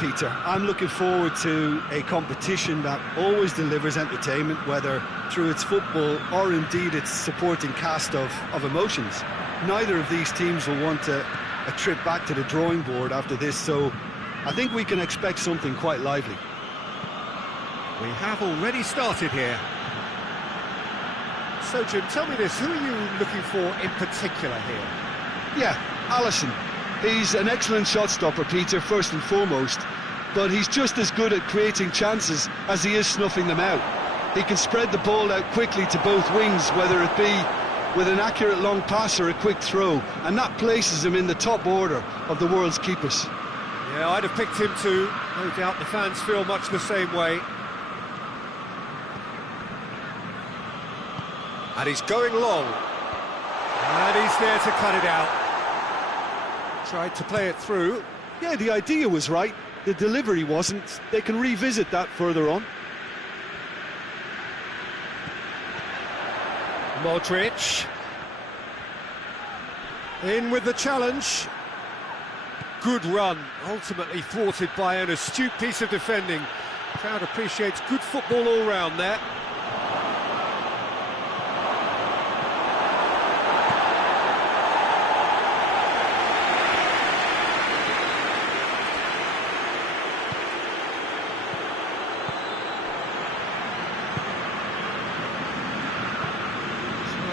Peter, I'm looking forward to a competition that always delivers entertainment, whether through its football or indeed its supporting cast of emotions. Neither of these teams will want a trip back to the drawing board after this, so I think we can expect something quite lively. We have already started here. So, Jim, tell me this, who are you looking for in particular here? Yeah, Alisson. He's an excellent shot stopper, Peter, first and foremost, but he's just as good at creating chances as he is snuffing them out. He can spread the ball out quickly to both wings, whether it be with an accurate long pass or a quick throw, and that places him in the top order of the world's keepers. Yeah, I'd have picked him too. No doubt the fans feel much the same way. And he's going long. And he's there to cut it out. Tried to play it through. Yeah, the idea was right. The delivery wasn't. They can revisit that further on. Modric. In with the challenge. Good run, ultimately thwarted by an astute piece of defending. Crowd appreciates good football all round there.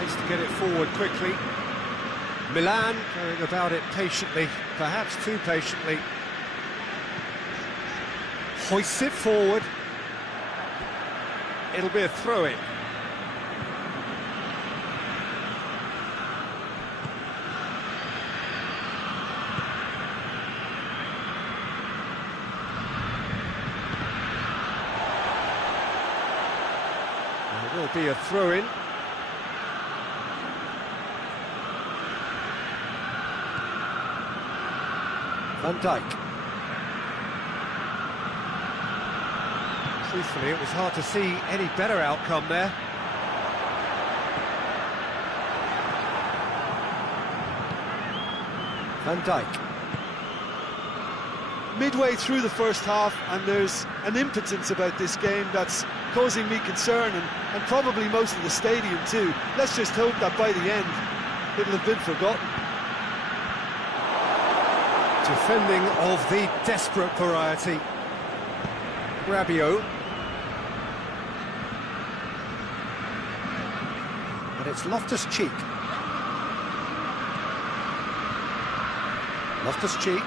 To get it forward quickly. Milan going about it patiently, perhaps too patiently. Hoists it forward. It'll be a throw-in. There will be a throw-in. Van Dijk. Truthfully, it was hard to see any better outcome there. Van Dijk. Midway through the first half, and there's an impotence about this game that's causing me concern, and probably most of the stadium too. Let's just hope that by the end, it'll have been forgotten. Defending of the desperate variety. Rabiot. And it's Loftus-Cheek. Loftus-Cheek.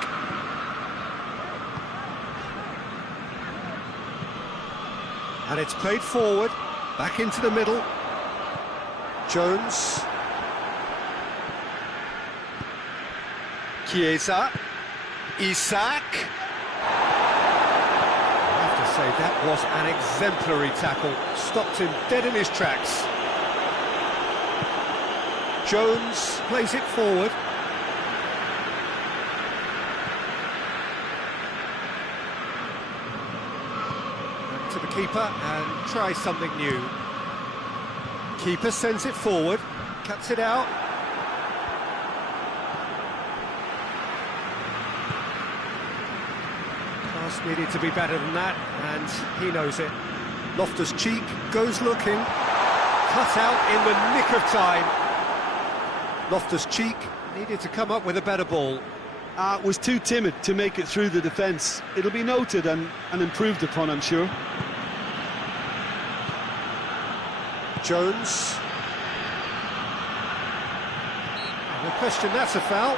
And it's played forward, back into the middle. Jones. Chiesa. Isak. I have to say, that was an exemplary tackle. Stopped him dead in his tracks. Jones plays it forward. Back to the keeper and try something new. Keeper sends it forward, cuts it out. Needed to be better than that, and he knows it. Loftus-Cheek goes looking, cut out in the nick of time. Loftus-Cheek needed to come up with a better ball. Was too timid to make it through the defence. It'll be noted and improved upon, I'm sure. Jones. No question, that's a foul.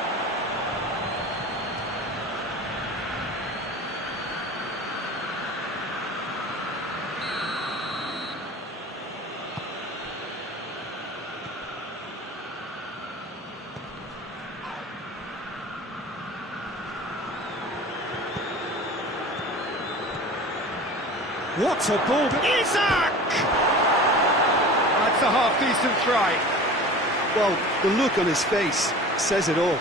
What a ball! Isak! That's a half-decent try. Well, the look on his face says it all.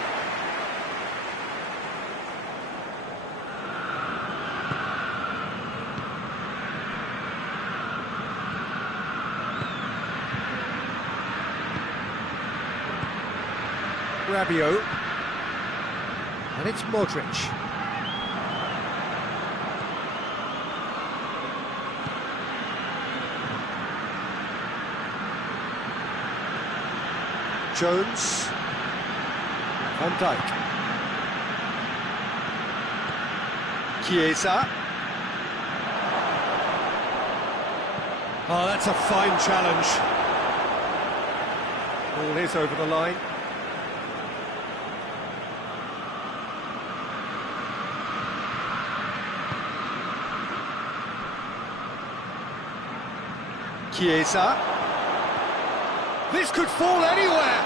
Rabiot. And it's Modric. Jones. Van Dijk. Chiesa. Oh, that's a fine challenge. Ball is over the line. Chiesa. This could fall anywhere.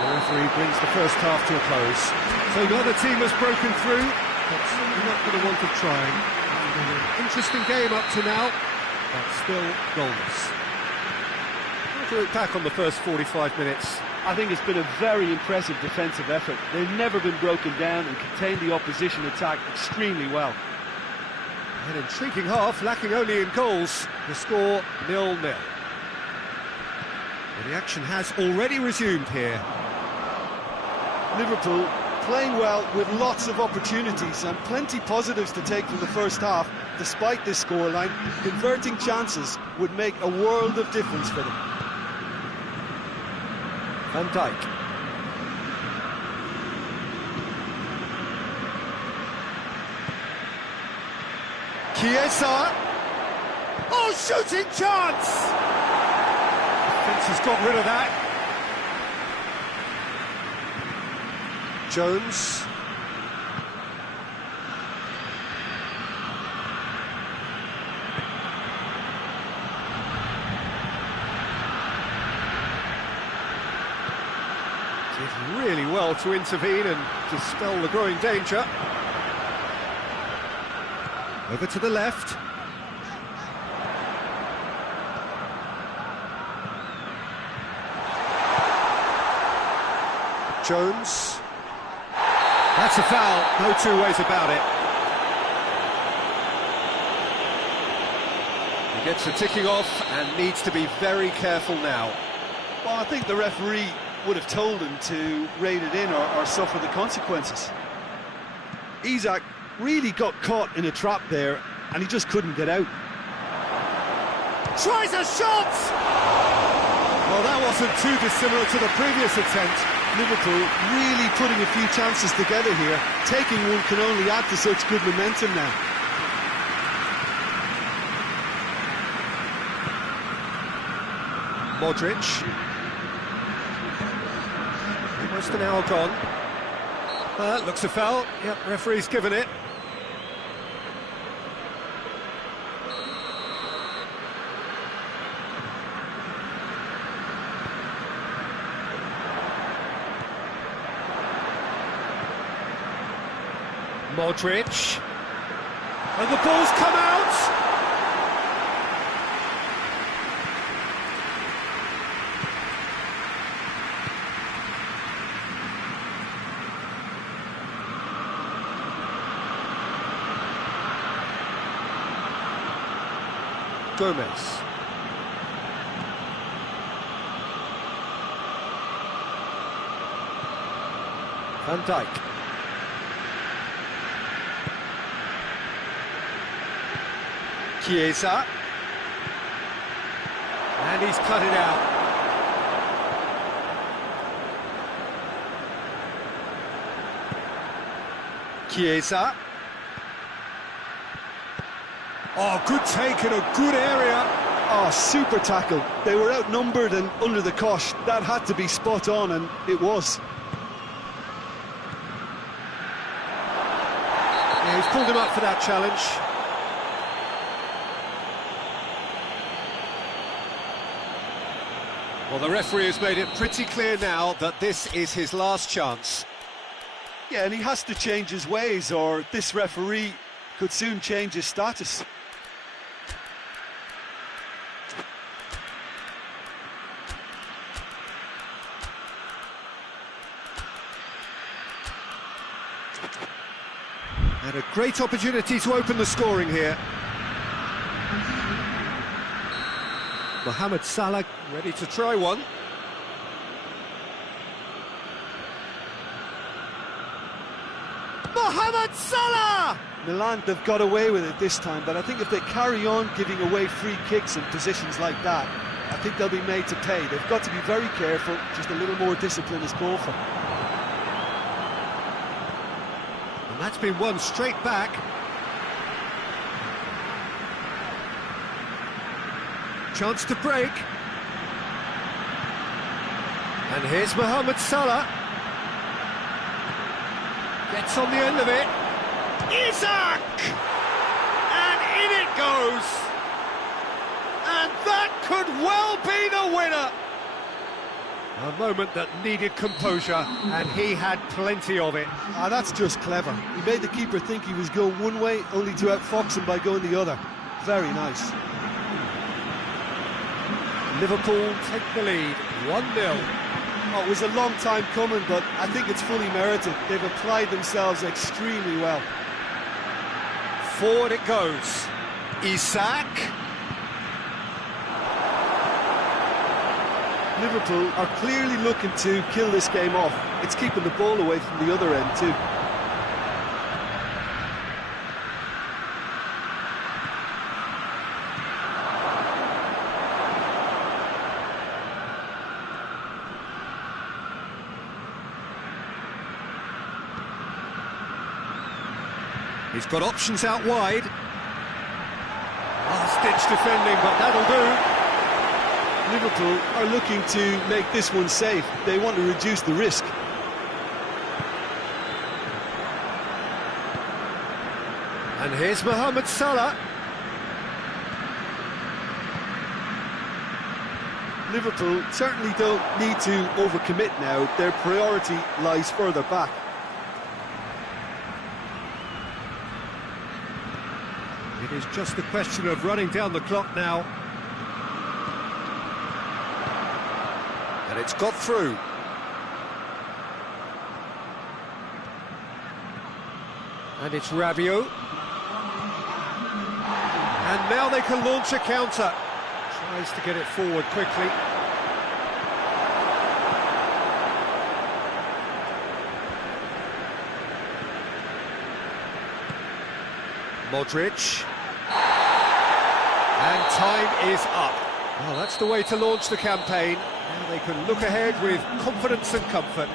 The referee brings the first half to a close. So neither team has broken through, but certainly not going to want to try. An interesting game up to now, but still goalless. How do you look back on the first 45 minutes? I think it's been a very impressive defensive effort. They've never been broken down and contained the opposition attack extremely well. An intriguing half, lacking only in goals. The score 0-0. Well, the action has already resumed here. Liverpool playing well with lots of opportunities and plenty positives to take from the first half. Despite this scoreline, converting chances would make a world of difference for them. Van Dijk. Chiesa. Oh, shooting chance! Defence has got rid of that. Jones. Did really well to intervene and dispel the growing danger. Over to the left. Jones. That's a foul, no two ways about it. He gets the ticking off and needs to be very careful now. Well, I think the referee would have told him to rein it in or suffer the consequences. Isak really got caught in a trap there and he just couldn't get out. Tries a shot! Well, that wasn't too dissimilar to the previous attempt. Liverpool really putting a few chances together here. Taking one can only add to such good momentum now. Modric. Almost an hour gone. Looks a foul. Yep, referee's given it. Modric. And the ball's come out! Gomez. Van Dijk. Chiesa. And he's cut it out. Chiesa. Oh, good take in a good area. Oh, super tackle. They were outnumbered and under the cosh. That had to be spot on, and it was. Yeah, he's pulled him up for that challenge. Well, the referee has made it pretty clear now that this is his last chance. Yeah, and he has to change his ways, or this referee could soon change his status. And a great opportunity to open the scoring here. Mohamed Salah ready to try one. Mohamed Salah! Milan, they've got away with it this time, but I think if they carry on giving away free kicks in positions like that, I think they'll be made to pay. They've got to be very careful, just a little more discipline is called for. And that's been won straight back. Chance to break. And here's Mohamed Salah. Gets on the end of it. Isaac! And in it goes. And that could well be the winner. A moment that needed composure, and he had plenty of it. That's just clever. He made the keeper think he was going one way, only to outfox him by going the other. Very nice. Liverpool take the lead, 1-0. Oh, it was a long time coming, but I think it's fully merited. They've applied themselves extremely well. Forward it goes. Isaac. Liverpool are clearly looking to kill this game off. It's keeping the ball away from the other end too. He's got options out wide. Last-ditch defending, but that'll do. Liverpool are looking to make this one safe. They want to reduce the risk. And here's Mohamed Salah. Liverpool certainly don't need to overcommit now. Their priority lies further back. It is just a question of running down the clock now. And it's got through. And it's Rabiot. And now they can launch a counter. Tries to get it forward quickly. Modric. And time is up. Well, that's the way to launch the campaign. Now they can look ahead with confidence and comfort.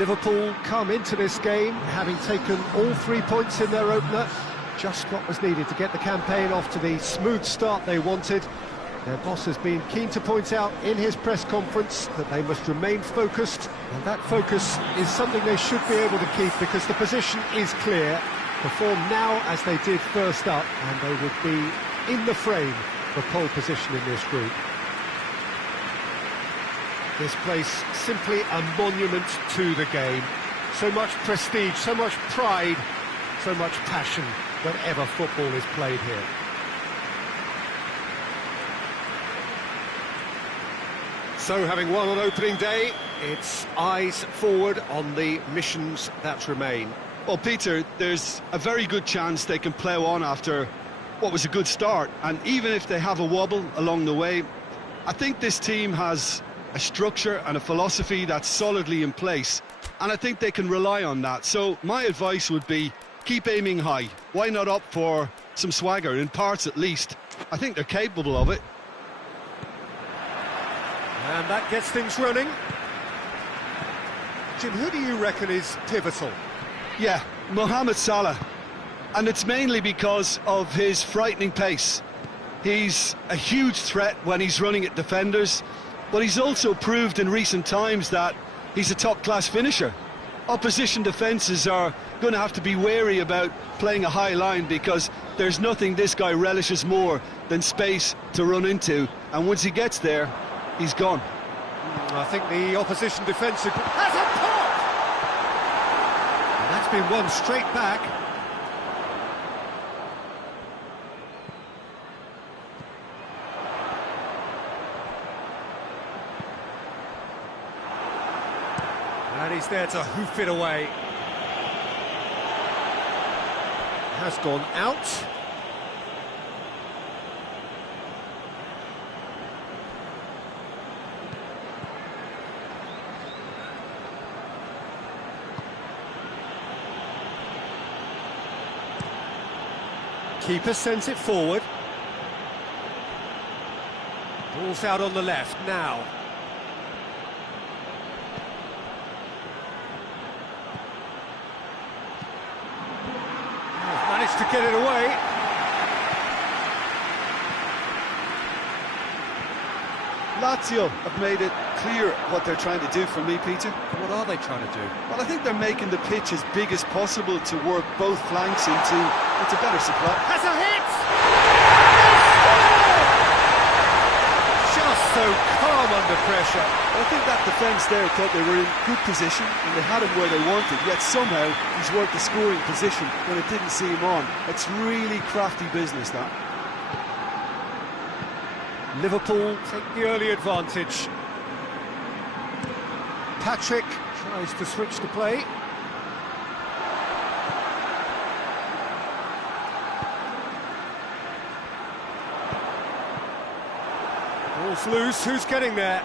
Liverpool come into this game having taken all 3 points in their opener. Just what was needed to get the campaign off to the smooth start they wanted. Their boss has been keen to point out in his press conference that they must remain focused, and that focus is something they should be able to keep because the position is clear. Perform now as they did first up, and they would be in the frame for pole position in this group. This place simply a monument to the game. So much prestige, so much pride, so much passion whenever football is played here. So, having won on opening day, it's eyes forward on the missions that remain. Well, Peter, there's a very good chance they can plough on after what was a good start. And even if they have a wobble along the way, I think this team has a structure and a philosophy that's solidly in place. And I think they can rely on that. So my advice would be, keep aiming high. Why not opt for some swagger, in parts at least? I think they're capable of it. And that gets things running. Jim, who do you reckon is pivotal? Yeah, Mohamed Salah. And it's mainly because of his frightening pace. He's a huge threat when he's running at defenders, but he's also proved in recent times that he's a top-class finisher. Opposition defences are going to have to be wary about playing a high line because there's nothing this guy relishes more than space to run into, and once he gets there, he's gone. I think the opposition defence has a pop! And that's been won straight back. And he's there to hoof it away. Has gone out. Keeper sends it forward. Ball's out on the left now. Oh, managed to get it away. Lazio have made it clear what they're trying to do for me, Peter. What are they trying to do? Well, I think they're making the pitch as big as possible to work both flanks into better supply. Has a hit! Just so calm under pressure. I think that defence there thought they were in good position and they had him where they wanted, yet somehow he's worked the scoring position when it didn't see him on. It's really crafty business, that. Liverpool take the early advantage. Patrick tries to switch the play. Ball's loose, who's getting there?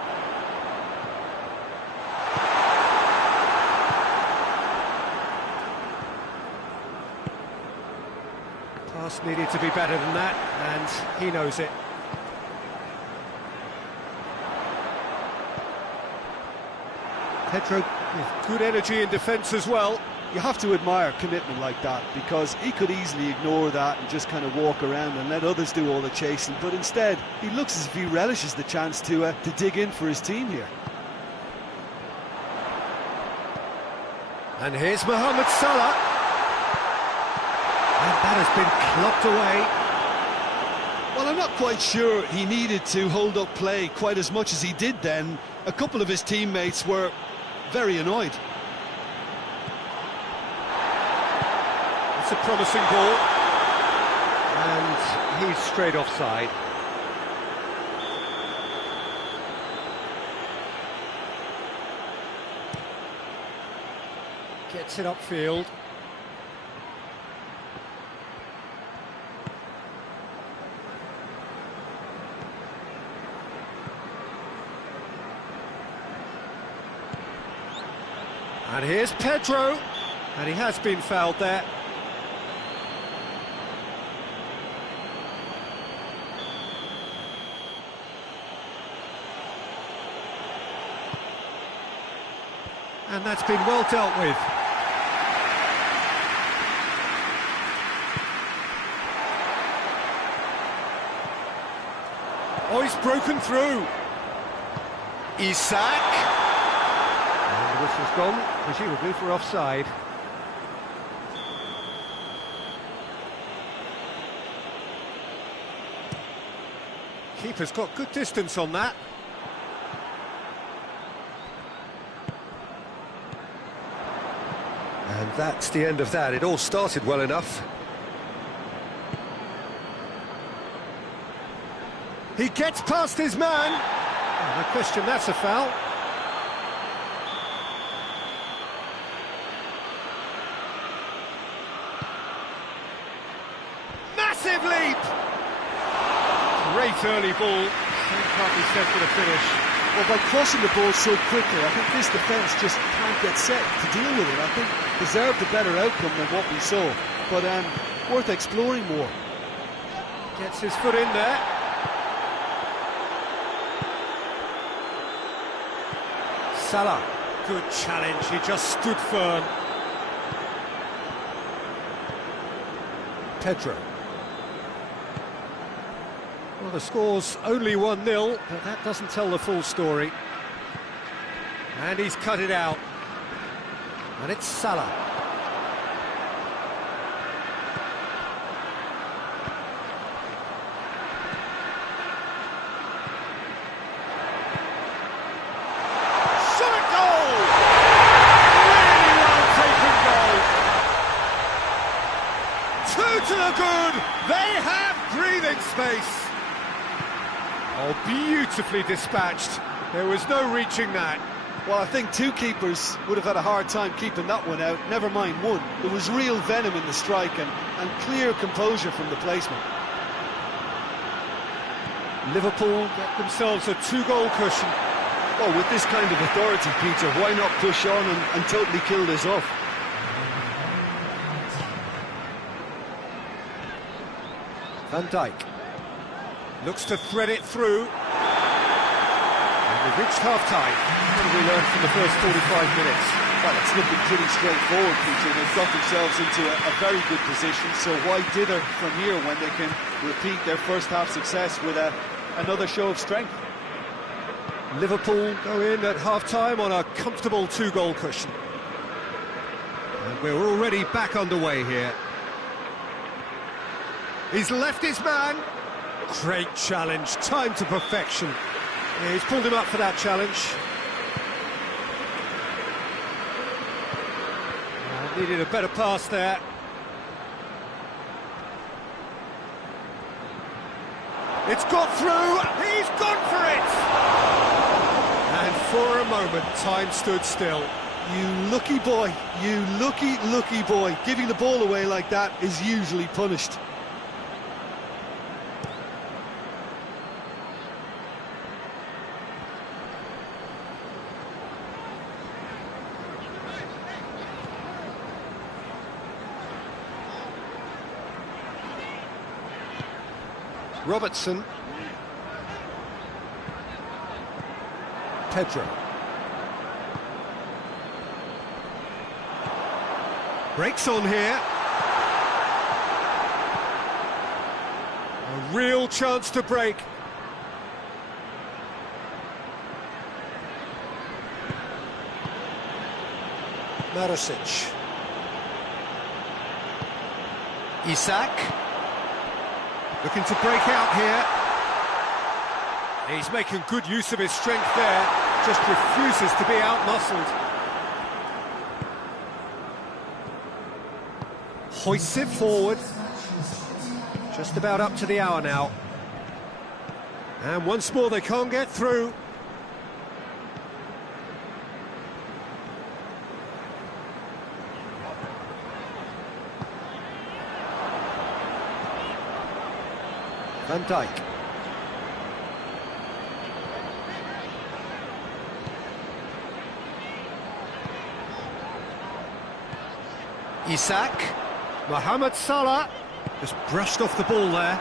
Pass needed to be better than that, and he knows it. Pedro with good energy in defence as well. You have to admire commitment like that, because he could easily ignore that and just kind of walk around and let others do all the chasing, but instead he looks as if he relishes the chance to dig in for his team here. And here's Mohamed Salah, and that has been clocked away. Well, I'm not quite sure he needed to hold up play quite as much as he did then. A couple of his teammates were very annoyed. It's a promising ball, and he's straight offside. Gets it upfield. And here's Pedro, and he has been fouled there. And that's been well dealt with. Oh, he's broken through. Isak. And the whistle's gone, presumably for offside. Keeper's got good distance on that. And that's the end of that. It all started well enough. He gets past his man. Oh, I question that's a foul. Massive leap! Great early ball. Same can't be said for the finish. Well, by crossing the ball so quickly, I think this defence just can't get set to deal with it. I think deserved a better outcome than what we saw, but worth exploring more. Gets his foot in there. Salah, good challenge, he just stood firm. Pedro. Well, the score's only 1-0, but that doesn't tell the full story. And he's cut it out. And it's Salah. Shot goal! Really well taken goal. Two to the good. They have breathing space. Oh, beautifully dispatched. There was no reaching that. Well, I think two keepers would have had a hard time keeping that one out, never mind one. There was real venom in the strike and clear composure from the placement. Liverpool get themselves a two-goal cushion. Well, with this kind of authority, Peter, why not push on and totally kill this off? Van Dijk looks to thread it through. And we've reached half-time. What have we learned from the first 45 minutes? Well, it's looking pretty straightforward, Peter. They've got themselves into a very good position, so why dither from here when they can repeat their first-half success with another show of strength? Liverpool go in at half-time on a comfortable two-goal cushion. And we're already back underway here. He's left his man. Great challenge, timed to perfection. Yeah, he's pulled him up for that challenge. Needed a better pass there. It's got through, he's gone for it! And for a moment, time stood still. You lucky boy, you lucky boy. Giving the ball away like that is usually punished. Robertson. Pedro. Breaks on here. A real chance to break. Marosic. Isak. Looking to break out here. He's making good use of his strength there. Just refuses to be out-muscled. Hoists it forward. Just about up to the hour now. And once more they can't get through. Van Dijk. Isak. Mohamed Salah. Just brushed off the ball there.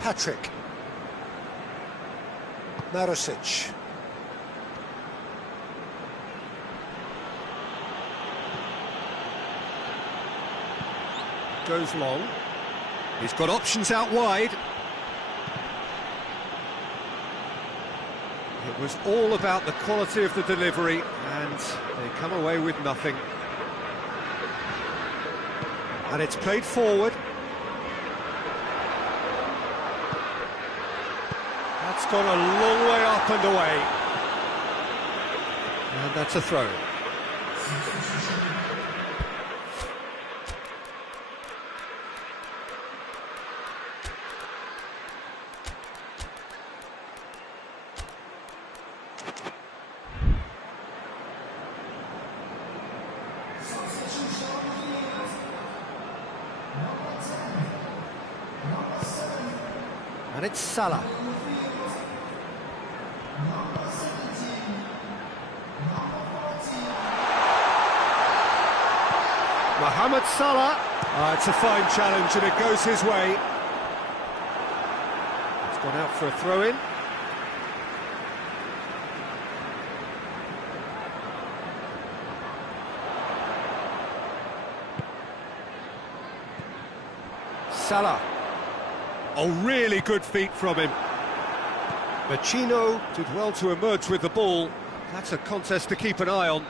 Patrick. Marusic. Goes long. He's got options out wide. It was all about the quality of the delivery, and they come away with nothing. And it's played forward. That's gone a long way up and away. And that's a throw. And it's Salah. Mohamed Salah. It's a fine challenge and it goes his way. It's gone out for a throw-in. Salah. Oh, really good feet from him. Machino did well to emerge with the ball. That's a contest to keep an eye on.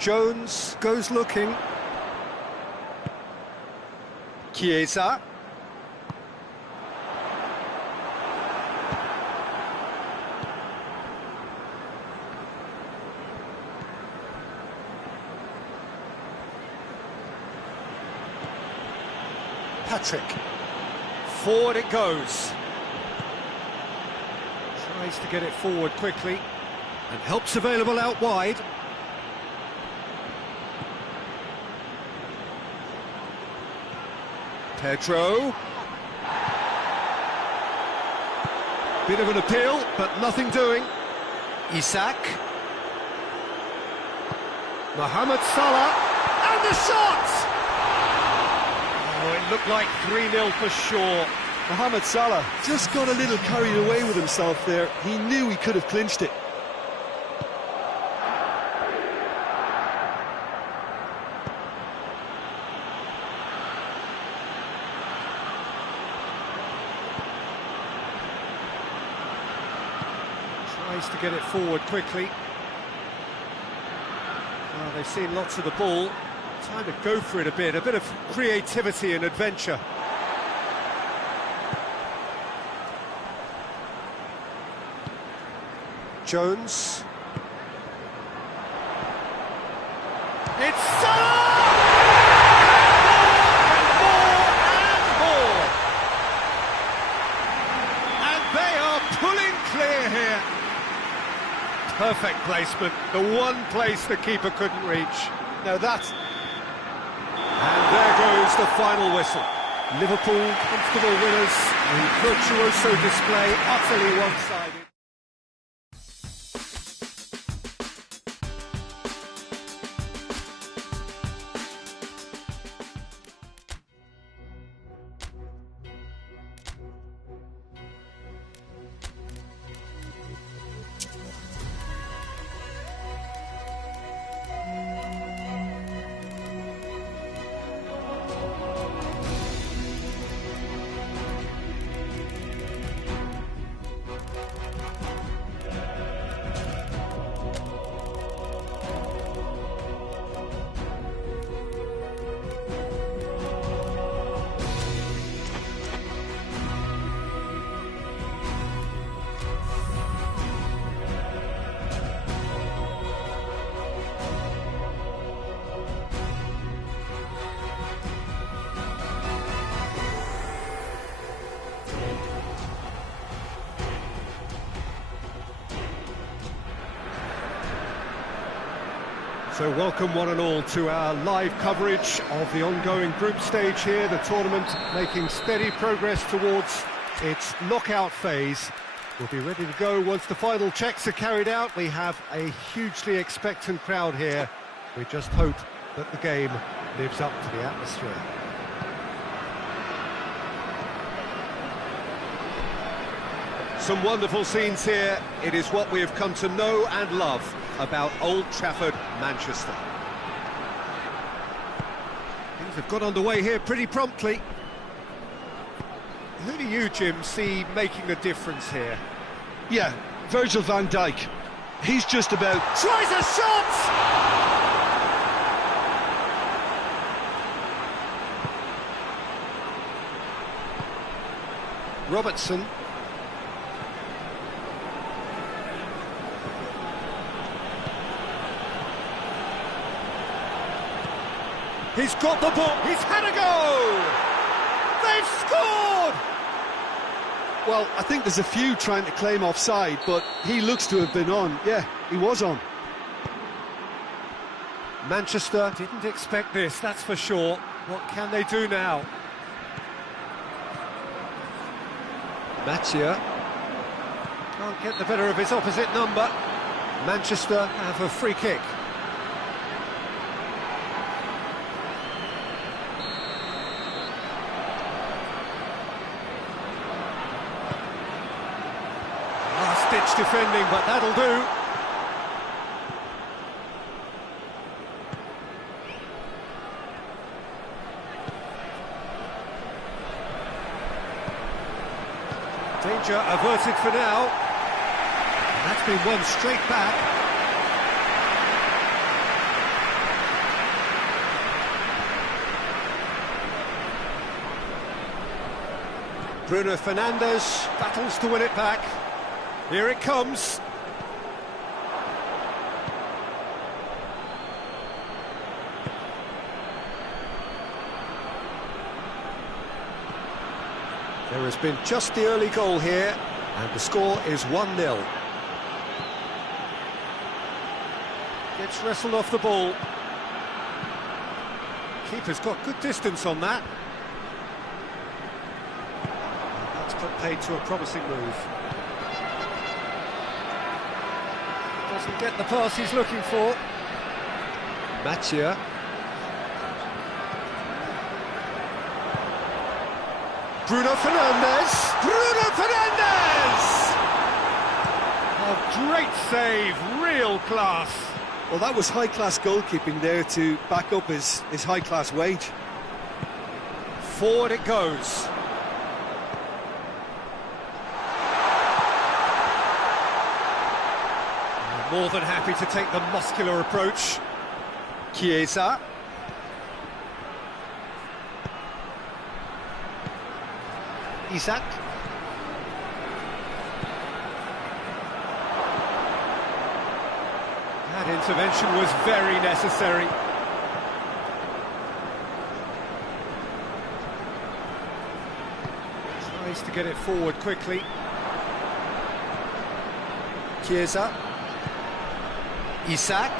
Jones goes looking. Chiesa. Patrick. Forward it goes. Tries to get it forward quickly. And help's available out wide. Pedro. Bit of an appeal, but nothing doing. Isak. Mohamed Salah. And the shot! Oh, it looked like 3-0 for sure. Mohamed Salah just got a little carried away with himself there. He knew he could have clinched it. Tries to get it forward quickly. Well, they've seen lots of the ball. Time to go for it a bit of creativity and adventure. Jones. It's Salah! And more! And they are pulling clear here. Perfect placement, the one place the keeper couldn't reach. Now that's... And there goes the final whistle. Liverpool, comfortable winners, a virtuoso display, utterly one-sided. So welcome one and all to our live coverage of the ongoing group stage here, the tournament making steady progress towards its knockout phase. We'll be ready to go once the final checks are carried out. We have a hugely expectant crowd here. We just hope that the game lives up to the atmosphere. Some wonderful scenes here. It is what we have come to know and love about Old Trafford, Manchester. Things have got underway here pretty promptly. Who do you, Jim, see making the difference here? Yeah, Virgil van Dijk. He's just about... Tries a shot! Robertson. He's got the ball, he's had a go! They've scored! Well, I think there's a few trying to claim offside, but he looks to have been on. Yeah, he was on. Manchester didn't expect this, that's for sure. What can they do now? Mattia can't get the better of his opposite number. Manchester have a free kick. Last-ditch defending, but that'll do. Danger averted for now. And that's been won straight back. Bruno Fernandes battles to win it back. Here it comes. There has been just the early goal here, and the score is 1-0. Gets wrestled off the ball. Keeper's got good distance on that. That's put paid to a promising move. Doesn't get the pass he's looking for. Mattia. Bruno Fernandes! Bruno Fernandes! A great save, real class. Well, that was high-class goalkeeping there to back up his high-class wage. Forward it goes. More than happy to take the muscular approach. Chiesa. Isak. That intervention was very necessary. Tries to get it forward quickly. Chiesa. Isak.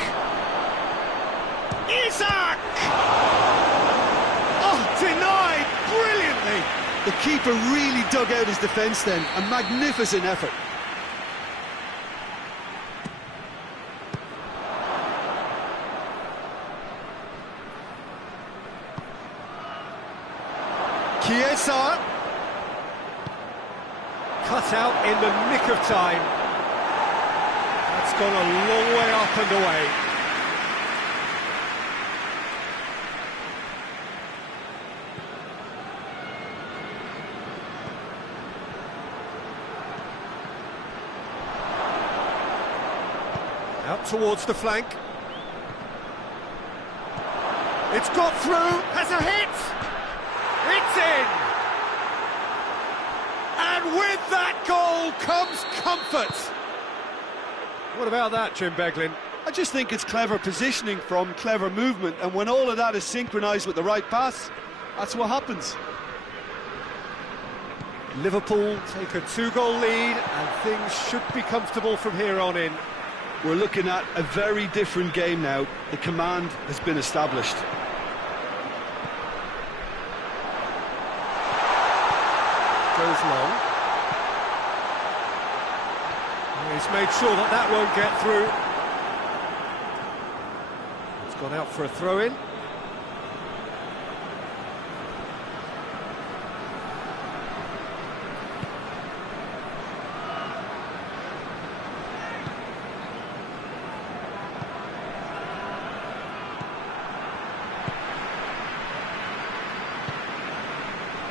Isak! Oh, denied brilliantly! The keeper really dug out his defence then. A magnificent effort. Chiesa. Cut out in the nick of time. That's gone a long way up and away. Out towards the flank. It's got through, has a hit! It's in! And with that goal comes comfort! What about that, Jim Beglin? I just think it's clever positioning from clever movement, and when all of that is synchronised with the right pass, that's what happens. Liverpool take a 2-goal lead, and things should be comfortable from here on in. We're looking at a very different game now. The command has been established. Goes long. He's made sure that that won't get through. It's gone out for a throw-in.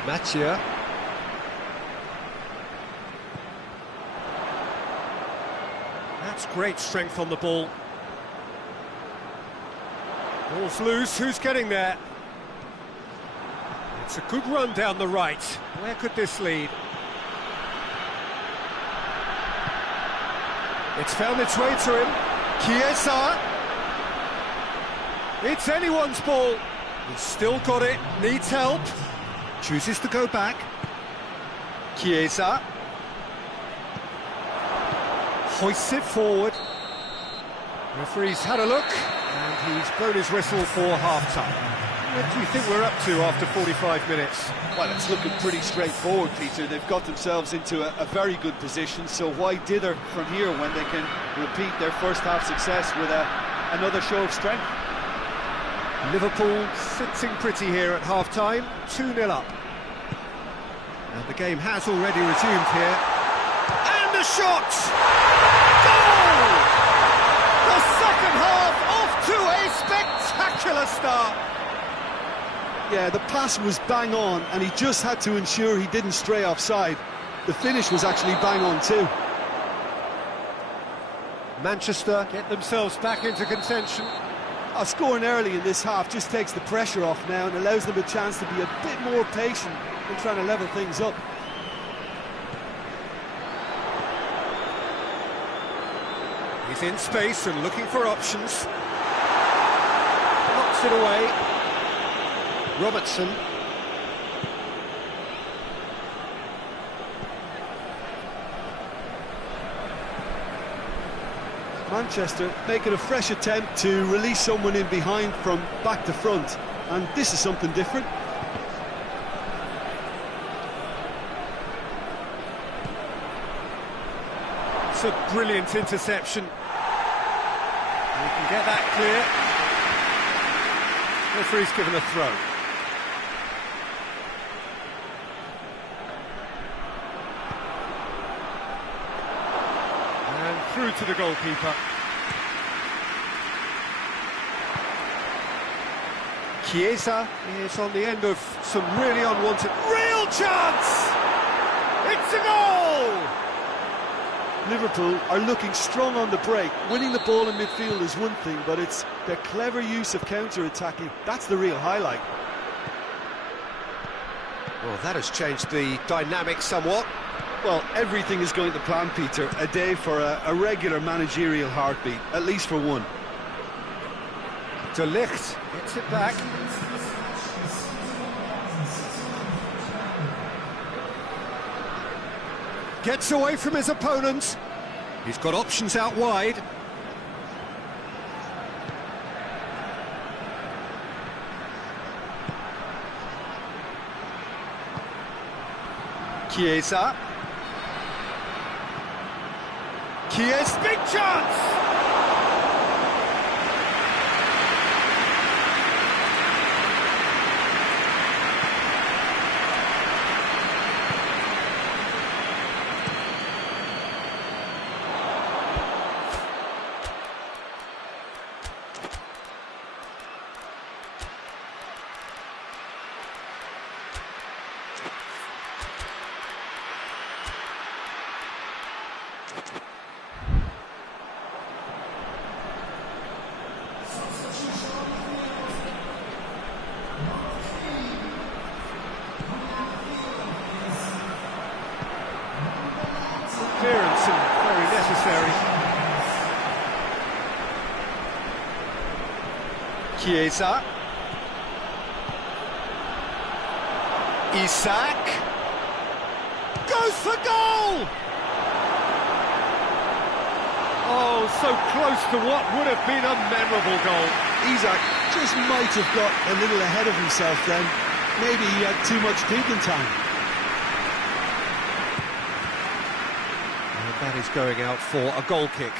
Mattia. That's great strength on the ball. Ball's loose, who's getting there? It's a good run down the right. Where could this lead? It's found its way to him. Chiesa. It's anyone's ball. He's still got it, needs help. Chooses to go back. Chiesa. Hoists it forward. Referee's had a look, and he's blown his whistle for half-time. What do you think we're up to after 45 minutes? Well, it's looking pretty straightforward, Peter. They've got themselves into a very good position, so why dither from here when they can repeat their first-half success with another show of strength? Liverpool sitting pretty here at half-time, 2-0 up. And the game has already resumed here. And a shot! Goal! The second half off to a spectacular start. Yeah, the pass was bang on, and he just had to ensure he didn't stray offside. The finish was actually bang on too. Manchester get themselves back into contention. Scoring early in this half just takes the pressure off now and allows them a chance to be a bit more patient in trying to level things up. He's in space and looking for options. Knocks it away. Robertson. Manchester making a fresh attempt to release someone in behind from back to front, and this is something different. It's a brilliant interception. We can get that clear. Referee's given a throw. And through to the goalkeeper. Chiesa is on the end of some really unwanted... Real chance! It's a goal! Liverpool are looking strong on the break. Winning the ball in midfield is one thing, but it's their clever use of counter-attacking. That's the real highlight. Well, that has changed the dynamic somewhat. Well, everything is going to plan, Peter. A day for a regular managerial heartbeat, at least for one. De Ligt gets it back. Gets away from his opponent. He's got options out wide. Chiesa. Chiesa, big chance! Clearance and very necessary. Chiesa. Isak. Goes for goal! Oh, so close to what would have been a memorable goal. Isak just might have got a little ahead of himself then. Maybe he had too much thinking time. That is going out for a goal kick.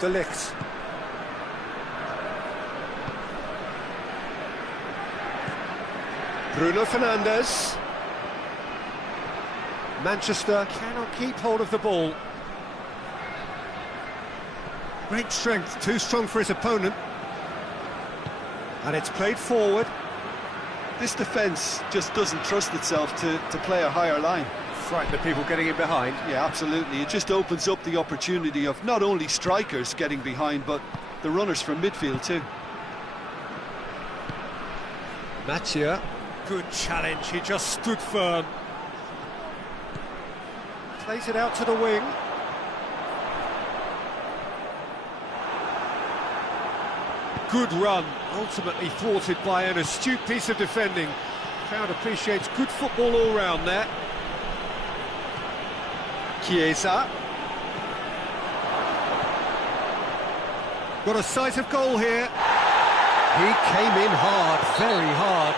De Ligt. Bruno Fernandes. Manchester cannot keep hold of the ball. Great strength, too strong for his opponent. And it's played forward. This defence just doesn't trust itself to play a higher line. Frighten the people getting in behind. Yeah, absolutely. It just opens up the opportunity of not only strikers getting behind, but the runners from midfield too. Mathieu. Good challenge, he just stood firm. Plays it out to the wing. Good run, ultimately thwarted by an astute piece of defending. Crowd appreciates good football all round there. Chiesa. Got a sight of goal here. He came in hard, very hard.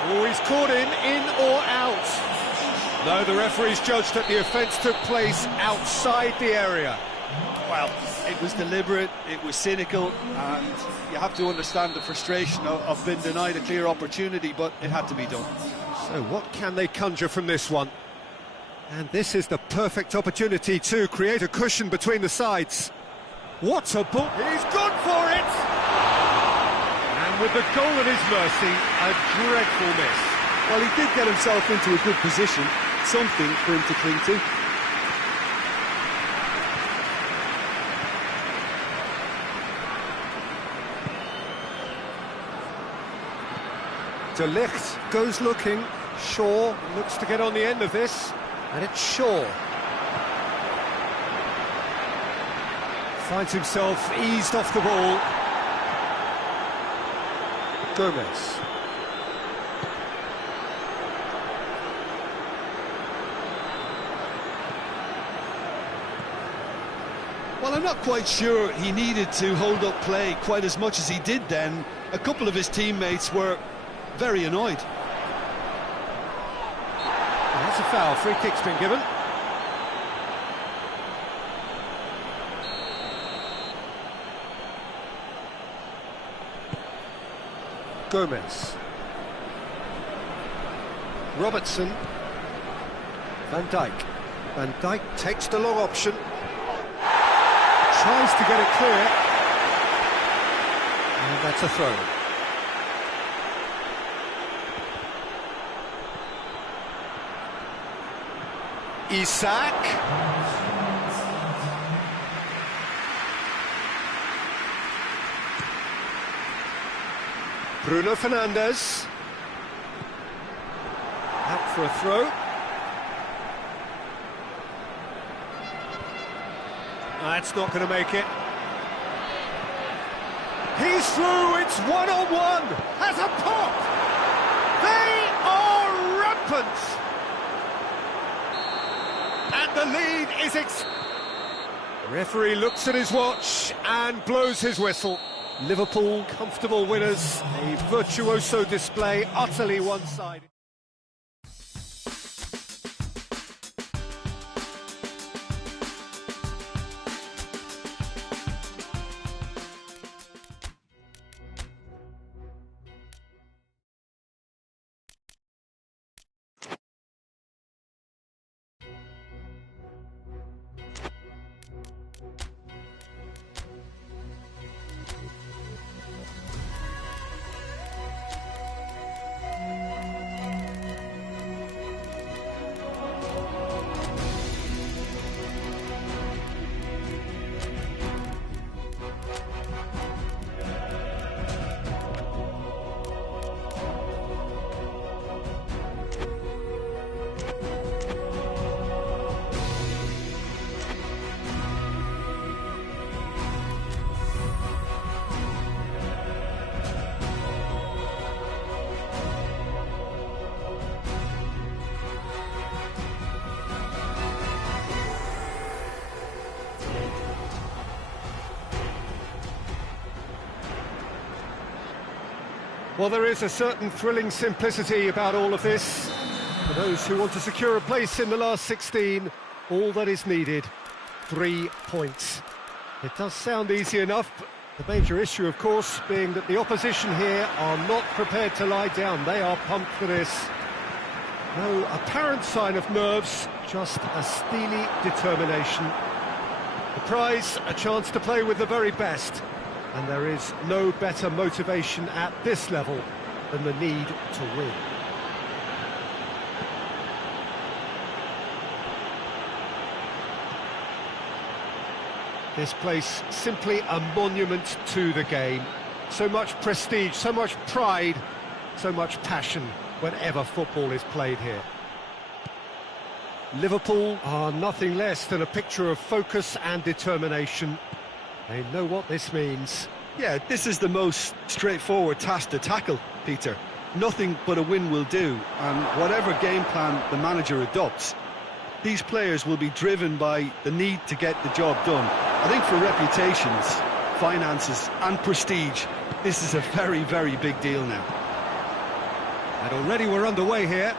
Oh, he's caught him, in or out. No, the referee's judged that the offence took place outside the area. Well, it was deliberate, it was cynical, and you have to understand the frustration of being denied a clear opportunity, but it had to be done. So what can they conjure from this one? And this is the perfect opportunity to create a cushion between the sides. What a ball! He's gone for it! And with the goal at his mercy, a dreadful miss. Well, he did get himself into a good position, something for him to cling to. De Ligt goes looking. Shaw looks to get on the end of this. And it's Shaw. Finds himself eased off the ball. Gomez. Well, I'm not quite sure he needed to hold up play quite as much as he did then. A couple of his teammates were very annoyed. And that's a foul. Free kick's been given. Gomez. Robertson. Van Dijk. Van Dijk takes the long option. Tries to get it clear. And that's a throw. Isak. Bruno Fernandes. Out for a throw. That's not going to make it. He's through, it's one-on-one. Has a pop. They are rampant. And the lead is The referee looks at his watch and blows his whistle. Liverpool, comfortable winners. A virtuoso display, utterly one-sided. Well, there is a certain thrilling simplicity about all of this. For those who want to secure a place in the last 16, all that is needed, 3 points. It does sound easy enough, but the major issue, of course, being that the opposition here are not prepared to lie down. They are pumped for this. No apparent sign of nerves, just a steely determination. The prize, a chance to play with the very best. And there is no better motivation at this level than the need to win. This place simply a monument to the game. So much prestige, so much pride, so much passion whenever football is played here. Liverpool are nothing less than a picture of focus and determination. They know what this means. Yeah, this is the most straightforward task to tackle, Peter. Nothing but a win will do, and whatever game plan the manager adopts, these players will be driven by the need to get the job done. I think for reputations, finances and prestige, this is a very, very big deal now. And already we're underway here.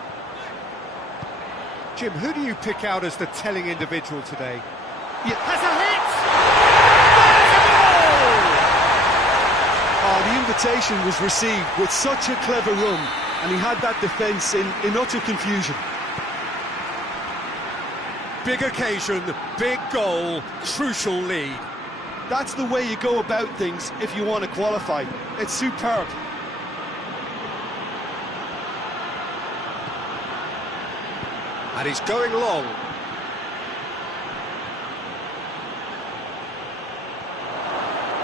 Jim, who do you pick out as the telling individual today? Has a hit! Oh, the invitation was received with such a clever run, and he had that defence in utter confusion. Big occasion, big goal, crucial lead. That's the way you go about things if you want to qualify. It's superb. And he's going long.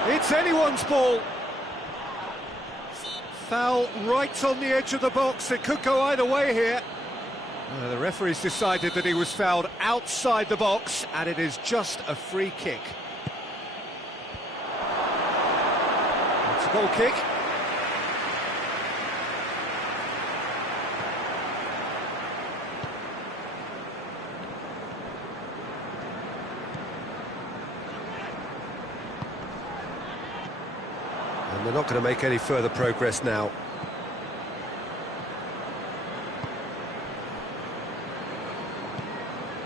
It's anyone's ball. Foul right on the edge of the box. It could go either way here. The referee's decided that he was fouled outside the box, and it is just a free kick. It's a goal kick. And they're not going to make any further progress now.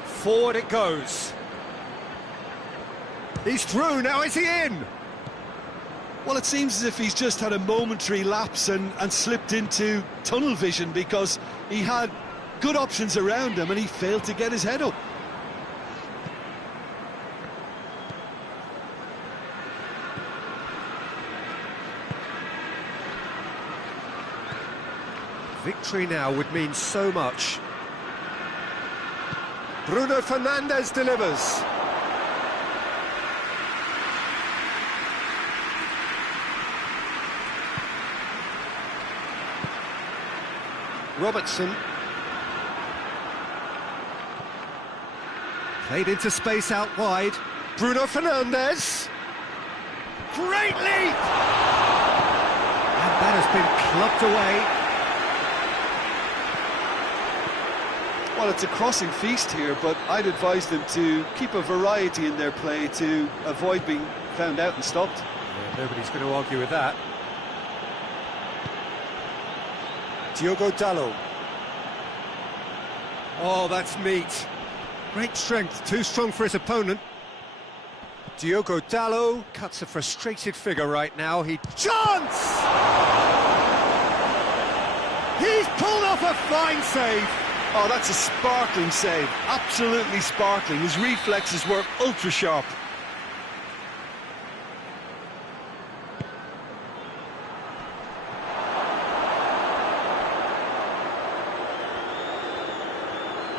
Forward it goes. He's through, now is he in? Well, it seems as if he's just had a momentary lapse and slipped into tunnel vision, because he had good options around him and he failed to get his head up. Victory now would mean so much. Bruno Fernandes delivers. Robertson. Played into space out wide. Bruno Fernandes. Great leap! And that has been clubbed away. Well, it's a crossing feast here, but I'd advise them to keep a variety in their play to avoid being found out and stopped. Yeah, nobody's going to argue with that. Diogo Dalot. Oh, that's neat. Great strength, too strong for his opponent. Diogo Dalot cuts a frustrated figure right now. Chance! He's pulled off a fine save. Oh, that's a sparkling save, absolutely sparkling. His reflexes were ultra sharp.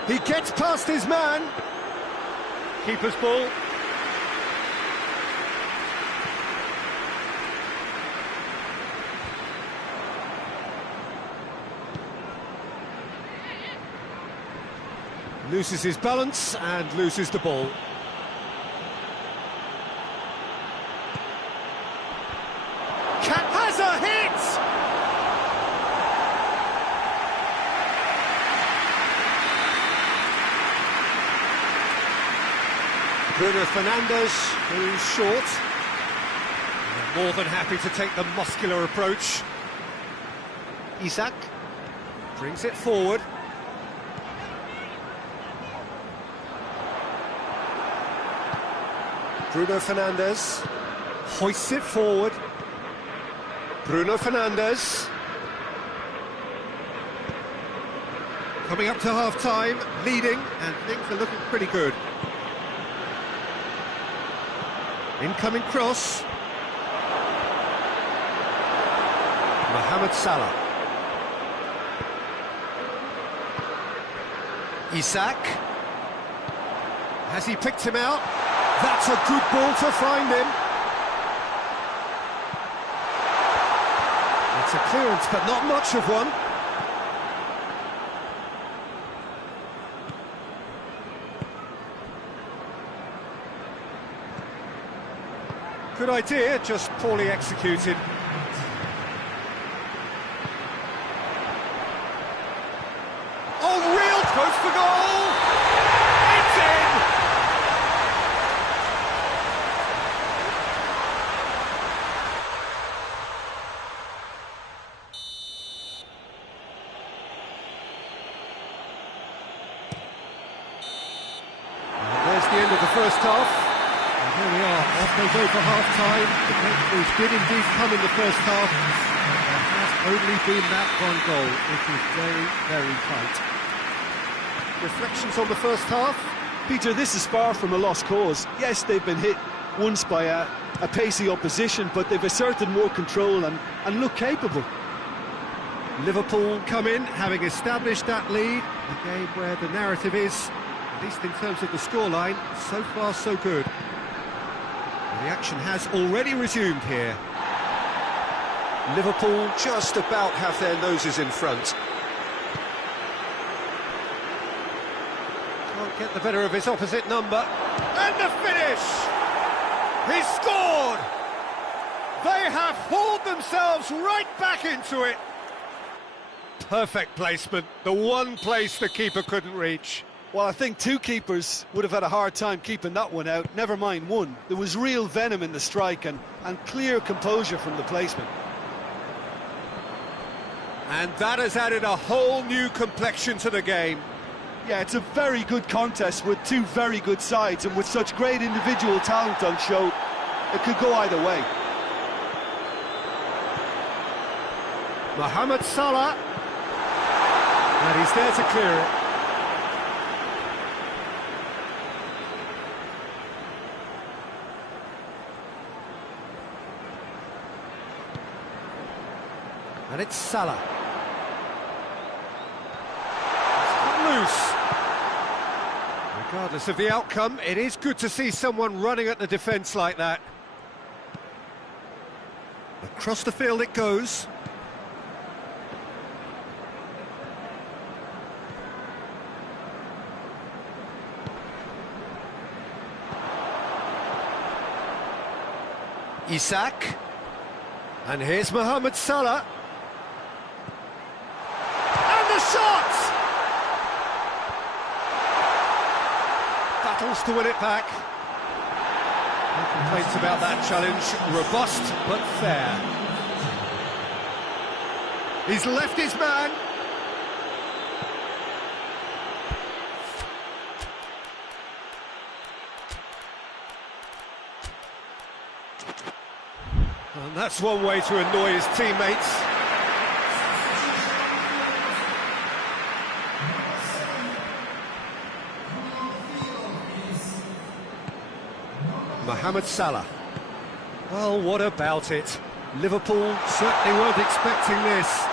He gets past his man. Keeper's ball. Loses his balance and loses the ball. Has a hit! Bruno Fernandes, who's short. More than happy to take the muscular approach. Isak brings it forward. Bruno Fernandes hoists it forward. Bruno Fernandes. Coming up to half-time, leading, and things are looking pretty good. Incoming cross. Mohamed Salah. Isak. Has he picked him out? That's a good ball to find him. It's a clearance, but not much of one. Good idea, just poorly executed. Oh, real close for goal! It's in! And there's the end of the first half. And here we are, off they go for half-time. The breakthroughs did indeed come in the first half. But there has only been that one goal. It is very, very tight. Reflections on the first half? Peter, this is far from a lost cause. Yes, they've been hit once by a pacey opposition, but they've asserted more control and look capable. Liverpool come in, having established that lead. A game where the narrative is, at least in terms of the scoreline, so far so good. The action has already resumed here. Liverpool just about have their noses in front. Can't get the better of his opposite number. And the finish! He scored! They have hauled themselves right back into it. Perfect placement, the one place the keeper couldn't reach. Well, I think two keepers would have had a hard time keeping that one out, never mind one. There was real venom in the strike and clear composure from the placement. And that has added a whole new complexion to the game. Yeah, it's a very good contest with two very good sides, and with such great individual talent on show, it could go either way. Mohamed Salah. And he's there to clear it. And it's Salah. It's loose. Regardless of the outcome, it is good to see someone running at the defence like that. Across the field it goes. Isak. And here's Mohamed Salah. Shot! Battles to win it back. No complaints about that challenge. Robust, but fair. He's left his man. And that's one way to annoy his teammates. Mohamed Salah. Well, what about it? Liverpool certainly weren't expecting this.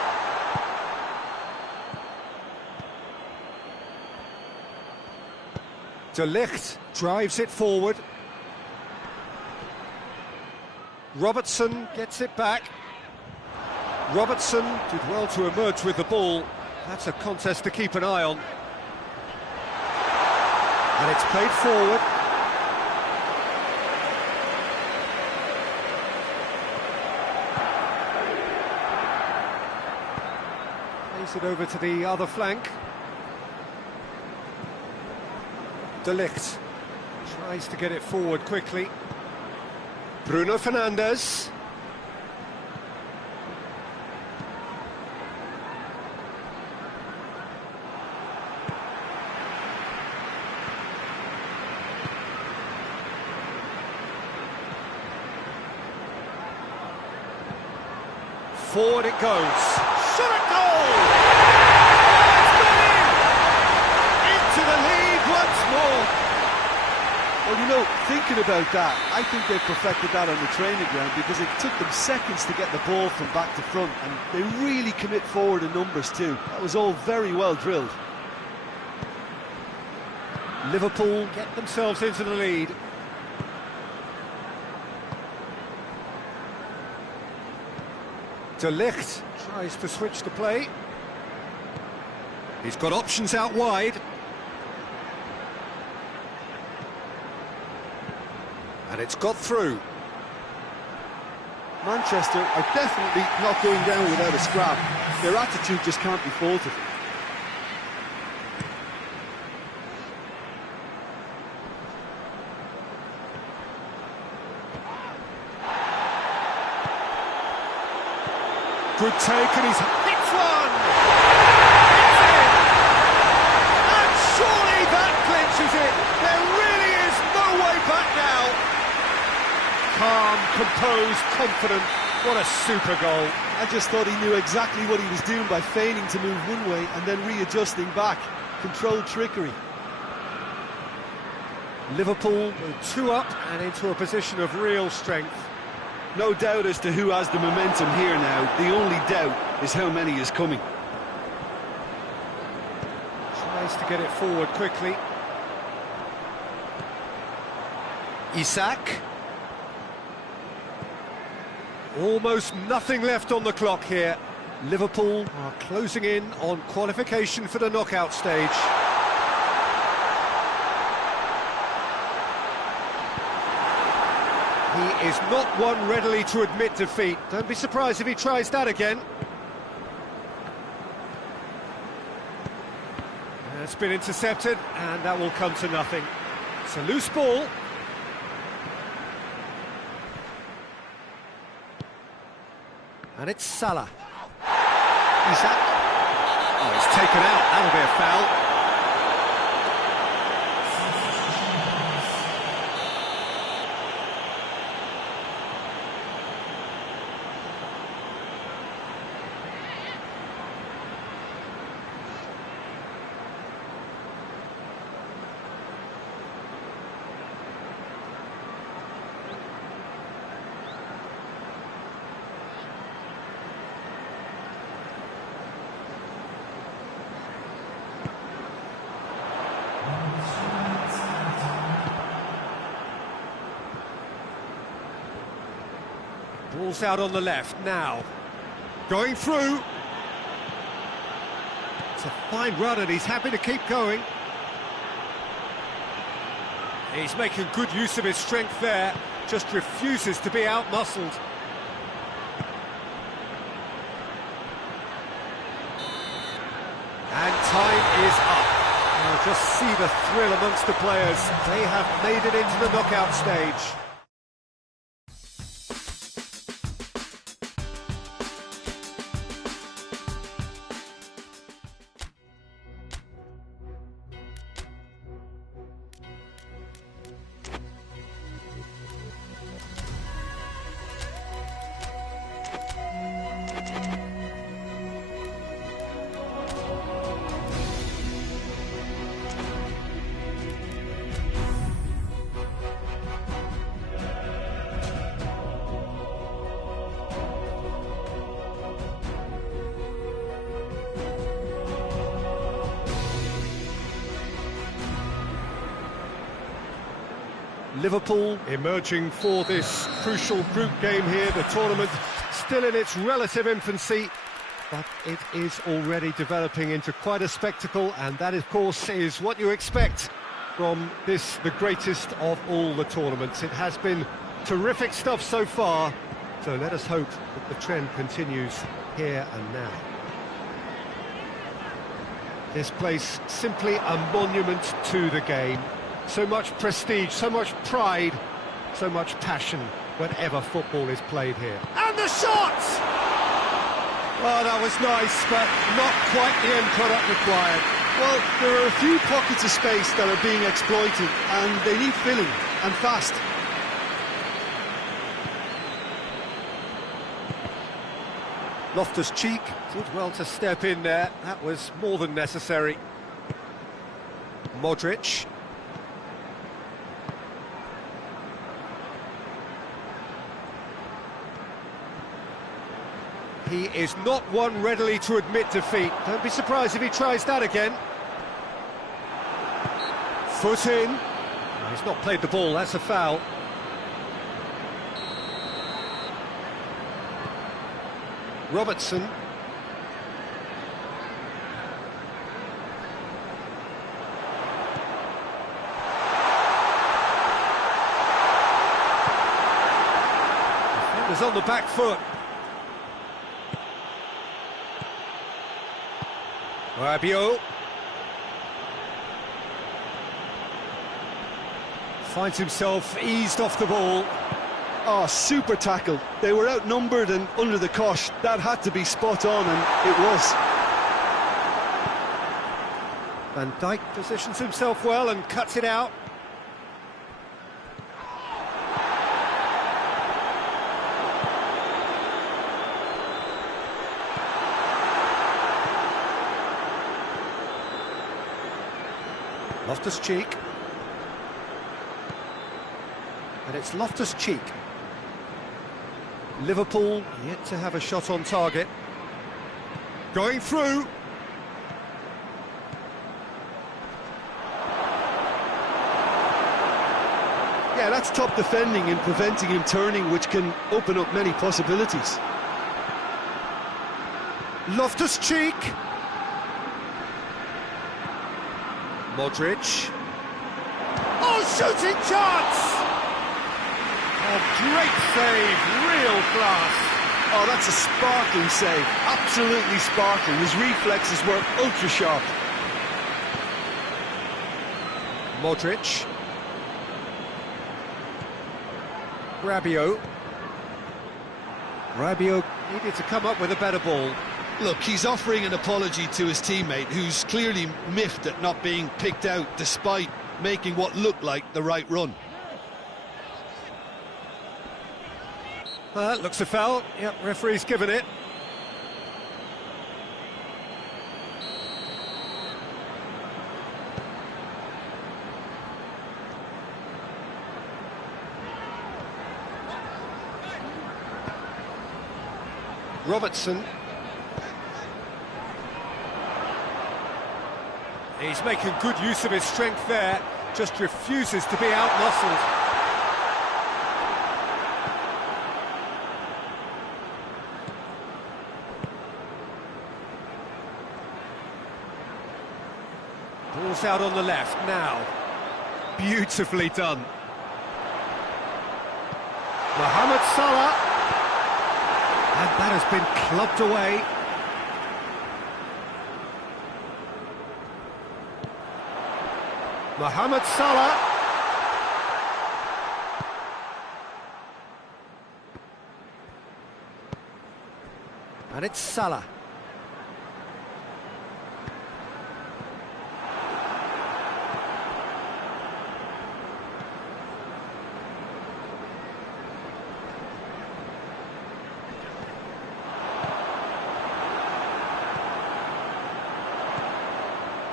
De Ligt drives it forward. Robertson gets it back. Robertson did well to emerge with the ball. That's a contest to keep an eye on. And it's played forward. It over to the other flank. De Ligt tries to get it forward quickly. Bruno Fernandes. Forward it goes. Shot at goal! It's gone in! Into the lead once more. Well, you know, thinking about that, I think they perfected that on the training ground because it took them seconds to get the ball from back to front, and they really commit forward in numbers too. That was all very well drilled. Liverpool get themselves into the lead. De Ligt tries to switch the play. He's got options out wide. And it's got through. Manchester are definitely not going down without a scrap. Their attitude just can't be faulted. Good take, and he's hits one! It's in! And surely that clinches it! There really is no way back now! Calm, composed, confident. What a super goal. I just thought he knew exactly what he was doing by feigning to move one way and then readjusting back. Controlled trickery. Liverpool go 2 up and into a position of real strength. No doubt as to who has the momentum here now. The only doubt is how many is coming. Tries to get it forward quickly. Isak. Almost nothing left on the clock here. Liverpool are closing in on qualification for the knockout stage. He is not one readily to admit defeat. Don't be surprised if he tries that again. It's been intercepted, and that will come to nothing. It's a loose ball. And it's Salah. Isak. Oh, it's taken out. That'll be a foul. Ball's out on the left now. Going through. It's a fine run and he's happy to keep going. He's making good use of his strength there. Just refuses to be out-muscled. And time is up. Now just see the thrill amongst the players. They have made it into the knockout stage. Liverpool emerging for this crucial group game here. The tournament still in its relative infancy, but it is already developing into quite a spectacle, and that, of course, is what you expect from this, the greatest of all the tournaments. It has been terrific stuff so far, so let us hope that the trend continues here and now. This place simply a monument to the game. So much prestige, so much pride, so much passion whenever football is played here. And the shot! Oh, that was nice, but not quite the end product required. Well, there are a few pockets of space that are being exploited, and they need filling, and fast. Loftus-Cheek did well to step in there. That was more than necessary. Modric. He is not one readily to admit defeat. Don't be surprised if he tries that again. Foot in. Oh, he's not played the ball, that's a foul. Robertson. Defender's on the back foot. Rabiot finds himself eased off the ball. Oh, super tackle. They were outnumbered and under the cosh. That had to be spot on, and it was. Van Dijk positions himself well and cuts it out. Loftus-Cheek. And it's Loftus-Cheek. Liverpool yet to have a shot on target. Going through. Yeah, that's top defending and preventing him turning, which can open up many possibilities. Loftus-Cheek. Modric. Oh, shooting chance! Oh, great save, real class. Oh, that's a sparkling save, absolutely sparkling. His reflexes were ultra sharp. Modric. Rabiot. Rabiot needed to come up with a better ball. Look, he's offering an apology to his teammate, who's clearly miffed at not being picked out despite making what looked like the right run. That looks a foul. Yep, referee's given it. Robertson. He's making good use of his strength there, just refuses to be out-muscled. Ball's out on the left now. Beautifully done. Mohamed Salah. And that has been clubbed away. Mohamed Salah. And it's Salah.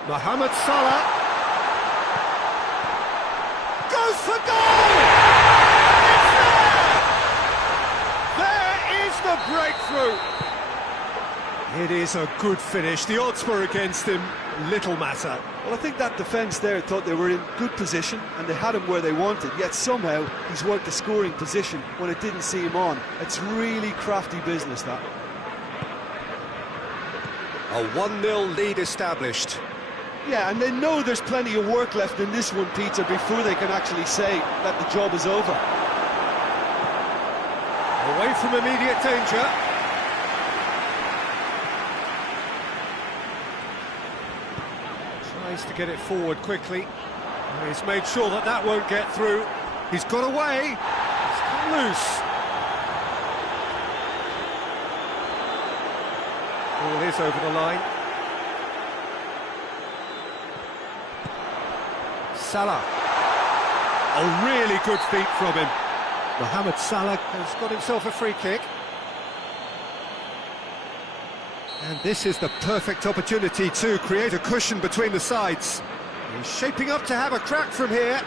Mohamed Salah goes for goal! It's there! There is the breakthrough! It is a good finish. The odds were against him, little matter. Well, I think that defence there thought they were in good position and they had him where they wanted, yet somehow he's worked the scoring position when it didn't see him on. It's really crafty business, that. A 1-0 lead established. Yeah, and they know there's plenty of work left in this one, Peter, before they can actually say that the job is over. Away from immediate danger. Tries to get it forward quickly. He's made sure that that won't get through. He's got away. He's come loose. Ball is over the line. Salah. A really good feat from him. Mohamed Salah has got himself a free kick. And this is the perfect opportunity to create a cushion between the sides. He's shaping up to have a crack from here.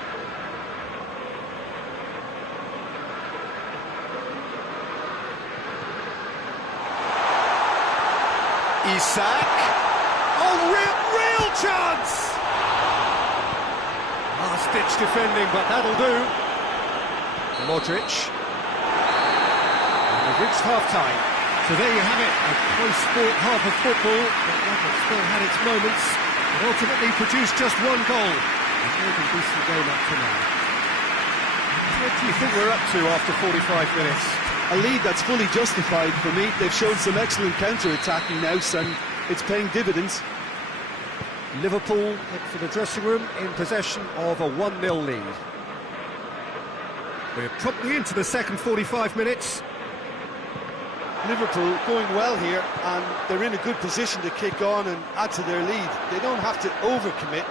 Isak. Oh, real chance! Last-ditch defending, but that'll do. Modric. And we've reached half-time. So there you have it, a close-fought half of football, but that has still had its moments. It ultimately produced just one goal. A very decent game up to now. What do you think we're up to after 45 minutes? A lead that's fully justified for me. They've shown some excellent counter-attacking now, and it's paying dividends. Liverpool head for the dressing room in possession of a 1-0 lead. We're promptly into the second 45 minutes. Liverpool going well here, and they're in a good position to kick on and add to their lead. They don't have to overcommit,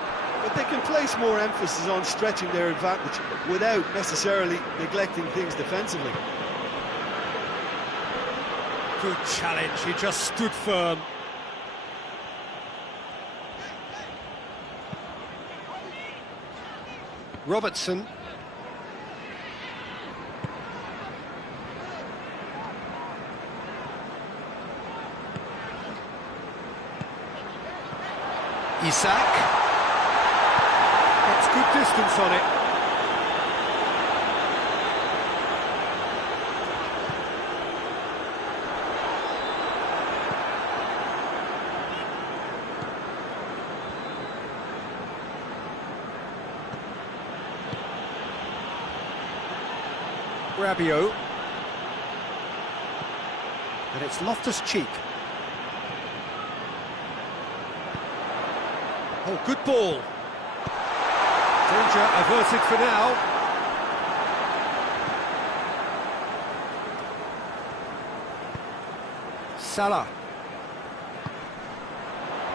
but they can place more emphasis on stretching their advantage without necessarily neglecting things defensively. Good challenge, he just stood firm. Robertson. Isak. Gets good distance on it. Rabiot. And it's Loftus-Cheek. Oh, good ball. Danger averted for now. Salah.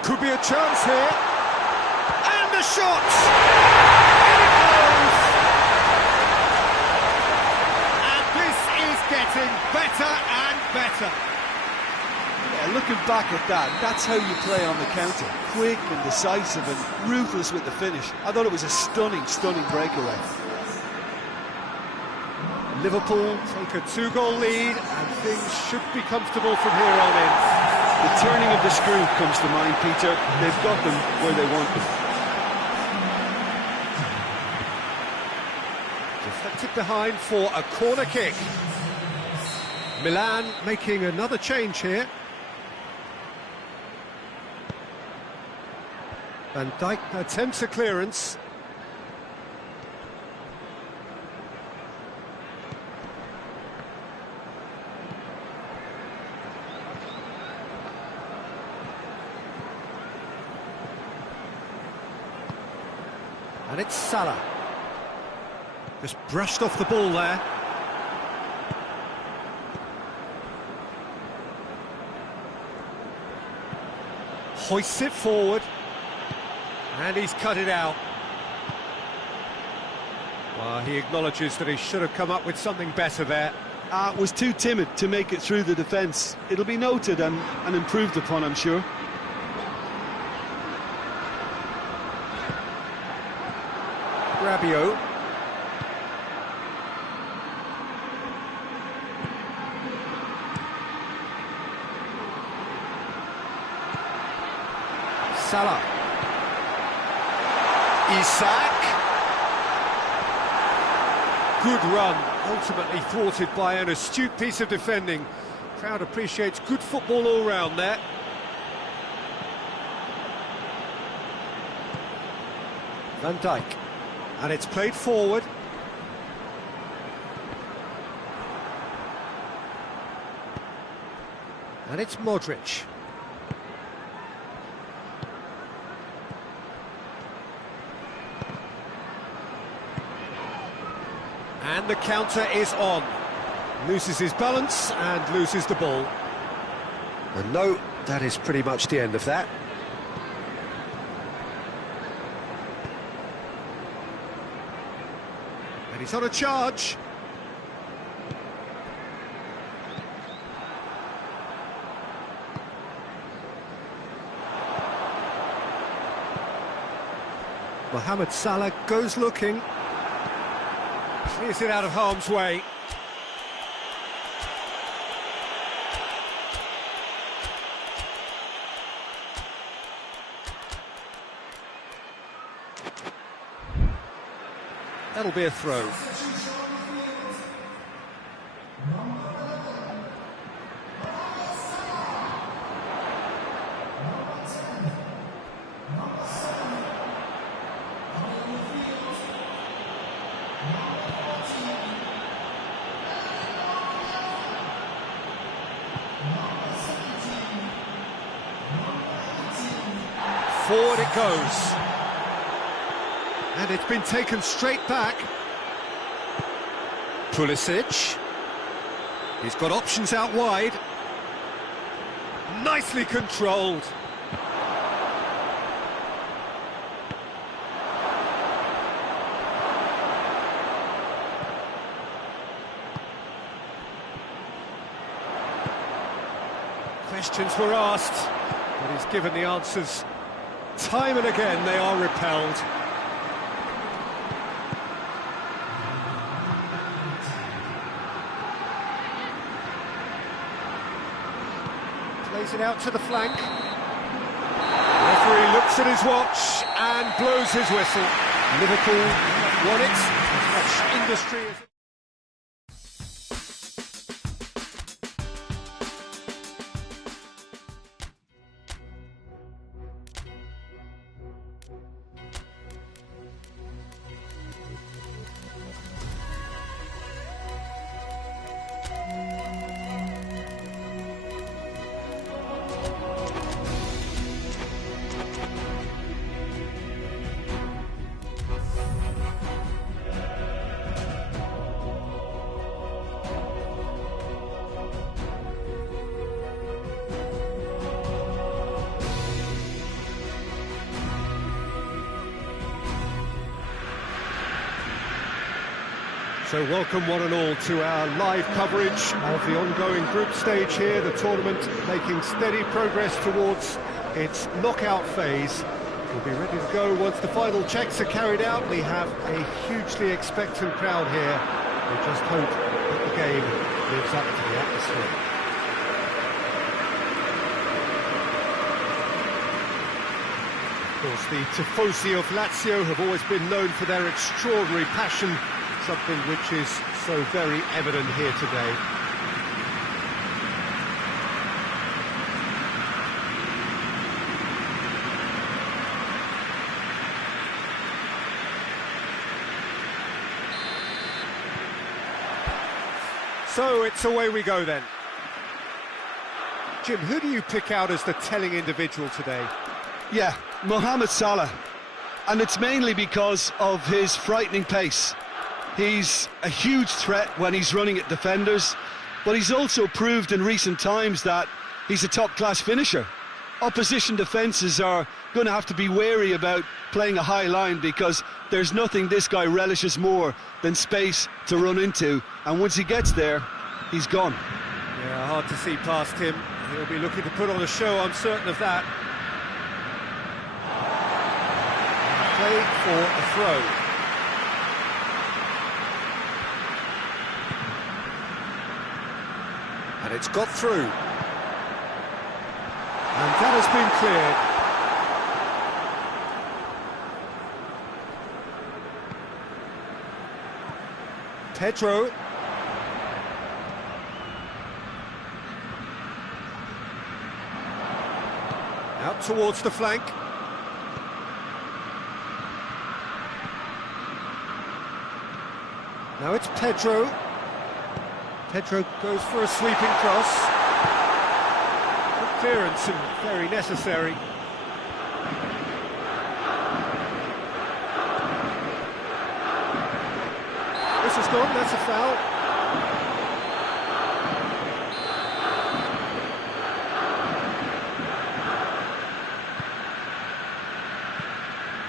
Could be a chance here. And the shot! In it goes! And this is getting better and better. Yeah, looking back at that, that's how you play on the counter. Quick and decisive and ruthless with the finish. I thought it was a stunning breakaway. Liverpool take a 2-goal lead and things should be comfortable from here on in. The turning of the screw comes to mind, Peter. They've got them where they want them. Deflected behind for a corner kick. Milan making another change here. Van Dijk attempts a clearance. And it's Salah. Just brushed off the ball there. Hoists it forward. And he's cut it out. Well, he acknowledges that he should have come up with something better there. Was too timid to make it through the defence. It'll be noted and improved upon, I'm sure. Rabiot. Salah. Isak. Good run, ultimately thwarted by an astute piece of defending. Crowd appreciates good football all round there. Van Dijk. And it's played forward. And it's Modric. And the counter is on. Loses his balance and loses the ball. And no, that is pretty much the end of that. And he's on a charge. Mohamed Salah goes looking. Clears it out of harm's way. That'll be a throw. Forward it goes. And it's been taken straight back. Pulisic. He's got options out wide. Nicely controlled. Questions were asked, but he's given the answers. Time and again they are repelled. Plays it out to the flank. The referee looks at his watch and blows his whistle. Liverpool won it. As much industry as... So welcome one and all to our live coverage of the ongoing group stage here, the tournament making steady progress towards its knockout phase. We'll be ready to go once the final checks are carried out. We have a hugely expectant crowd here. We just hope that the game lives up to the atmosphere. Of course, the tifosi of Lazio have always been known for their extraordinary passion, something which is so very evident here today. So it's away we go then. Jim, who do you pick out as the telling individual today? Yeah, Mohamed Salah. And it's mainly because of his frightening pace. He's a huge threat when he's running at defenders, but he's also proved in recent times that he's a top-class finisher. Opposition defences are going to have to be wary about playing a high line because there's nothing this guy relishes more than space to run into, and once he gets there, he's gone. Yeah, hard to see past him. He'll be looking to put on a show, I'm certain of that. Play for a throw. And it's got through. And that has been cleared. Pedro. Out towards the flank. Now it's Pedro. Pedro goes for a sweeping cross. Good clearance and very necessary. This is gone, that's a foul.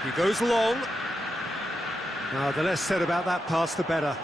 He goes long. The less said about that pass, the better.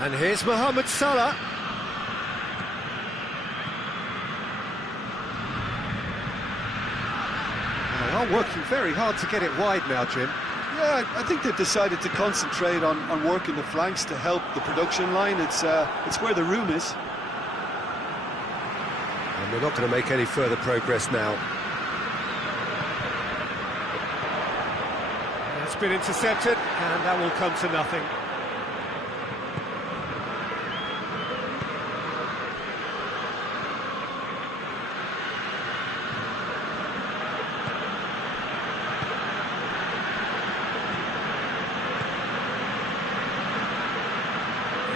And here's Mohamed Salah. They are working very hard to get it wide now, Jim. Yeah, I think they've decided to concentrate on working the flanks to help the production line. It's where the room is. And they're not going to make any further progress now. It's been intercepted, and that will come to nothing.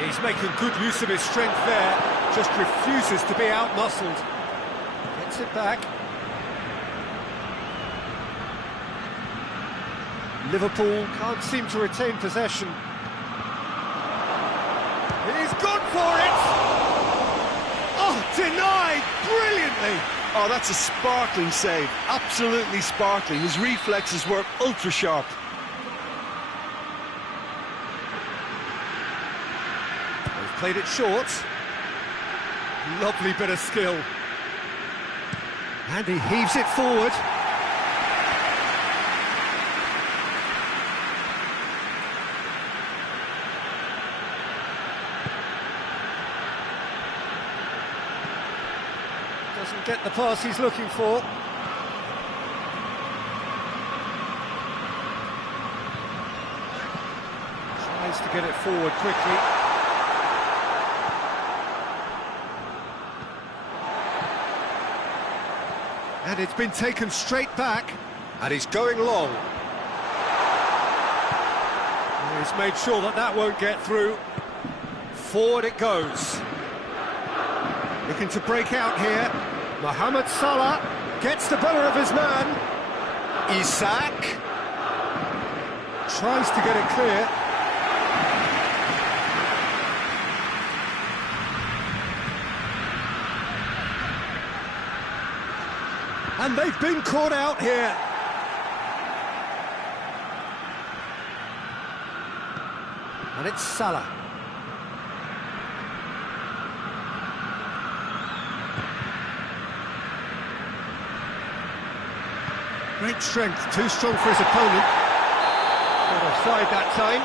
He's making good use of his strength there, just refuses to be out-muscled. Gets it back. Liverpool can't seem to retain possession. He's gone for it! Oh, denied brilliantly! Oh, that's a sparkling save, absolutely sparkling. His reflexes were ultra-sharp. They've played it short. Lovely bit of skill. And he heaves it forward. Doesn't get the pass he's looking for. Tries to get it forward quickly. And it's been taken straight back. And he's going long. He's made sure that that won't get through. Forward it goes. Looking to break out here. Mohamed Salah gets the better of his man. Isak tries to get it clear. And they've been caught out here. And it's Salah. Great strength, too strong for his opponent. Not offside that time.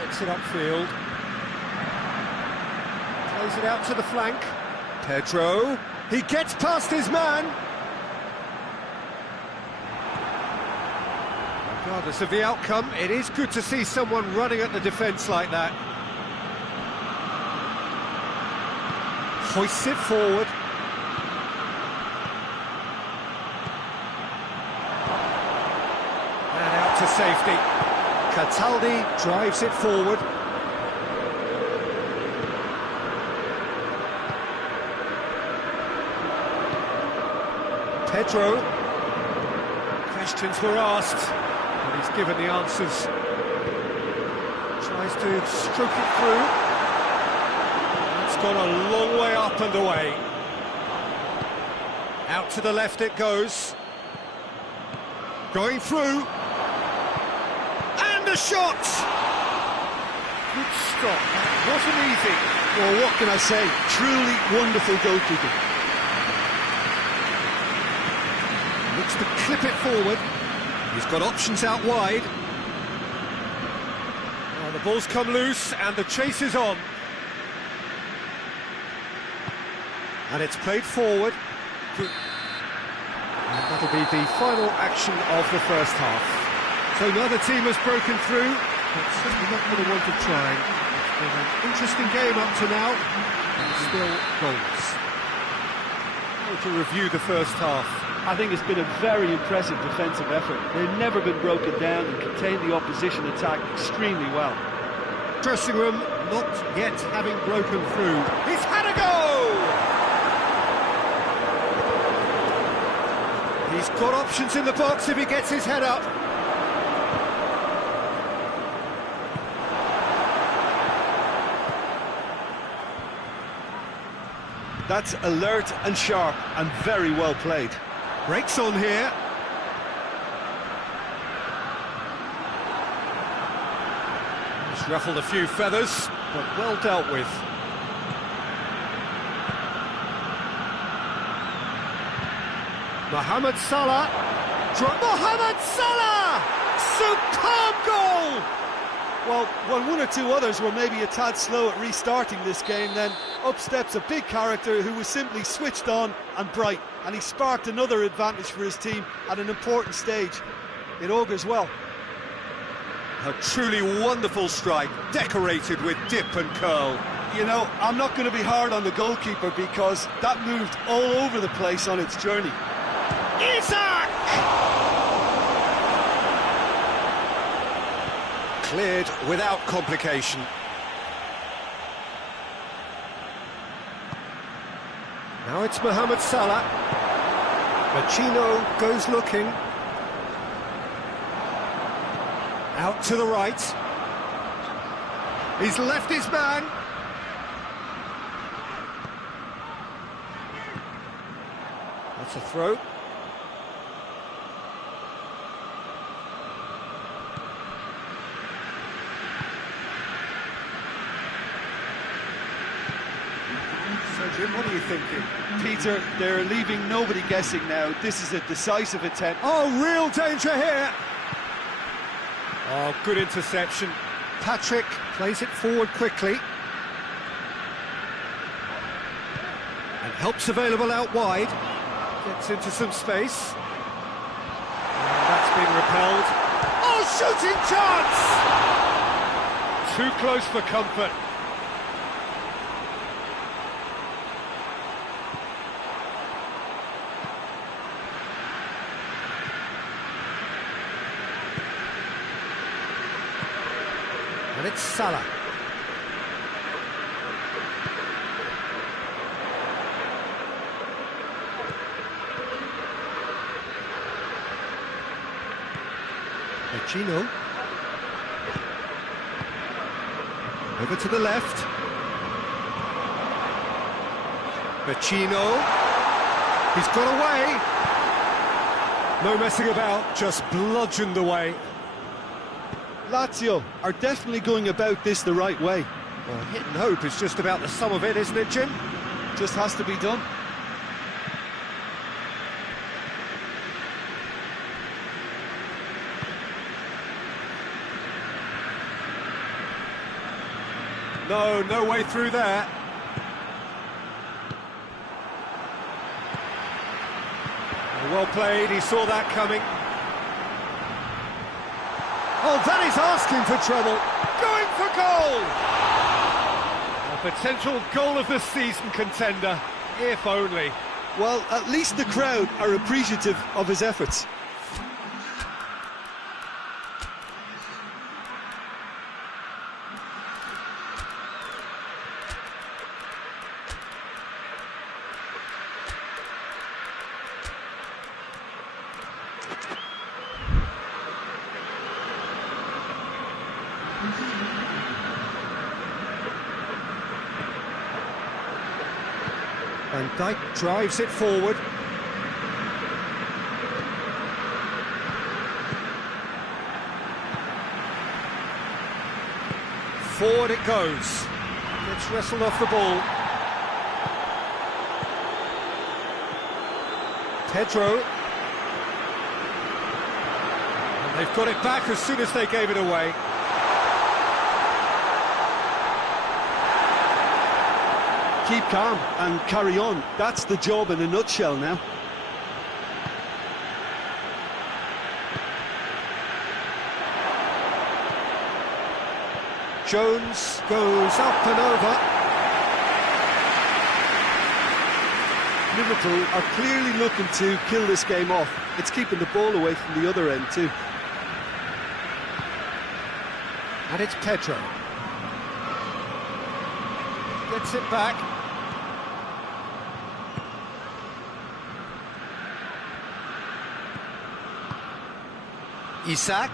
Gets it upfield. Plays it out to the flank. Pedro. He gets past his man. Regardless of the outcome, it is good to see someone running at the defence like that. Hoists it forward. And out to safety. Cataldi drives it forward. Pedro. Questions were asked. And he's given the answers. Tries to stroke it through. It's gone a long way up and away. Out to the left it goes. Going through. And a shot! Good stop. That wasn't easy. Well, what can I say? Truly wonderful goalkeeping. Looks to clip it forward. He's got options out wide. Oh, the ball's come loose and the chase is on. And it's played forward. And that'll be the final action of the first half. So neither team has broken through, but certainly not going to want to try. It's been an interesting game up to now, and still goals. How to review the first half? I think it's been a very impressive defensive effort. They've never been broken down and contained the opposition attack extremely well. Dressing room not yet having broken through. He's had a go! He's got options in the box if he gets his head up. That's alert and sharp and very well played. Breaks on here. He's ruffled a few feathers, but well dealt with. Mohamed Salah. Mohamed Salah! Superb goal! Well, while one or two others were maybe a tad slow at restarting this game, then up steps a big character who was simply switched on and bright, and he sparked another advantage for his team at an important stage. It augurs well. A truly wonderful strike, decorated with dip and curl. You know, I'm not going to be hard on the goalkeeper because that moved all over the place on its journey. Isak! Cleared without complication. Now it's Mohamed Salah. Pacino goes looking. Out to the right. He's left his man. That's a throw. Jim, what are you thinking? Peter, they're leaving nobody guessing now. This is a decisive attempt. Oh, real danger here! Oh, good interception. Patrick plays it forward quickly. And help's available out wide. Gets into some space. And that's been repelled. Oh, shooting chance! Too close for comfort. And it's Salah. Pacino. Over to the left. Pacino. He's got away. No messing about, just bludgeoned away. Lazio are definitely going about this the right way. Well, hit and hope is just about the sum of it, isn't it, Jim? Just has to be done. No way through there. Well played, he saw that coming. Oh, that is asking for trouble. Going for goal! A potential goal of the season contender, if only. Well, at least the crowd are appreciative of his efforts. Van Dijk drives it forward. Forward it goes. Gets wrestled off the ball. Pedro. And they've got it back as soon as they gave it away. Keep calm and carry on. That's the job in a nutshell now. Jones goes up and over. Liverpool are clearly looking to kill this game off. It's keeping the ball away from the other end too. And it's Pedro. Gets it back. Isak.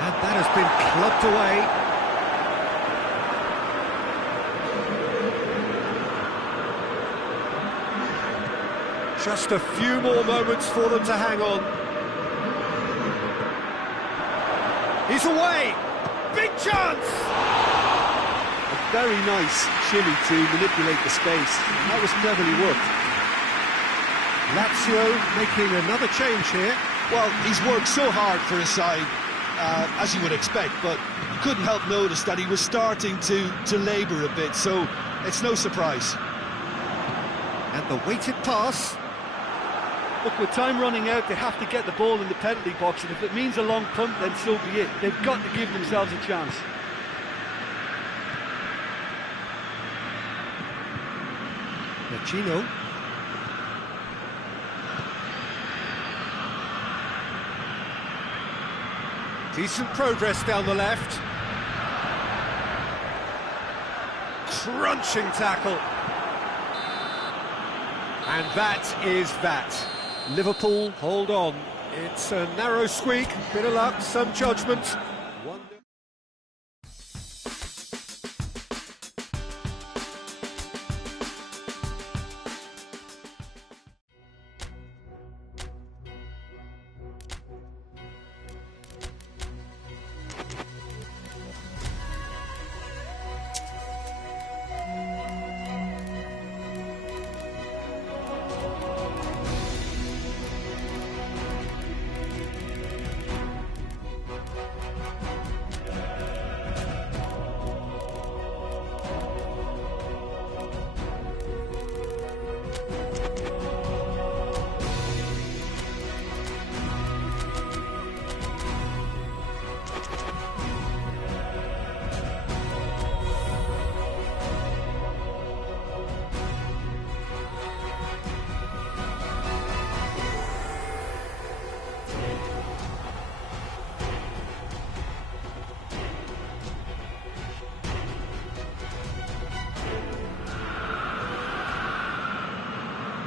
And that has been clubbed away. Just a few more moments for them to hang on. He's away! Big chance! A very nice shimmy to manipulate the space. That was cleverly worked. Lazio making another change here. Well, he's worked so hard for his side, as you would expect, but you couldn't help notice that he was starting to labour a bit, so it's no surprise. And the weighted pass. Look, with time running out, they have to get the ball in the penalty box, and if it means a long punt, then so be it. They've got to give themselves a chance. Machino. Decent progress down the left. Crunching tackle. And that is that. Liverpool hold on. It's a narrow squeak, bit of luck, some judgment.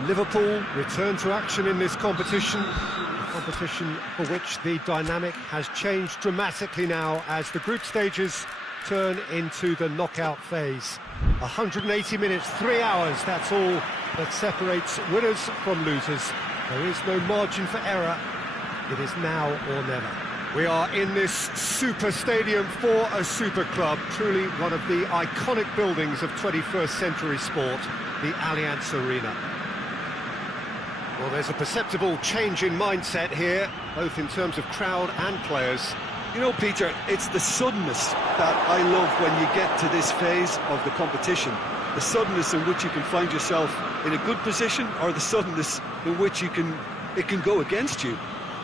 Liverpool return to action in this competition, a competition for which the dynamic has changed dramatically now as the group stages turn into the knockout phase. 180 minutes, 3 hours, that's all that separates winners from losers. There is no margin for error. It is now or never. We are in this super stadium for a super club, truly one of the iconic buildings of 21st century sport, the Allianz Arena. Well, there's a perceptible change in mindset here, both in terms of crowd and players. You know, Peter, it's the suddenness that I love when you get to this phase of the competition. The suddenness in which you can find yourself in a good position, or the suddenness in which it can go against you.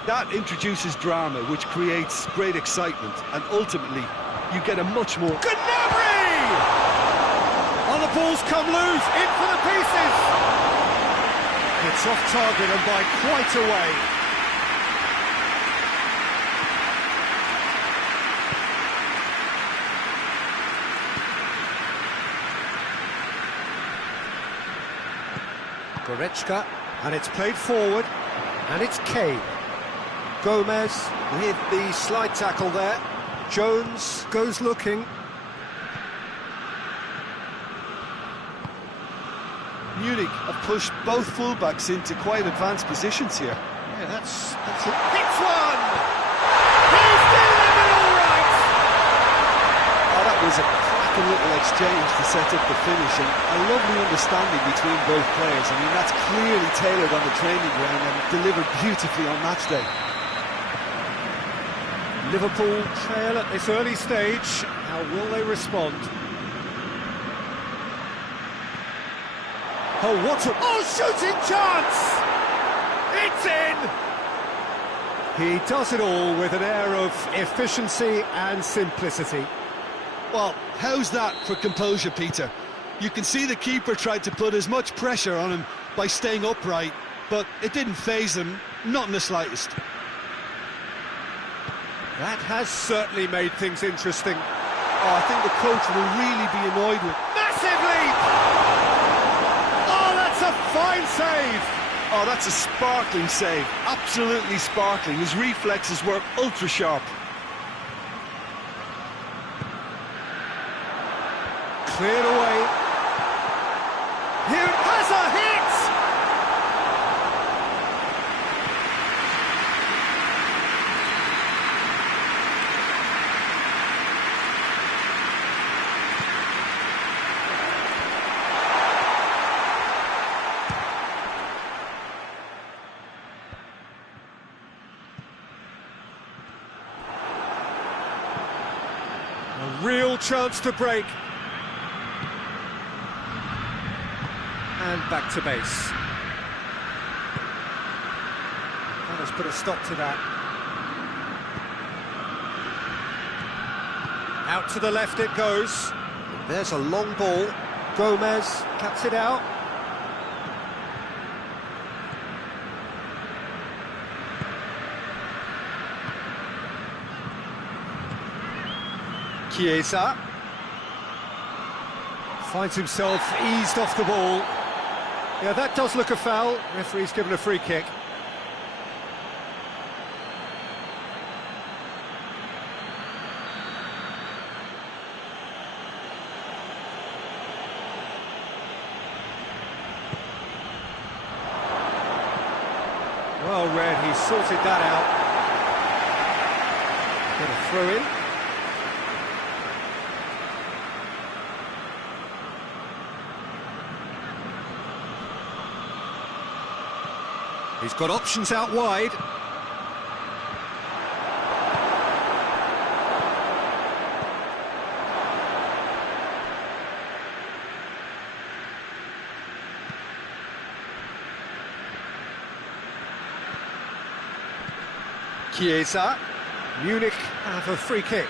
That introduces drama, which creates great excitement, and ultimately, you get a much more... Gnabry! Oh, the ball's come loose, in for the pieces! It's off target and by quite a way. Goretzka, and it's played forward, and it's Kane. Gomez with the slide tackle there. Jones goes looking. Munich have pushed both fullbacks into quite advanced positions here. Yeah, that's it. Hits one! He's delivered all right! Oh, that was a cracking little exchange to set up the finish, and a lovely understanding between both players. I mean, that's clearly tailored on the training ground and delivered beautifully on match day. Liverpool trail at this early stage. How will they respond? Oh, what a... Oh, shooting chance! It's in! He does it all with an air of efficiency and simplicity. Well, how's that for composure, Peter? You can see the keeper tried to put as much pressure on him by staying upright, but it didn't faze him, not in the slightest. That has certainly made things interesting. Oh, I think the coach will really be annoyed with... Massive leap! A fine save! Oh, that's a sparkling save. Absolutely sparkling. His reflexes were ultra sharp. Cleared away. Here has a hit! real chance to break. And back to base. And let's put a stop to that. Out to the left it goes. There's a long ball. Gomez cuts it out. Chiesa finds himself eased off the ball. Yeah, that does look a foul. Referee's given a free kick. Well read, he sorted that out. Got a throw in. He's got options out wide. Chiesa. Munich have a free kick.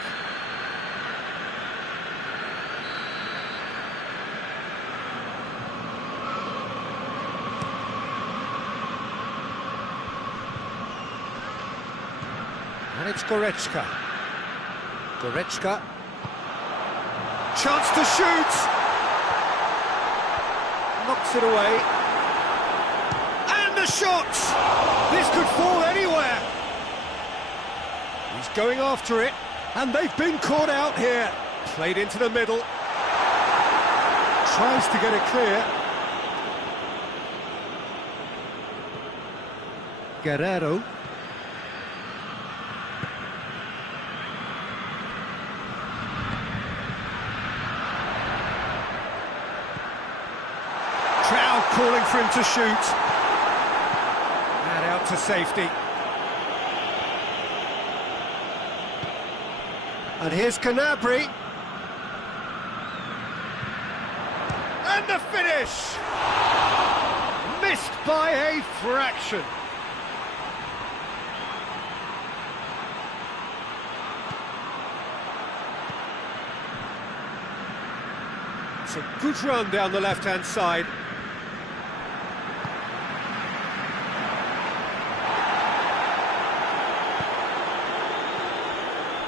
And it's Goretzka. Goretzka. Chance to shoot! Knocks it away. And the shot! This could fall anywhere! He's going after it, and they've been caught out here. Played into the middle. Tries to get it clear. Guerrero. Calling for him to shoot. And out to safety. And here's Gnabry. And the finish! Missed by a fraction. It's a good run down the left-hand side.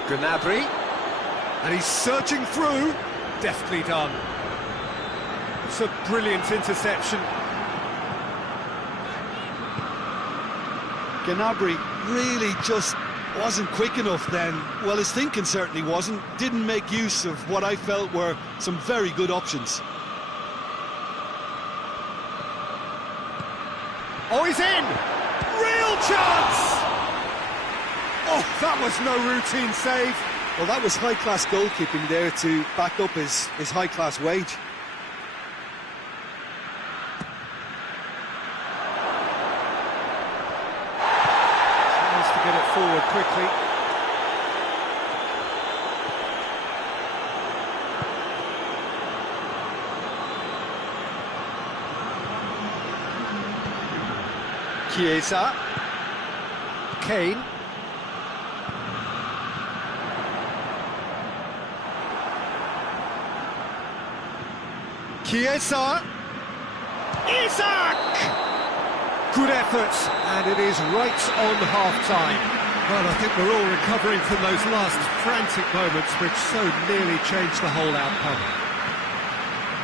Gnabry, and he's surging through. Deftly done. It's a brilliant interception. Gnabry really just wasn't quick enough then. Well, his thinking certainly wasn't. Didn't make use of what I felt were some very good options. Oh, he's in! Real chance! Oh, that was no routine save. Well, that was high-class goalkeeping there to back up his high-class wage. Tries to get it forward quickly. Chiesa. Kane. Chiesa! Isak! Good effort, and it is right on half-time. Well, I think we're all recovering from those last frantic moments which so nearly changed the whole outcome.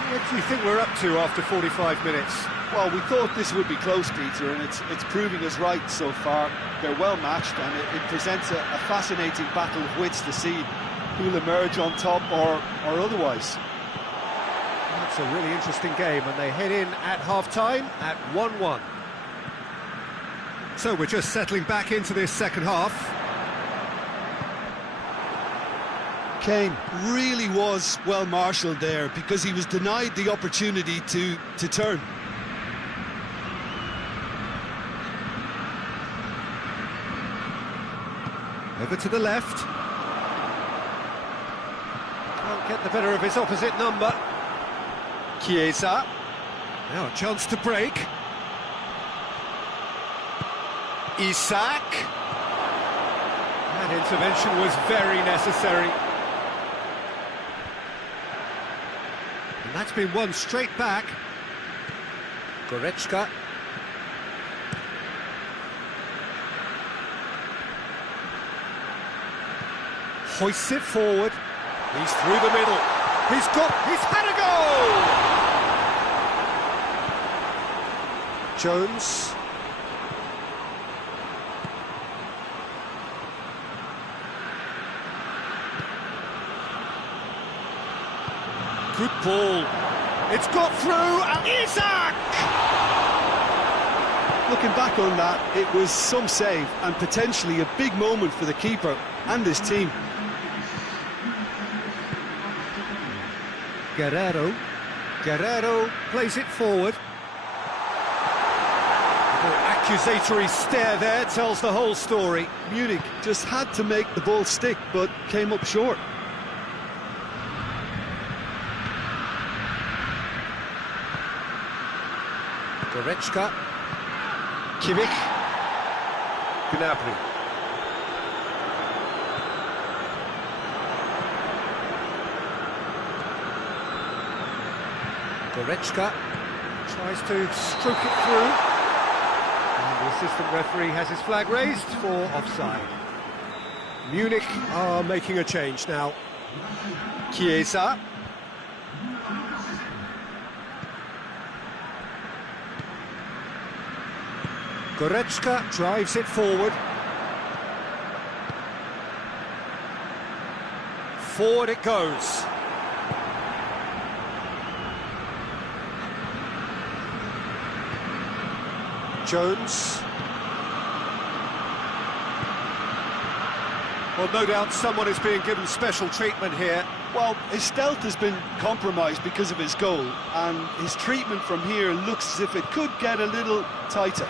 What do you think we're up to after 45 minutes? Well, we thought this would be close, Peter, and it's proving us right so far. They're well matched, and it presents a fascinating battle of wits to see who'll emerge on top or otherwise. It's a really interesting game, and they head in at half-time at 1-1. So we're just settling back into this second half. Kane really was well marshalled there because he was denied the opportunity to turn. Over to the left. Can't get the better of his opposite number. Chiesa. Now a chance to break. Isak. That intervention was very necessary. And that's been won straight back. Goretzka. Hoists it forward. He's through the middle. He's had a goal! Jones. Good ball. It's got through, and Isak! Looking back on that, it was some save and potentially a big moment for the keeper and his team. Guerrero plays it forward. The accusatory stare there tells the whole story. Munich just had to make the ball stick, but came up short. Goretzka. Kimmich. Gnabry. Goretzka tries to stroke it through. And the assistant referee has his flag raised for offside. Munich are making a change now. Chiesa. Goretzka drives it forward. Forward it goes. Jones. Well, no doubt someone is being given special treatment here. Well, his stealth has been compromised because of his goal, and his treatment from here looks as if it could get a little tighter.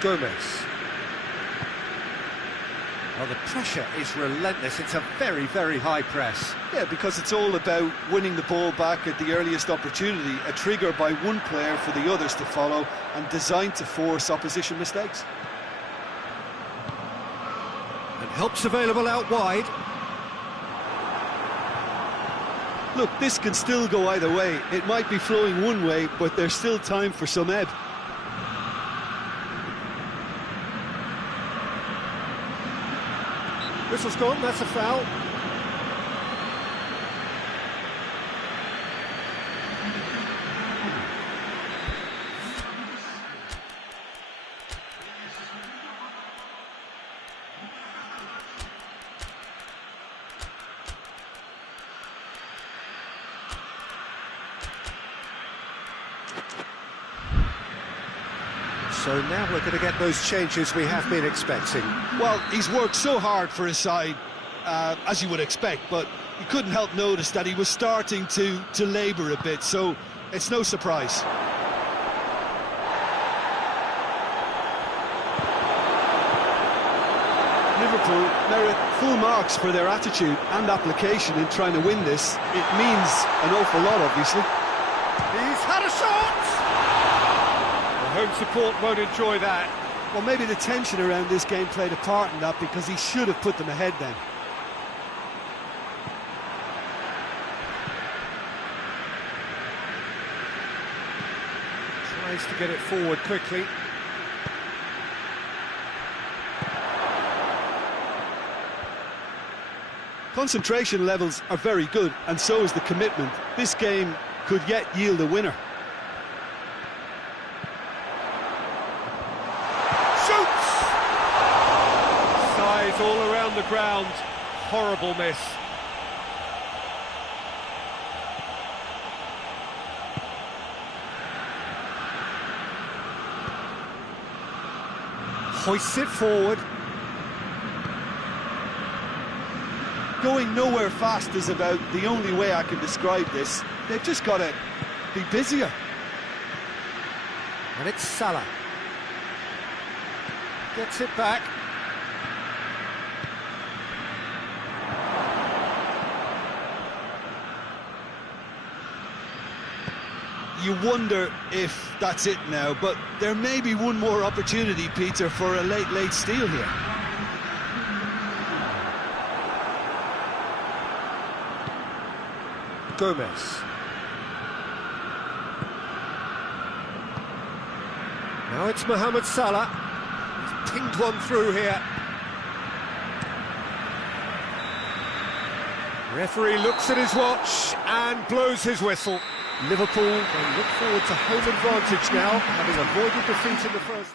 Gomez. Well, the pressure is relentless. It's a very, very high press. Yeah, because it's all about winning the ball back at the earliest opportunity, a trigger by one player for the others to follow, and designed to force opposition mistakes. And help's available out wide. Look, this can still go either way. It might be flowing one way, but there's still time for some ebb. Whistle's gone, that's a foul. So now we're going to get those changes we have been expecting. Well, he's worked so hard for his side, as you would expect, but you couldn't help notice that he was starting to labour a bit, so it's no surprise. Liverpool merit full marks for their attitude and application in trying to win this. It means an awful lot, obviously. He's had a shot! Home support won't enjoy that. Well, maybe the tension around this game played a part in that, because he should have put them ahead then. Tries to get it forward quickly. Concentration levels are very good, and so is the commitment. This game could yet yield a winner. All around the ground, horrible miss. Hoists it forward. Going nowhere fast is about the only way I can describe this. They've just got to be busier. And it's Salah. gets it back. You wonder if that's it now, but there may be one more opportunity, Peter, for a late steal here. Gomez. Now it's Mohamed Salah. He's pinged one through here. Referee looks at his watch and blows his whistle. Liverpool then look forward to home advantage now, having avoided defeat in the first.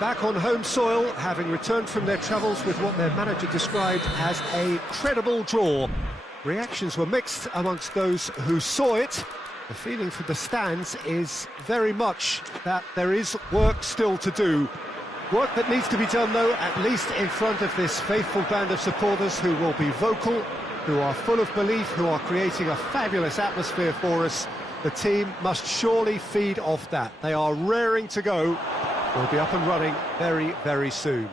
Back on home soil, having returned from their travels with what their manager described as a credible draw. Reactions were mixed amongst those who saw it. The feeling from the stands is very much that there is work still to do. Work that needs to be done, though, at least in front of this faithful band of supporters who will be vocal, who are full of belief, who are creating a fabulous atmosphere for us. The team must surely feed off that. They are raring to go. We'll be up and running very, very soon.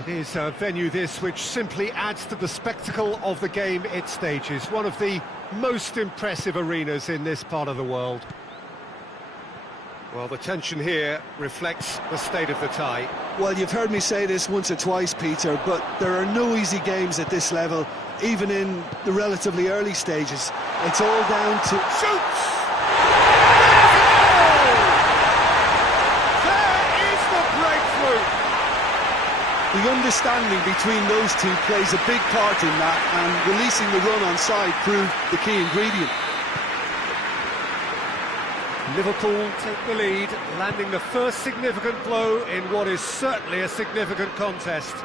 It is a venue this which simply adds to the spectacle of the game it stages. One of the most impressive arenas in this part of the world. Well, the tension here reflects the state of the tie. Well, you've heard me say this once or twice, Peter, but there are no easy games at this level, even in the relatively early stages. It's all down to... Shoots! There is the breakthrough! The understanding between those two plays a big part in that, and releasing the run on side proved the key ingredient. Liverpool take the lead, landing the first significant blow in what is certainly a significant contest.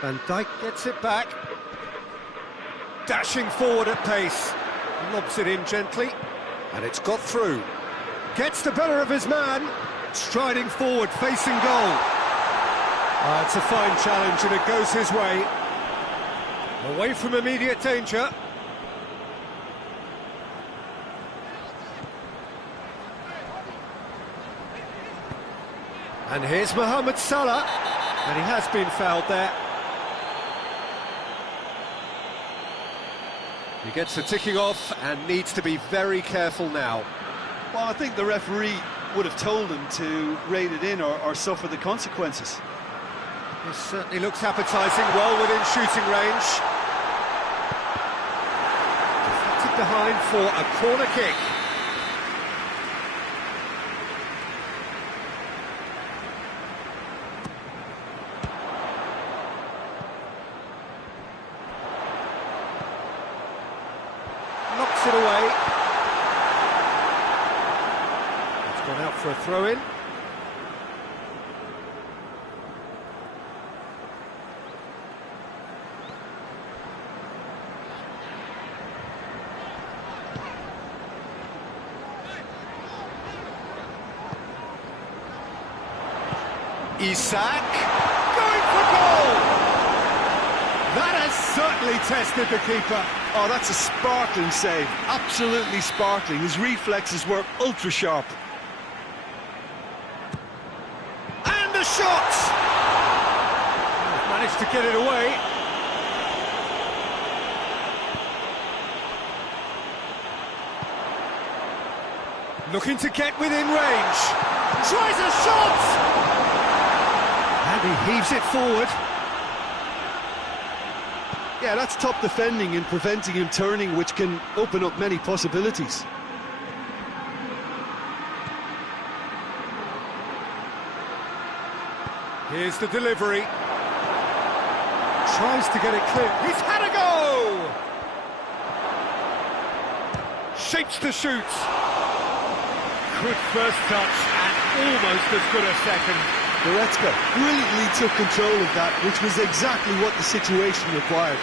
Van Dijk gets it back. Dashing forward at pace. Lobs it in gently. And it's got through. Gets the better of his man. Striding forward, facing goal. It's a fine challenge and it goes his way. Away from immediate danger. And here's Mohamed Salah, and he has been fouled there. He gets the ticking off and needs to be very careful now. Well, I think the referee would have told him to rein it in or suffer the consequences. This certainly looks appetising, well within shooting range. Deflected behind for a corner kick. Knocks it away. It's gone out for a throw-in. Isak going for goal. That has certainly tested the keeper. Oh, that's a sparkling save. Absolutely sparkling. His reflexes were ultra sharp. And a shot! Managed to get it away. Looking to get within range. Tries a shot! And he heaves it forward. Yeah, that's top defending and preventing him turning, which can open up many possibilities. Here's the delivery. Tries to get it clear. He's had a go! Shapes to shoot. Good first touch and almost as good a second. Goretzka brilliantly took control of that, which was exactly what the situation required.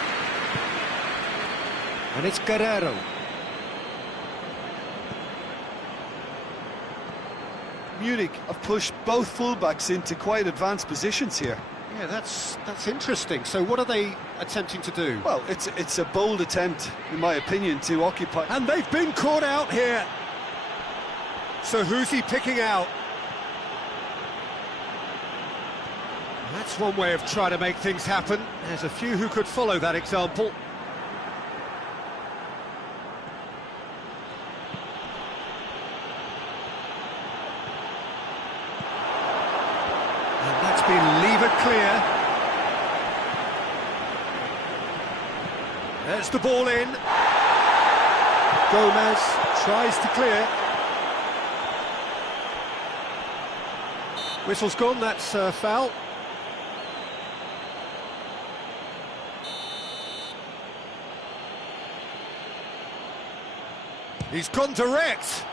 And it's Guerrero. Munich have pushed both fullbacks into quite advanced positions here. Yeah, that's interesting. So what are they attempting to do? Well, it's a bold attempt, in my opinion, to occupy... And they've been caught out here. So who's he picking out? That's one way of trying to make things happen. There's a few who could follow that example. And that's been levered clear. There's the ball in. Gomez tries to clear. Whistle's gone, that's foul. He's gone direct.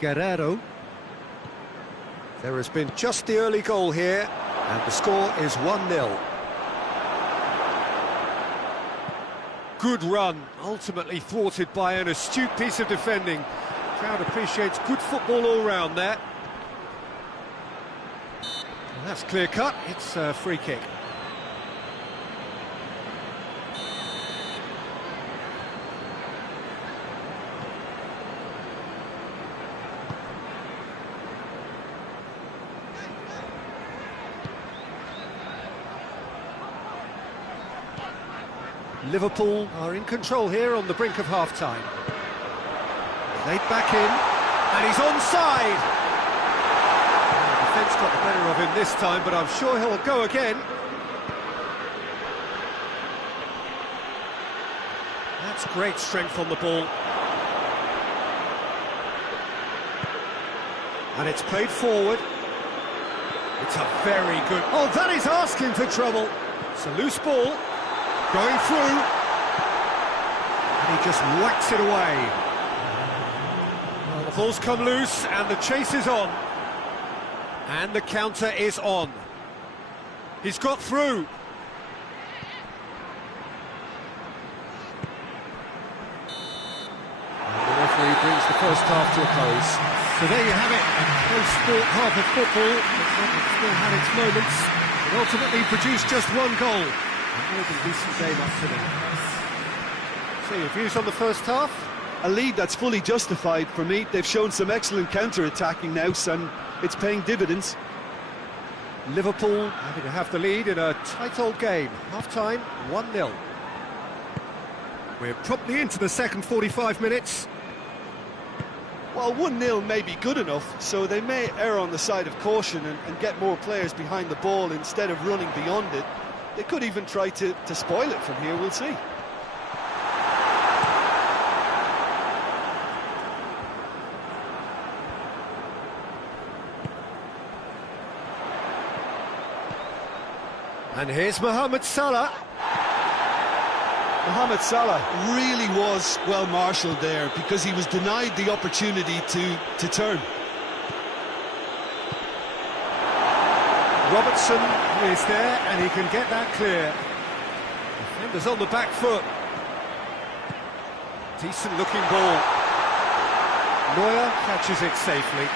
Guerrero. There has been just the early goal here, and the score is 1-0. Good run, ultimately thwarted by an astute piece of defending. Crowd appreciates good football all round there. And that's clear cut, it's a free kick. Liverpool are in control here on the brink of half-time. Laid back in, and he's onside! The defence got the better of him this time, but I'm sure he'll go again. That's great strength on the ball. And it's played forward. It's a very good... Oh, that is asking for trouble! It's a loose ball. Going through, and he just whacks it away. Well, the ball's come loose, and the chase is on. And the counter is on. He's got through. And the referee brings the first half to a close. So there you have it, a close sport half of football. It still had its moments. It ultimately produced just one goal. A more than decent game up to now. So your views on the first half? A lead that's fully justified for me. They've shown some excellent counter-attacking now, and it's paying dividends. Liverpool happy to have the lead in a tight old game. Half-time, 1-0. We're promptly into the second 45 minutes. Well, 1-0 may be good enough, so they may err on the side of caution and get more players behind the ball instead of running beyond it. They could even try to spoil it from here, we'll see. And here's Mohamed Salah. Mohamed Salah really was well marshalled there because he was denied the opportunity to turn. Robertson is there, and he can get that clear. Defenders on the back foot. Decent looking ball. Neuer catches it safely.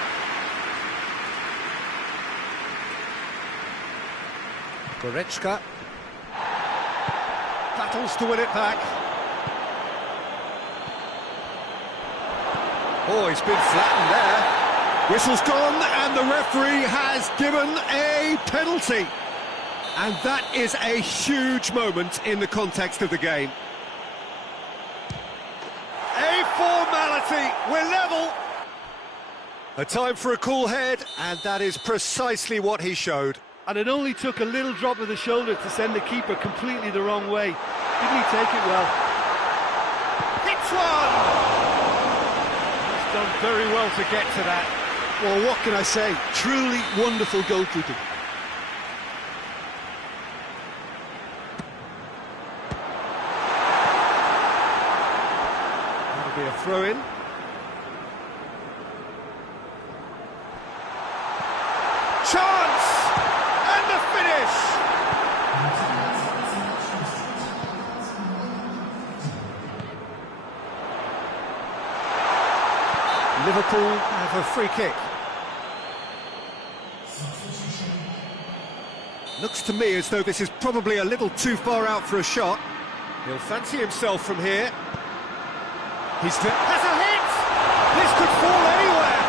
Goretzka battles to win it back. Oh, he's been flattened there. Whistle's gone, and the referee has given a penalty. And that is a huge moment in the context of the game. A formality, we're level. A time for a cool head, and that is precisely what he showed. And it only took a little drop of the shoulder to send the keeper completely the wrong way. Didn't he take it well? Hits one! He's done very well to get to that. Well, what can I say? Truly wonderful goalkeeping. That'll be a throw-in. Chance! And the finish! Liverpool have a free kick. Looks to me as though this is probably a little too far out for a shot. He'll fancy himself from here. Has a hit! This could fall anywhere!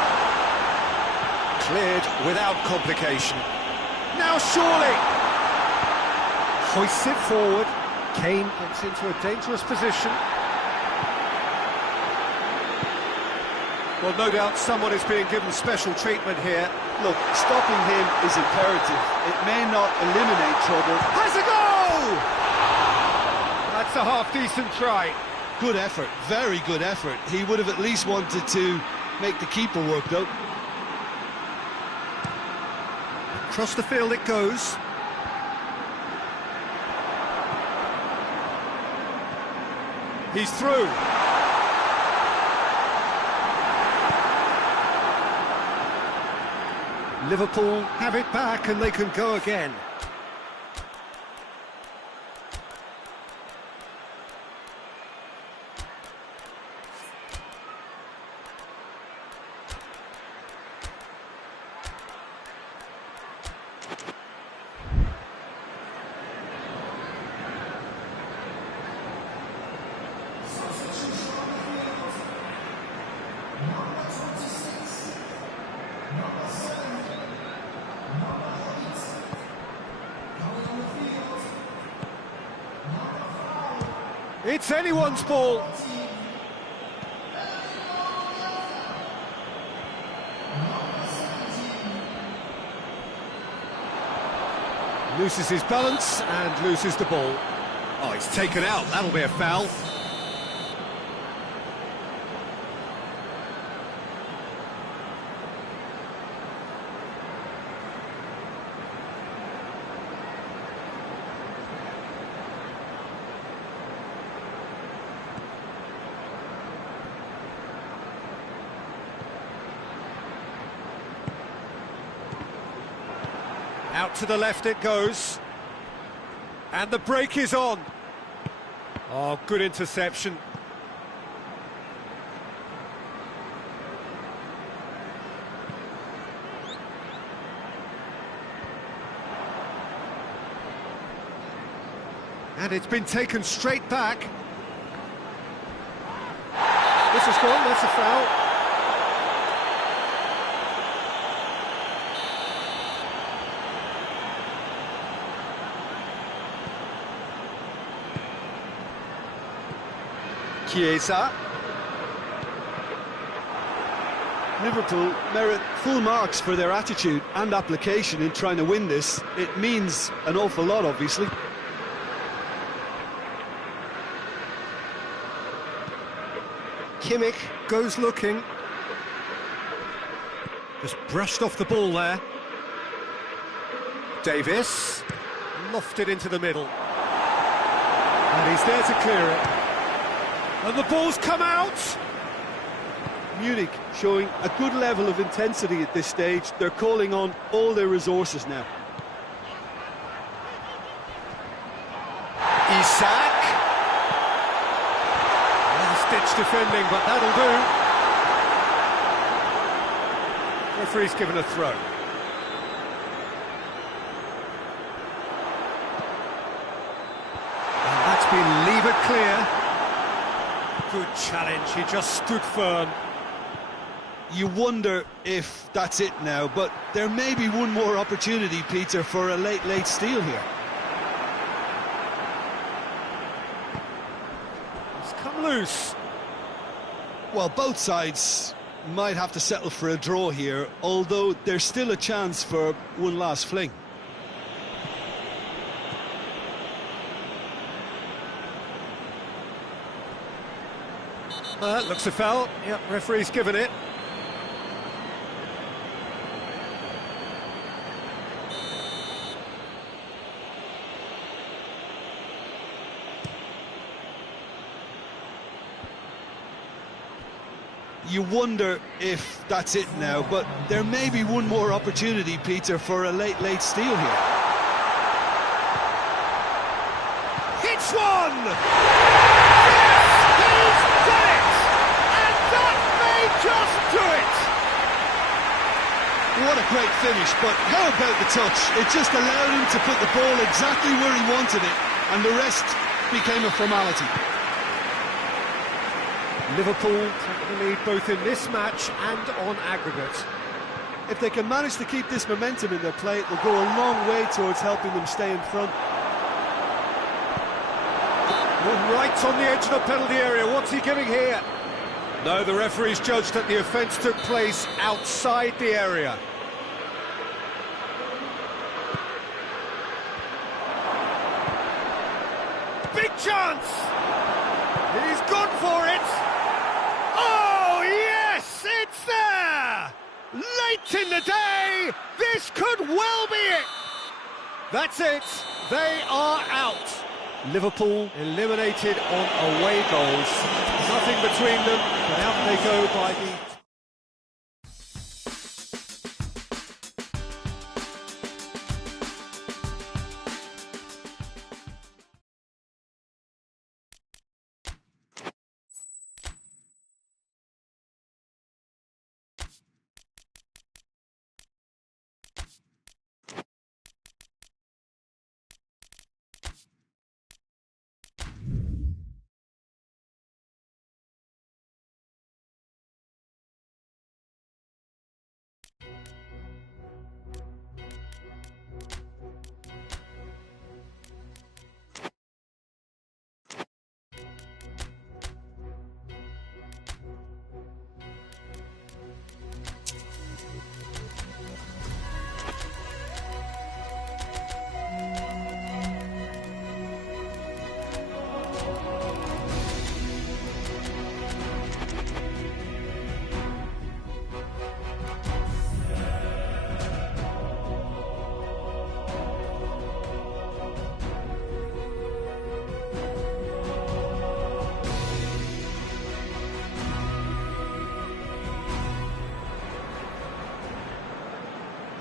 Cleared without complication. Now surely! Hoists it forward. Kane gets into a dangerous position. Well, no doubt someone is being given special treatment here. Look, stopping him is imperative. It may not eliminate trouble. Has a goal! That's a half-decent try. Good effort, very good effort. He would have at least wanted to make the keeper work, though. Across the field it goes. He's through. Liverpool have it back and they can go again. It's anyone's ball. Loses his balance and loses the ball. Oh, he's taken out. That'll be a foul. Out to the left it goes. And the break is on. Oh, good interception. And it's been taken straight back. This is gone, that's a foul. Chiesa. Liverpool merit full marks for their attitude and application in trying to win this. It means an awful lot, obviously. Kimmich goes looking. Just brushed off the ball there. Davis lofted into the middle. And he's there to clear it. And the ball's come out! Munich showing a good level of intensity at this stage. They're calling on all their resources now. Isak. Last Rich defending, but that'll do. Referee's given a throw. And that's been levered clear. Good challenge, he just stood firm. You wonder if that's it now, but there may be one more opportunity, Peter, for a late steal here. It's come loose. Well, both sides might have to settle for a draw here, although there's still a chance for one last fling. Looks a foul. Yep, referee's given it. You wonder if that's it now, but there may be one more opportunity, Peter, for a late steal here. Hits one! Yes, he's done it! And that may just do it! What a great finish, but how about the touch? It just allowed him to put the ball exactly where he wanted it, and the rest became a formality. Liverpool take the lead both in this match and on aggregate. If they can manage to keep this momentum in their play, it will go a long way towards helping them stay in front. Right on the edge of the penalty area, what's he giving here? No, the referee's judged that the offence took place outside the area. Big chance! He's gone for it! Oh, yes, it's there! Late in the day, this could well be it! That's it, they are out. Liverpool eliminated on away goals. Nothing between them, but out they go by the...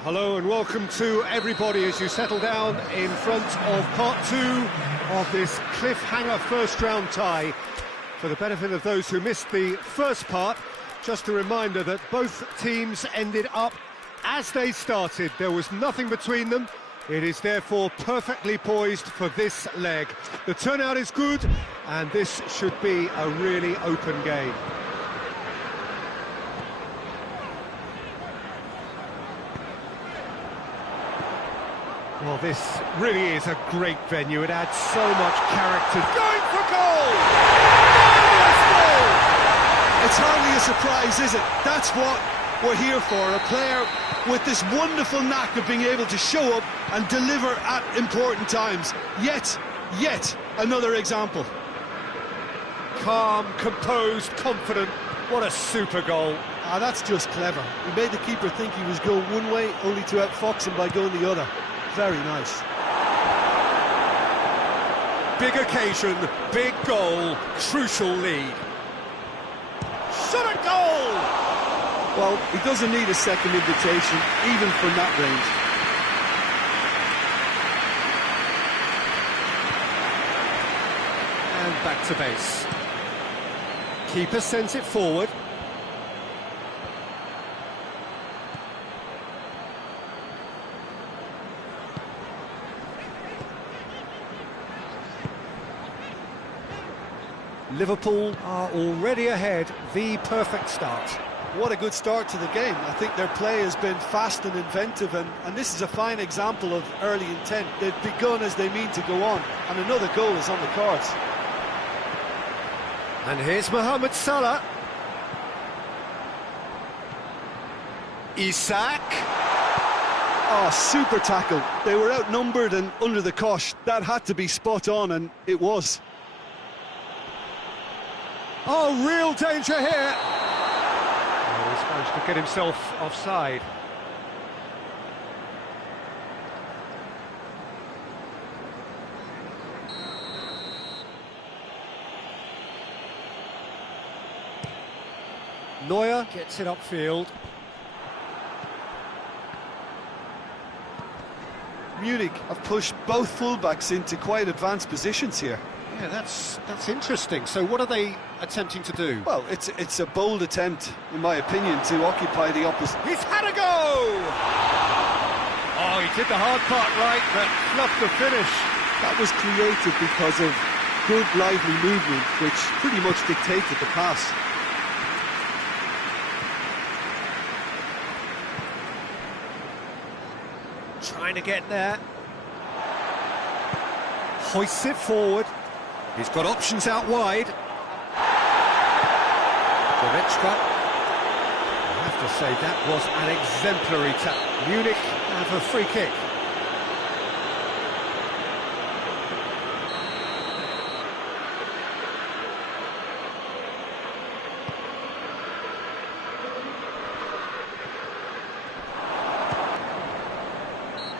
Hello and welcome to everybody as you settle down in front of part two of this cliffhanger first round tie. For the benefit of those who missed the first part, just a reminder that both teams ended up as they started. There was nothing between them. It is therefore perfectly poised for this leg. The turnout is good and this should be a really open game. Well, this really is a great venue. It adds so much character. Going for goal! Marvellous goal! It's hardly a surprise, is it? That's what we're here for. A player with this wonderful knack of being able to show up and deliver at important times. Yet another example. Calm, composed, confident. What a super goal. Ah, that's just clever. He made the keeper think he was going one way, only to outfox him by going the other. Very nice. Big occasion, big goal, crucial lead. Shot at goal! Well, he doesn't need a second invitation, even from that range. And back to base. Keeper sends it forward. Liverpool are already ahead, the perfect start. What a good start to the game. I think their play has been fast and inventive, and this is a fine example of early intent. They've begun as they mean to go on, and another goal is on the cards. And here's Mohamed Salah. Isak. Oh, super tackle. They were outnumbered and under the cosh. That had to be spot on, and it was. Oh, real danger here. Oh, he's managed to get himself offside. Neuer gets it upfield. Munich have pushed both fullbacks into quite advanced positions here. Yeah, that's interesting. So what are they attempting to do? Well, it's a bold attempt, in my opinion, to occupy the opposite. He's had a go! Oh, he did the hard part right, but fluffed the finish. That was created because of good, lively movement, which pretty much dictated the pass. Trying to get there. Hoists it forward. He's got options out wide. Goretzka. I have to say that was an exemplary tap. Munich have a free kick.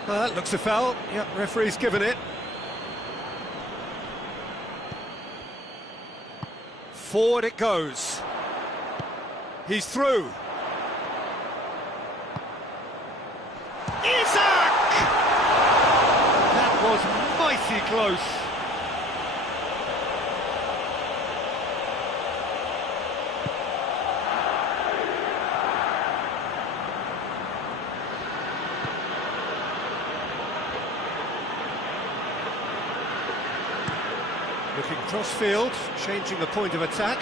That looks a foul. Yep, referee's given it. Forward it goes. He's through. Isak! That was mighty close. Looking cross-field, changing the point of attack.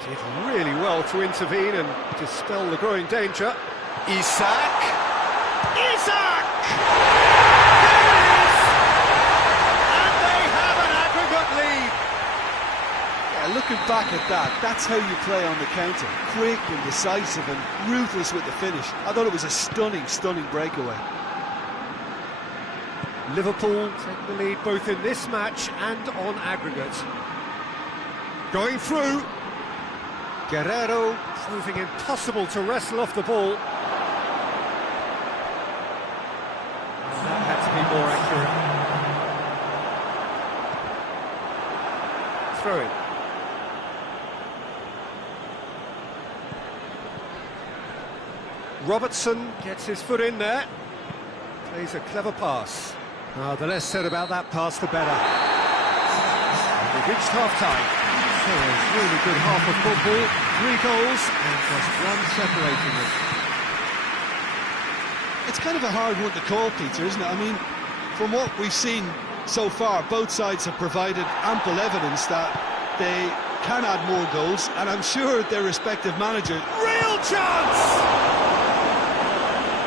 Did really well to intervene and dispel the growing danger. Isak! Isak! There it is! And they have an aggregate lead! Yeah, looking back at that, that's how you play on the counter. Quick and decisive and ruthless with the finish. I thought it was a stunning, stunning breakaway. Liverpool take the lead both in this match and on aggregate. Going through. Guerrero proving impossible to wrestle off the ball. That had to be more accurate. Throw it. Robertson gets his foot in there. Plays a clever pass. The less said about that pass, the better. And we've reached half-time. So a really good half of football, 3 goals and just one separating them. It's kind of a hard one to call, Peter, isn't it? I mean, from what we've seen so far, both sides have provided ample evidence that they can add more goals, and I'm sure their respective managers... Real chance!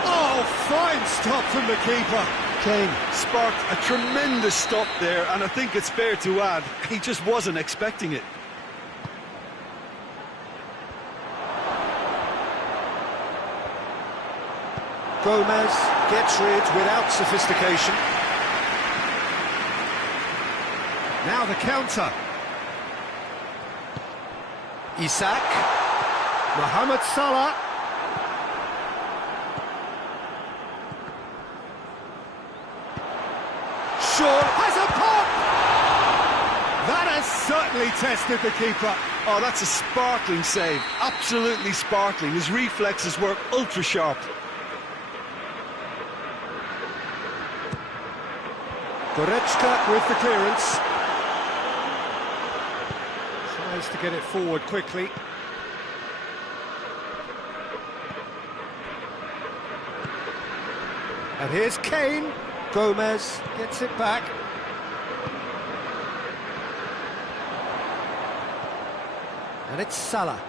Oh, fine stop from the keeper. Kane sparked a tremendous stop there, and I think it's fair to add, he just wasn't expecting it. Gomez gets rid without sophistication. Now the counter. Isak. Mohamed Salah. Shaw has a pop! That has certainly tested the keeper. Oh, that's a sparkling save. Absolutely sparkling. His reflexes were ultra sharp. Goretzka with the clearance. Tries to get it forward quickly. And here's Kane. Gomez gets it back. And it's Salah.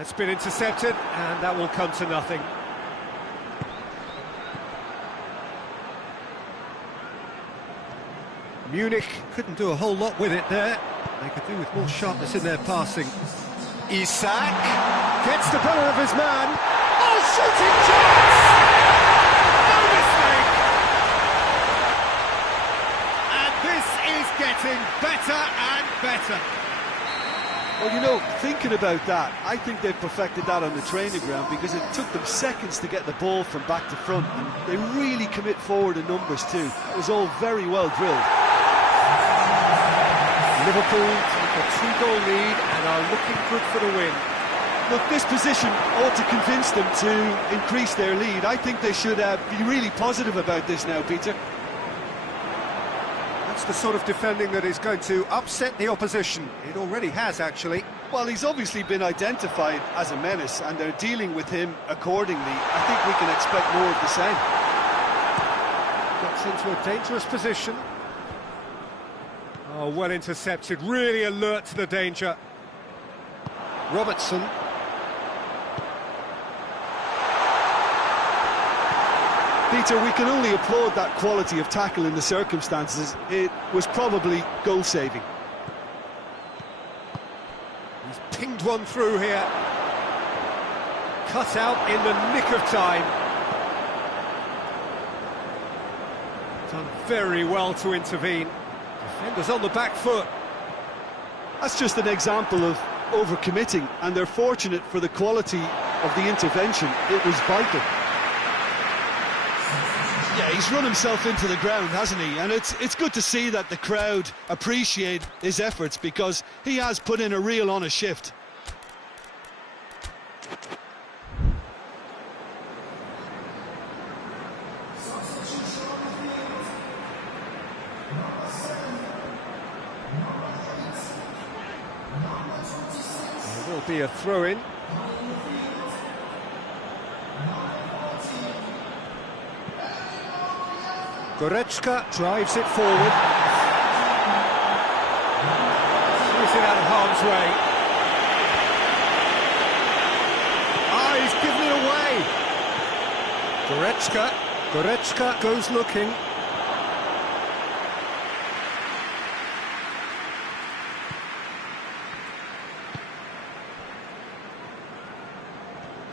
It's been intercepted, and that will come to nothing. Munich couldn't do a whole lot with it there. They could do with more sharpness in their passing. Isak gets the better of his man. Oh, shooting chance! No mistake! And this is getting better and better. Well, you know, thinking about that, I think they've perfected that on the training ground because it took them seconds to get the ball from back to front, and they really commit forward in numbers too. It was all very well drilled. Liverpool take a 2-goal lead and are looking good for the win. Look, this position ought to convince them to increase their lead. I think they should be really positive about this now, Peter. That's the sort of defending that is going to upset the opposition. It already has, actually. Well, he's obviously been identified as a menace, and they're dealing with him accordingly. I think we can expect more of the same. Gets into a dangerous position. Oh, well intercepted, really alert to the danger. Robertson. Peter, we can only applaud that quality of tackle in the circumstances. It was probably goal-saving. He's pinged one through here. Cut out in the nick of time. Done very well to intervene. Defenders on the back foot. That's just an example of overcommitting, and they're fortunate for the quality of the intervention. It was vital. Yeah, he's run himself into the ground, hasn't he? And it's good to see that the crowd appreciate his efforts because he has put in a real honest shift. There will be a throw-in. Goretzka drives it forward. Sees it out of harm's way. Ah, he's given it away. Goretzka goes looking.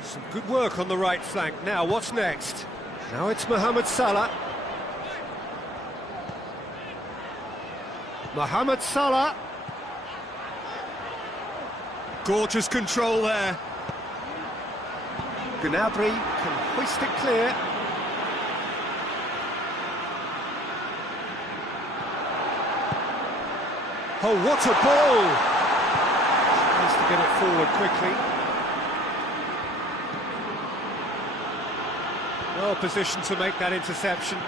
Some good work on the right flank. Now, what's next? Now it's Mohamed Salah. Mohamed Salah. Gorgeous control there. Gnabry can hoist it clear. Oh, what a ball! Tries to get it forward quickly. Well positioned to make that interception.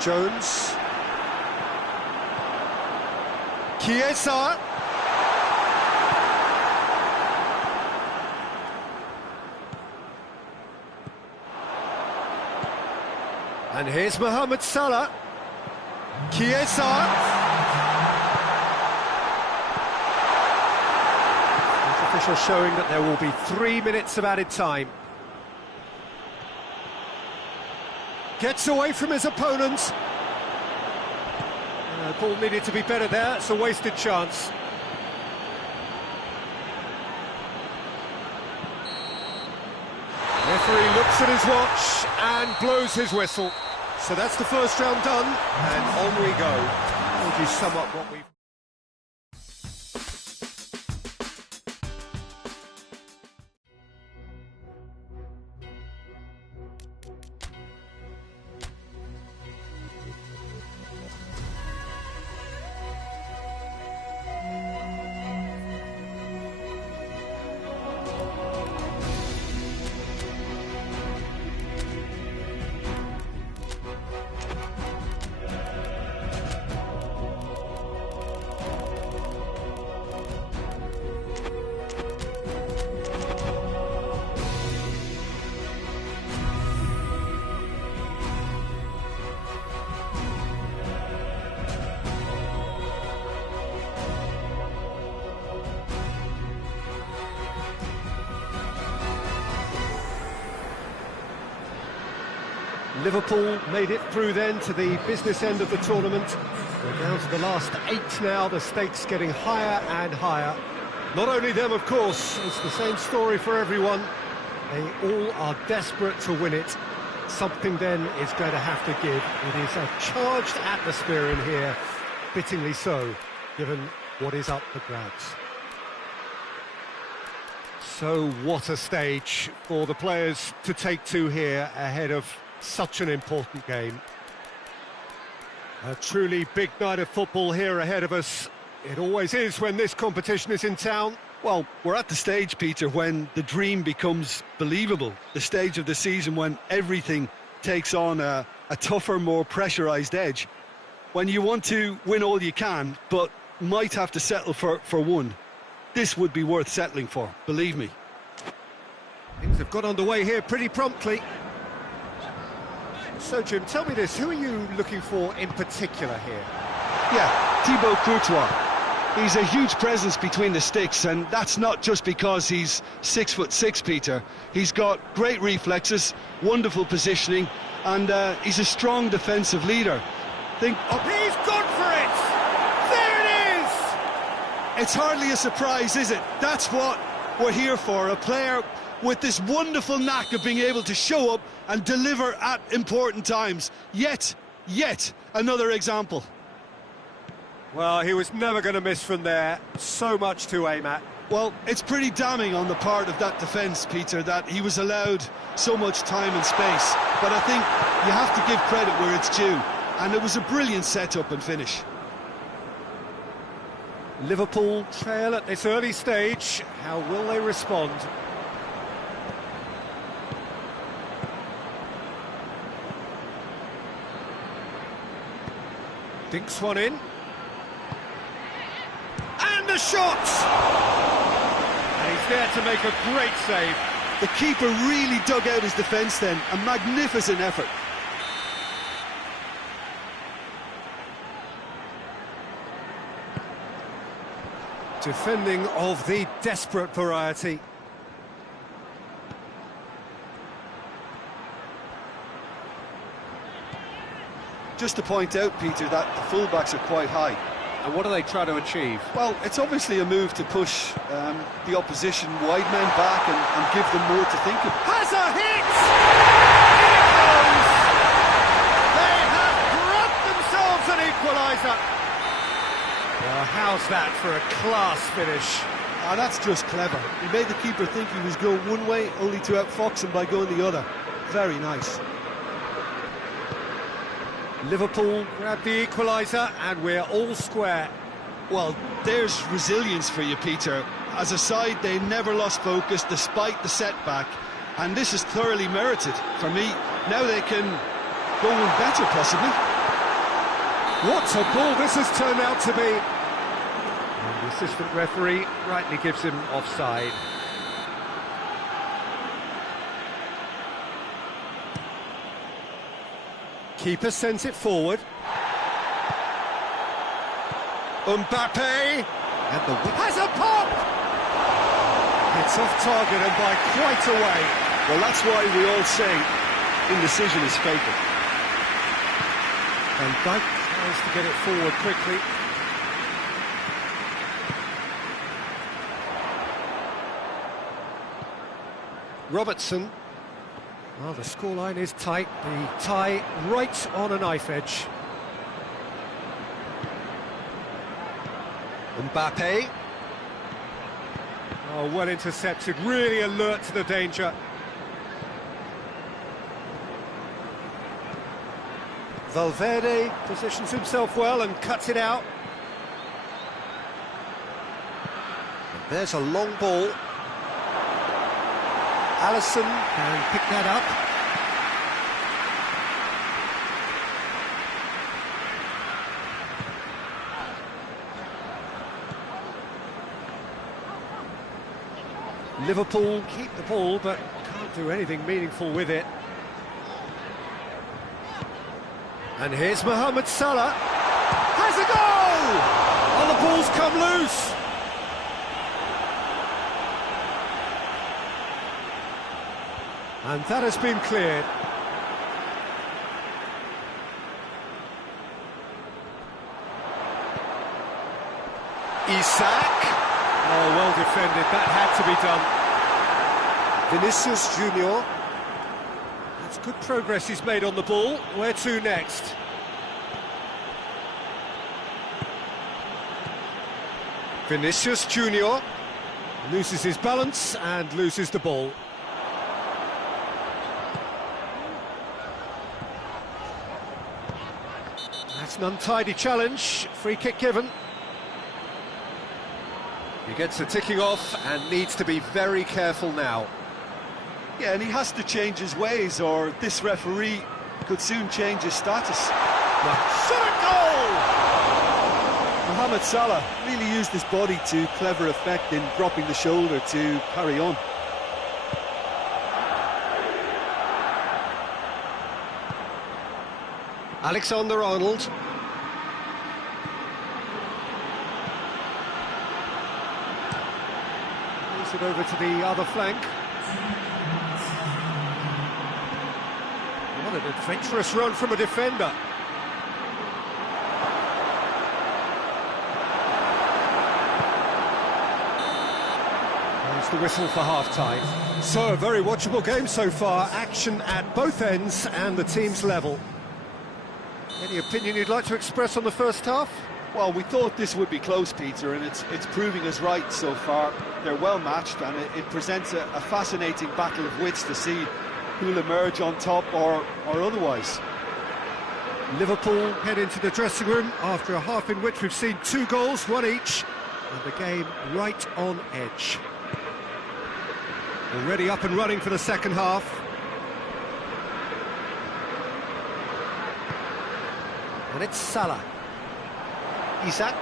Jones. Chiesa. And here's Mohamed Salah. Chiesa. The official showing that there will be 3 minutes of added time. Gets away from his opponent. The ball needed to be better there, it's a wasted chance. Referee looks at his watch and blows his whistle. So that's the first round done, and on we go. How would you sum up what we've... Liverpool made it through then to the business end of the tournament. We're down to the last 8 now, the stakes getting higher and higher. Not only them, of course, it's the same story for everyone. They all are desperate to win it. Something then is going to have to give. It is a charged atmosphere in here, fittingly so, given what is up for grabs. So what a stage for the players to take to here ahead of such an important game. A truly big night of football here ahead of us. It always is when this competition is in town. Well, we're at the stage, Peter, when the dream becomes believable. The stage of the season when everything takes on a tougher, more pressurised edge. When you want to win all you can, but might have to settle for one. This would be worth settling for, believe me. Things have got underway here pretty promptly. So, Jim, tell me this, who are you looking for in particular here? Yeah, Thibaut Courtois. He's a huge presence between the sticks, and that's not just because he's 6'6", Peter. He's got great reflexes, wonderful positioning, and he's a strong defensive leader. He's gone for it! There it is! It's hardly a surprise, is it? That's what we're here for, a player with this wonderful knack of being able to show up and deliver at important times. Yet another example. Well, he was never going to miss from there. So much to aim at. Well, it's pretty damning on the part of that defence, Peter, that he was allowed so much time and space. But I think you have to give credit where it's due. And it was a brilliant setup and finish. Liverpool trail at this early stage. How will they respond? Dinks one in. And the shot! And he's there to make a great save. The keeper really dug out his defence then. A magnificent effort. Defending of the desperate variety. Just to point out, Peter, that the fullbacks are quite high. And what do they try to achieve? Well, it's obviously a move to push the opposition wide men back and give them more to think of. Has a hit! Here it goes! They have grabbed themselves an equaliser. Well, how's that for a class finish? Ah, that's just clever. He made the keeper think he was going one way, only to outfox him by going the other. Very nice. Liverpool grab the equaliser and we're all square. Well, there's resilience for you, Peter. As a side, they never lost focus despite the setback, and this is thoroughly merited for me. Now they can go one better, possibly. What a goal this has turned out to be. And the assistant referee rightly gives him offside. Keeper sends it forward. Mbappe! And the has a pop! It's off target and by quite a way. Well, that's why we all say indecision is fatal. And Dyke tries to get it forward quickly. Robertson. Well, the scoreline is tight. The tie right on a knife edge. Mbappe. Oh, well intercepted, really alert to the danger. Valverde positions himself well and cuts it out. And there's a long ball. Alisson can pick that up. Liverpool keep the ball, but can't do anything meaningful with it. And here's Mohamed Salah. Has a goal! Oh, the ball's come loose. And that has been cleared. Isak. Oh, well defended, that had to be done. Vinicius Junior. That's good progress he's made on the ball. Where to next? Vinicius Junior loses his balance and loses the ball. That's an untidy challenge, free kick given. He gets the ticking off and needs to be very careful now. Yeah, and he has to change his ways, or this referee could soon change his status. Shot a goal! Mohamed Salah really used his body to clever effect in dropping the shoulder to carry on. Alexander-Arnold. Moves it over to the other flank. What an adventurous run from a defender. There's the whistle for half-time. So, a very watchable game so far. Action at both ends and the team's level. Any opinion you'd like to express on the first half? Well, we thought this would be close, Peter, and it's proving us right so far. They're well matched, and it presents a fascinating battle of wits to see who'll emerge on top or otherwise. Liverpool head into the dressing room after a half in which we've seen 2 goals, 1 each, and the game right on edge. Already up and running for the second half. And it's Salah. Isak.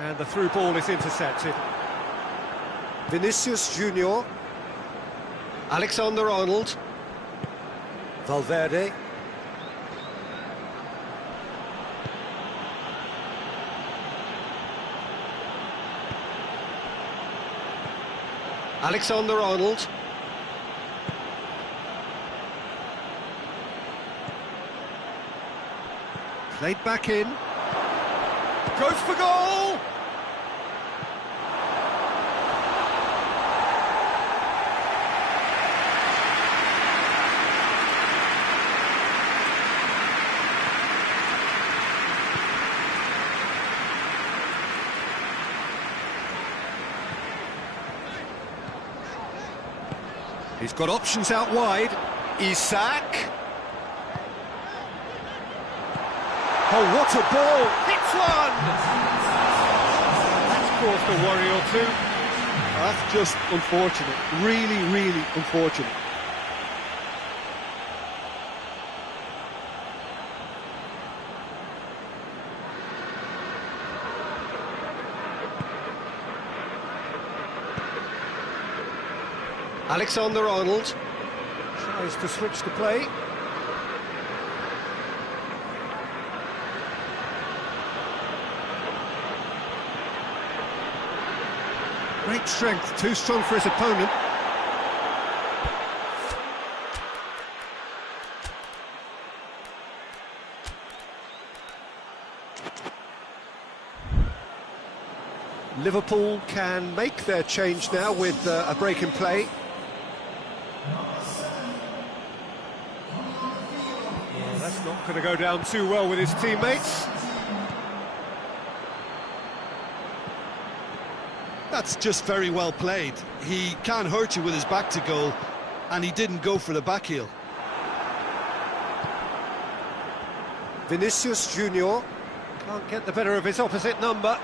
And the through ball is intercepted. Vinicius Junior. Alexander-Arnold. Valverde. Alexander-Arnold. Played back in. Goes for goal! He's got options out wide. Isak. Oh, what a ball! Hits one! That's caused a worry or two. That's just unfortunate. Really, really unfortunate. Alexander-Arnold tries to switch the play. Great strength, too strong for his opponent. Liverpool can make their change now with a break in play. Well, that's not going to go down too well with his teammates. That's just very well played. He can't hurt you with his back to goal, and he didn't go for the back heel. Vinicius Junior can't get the better of his opposite number.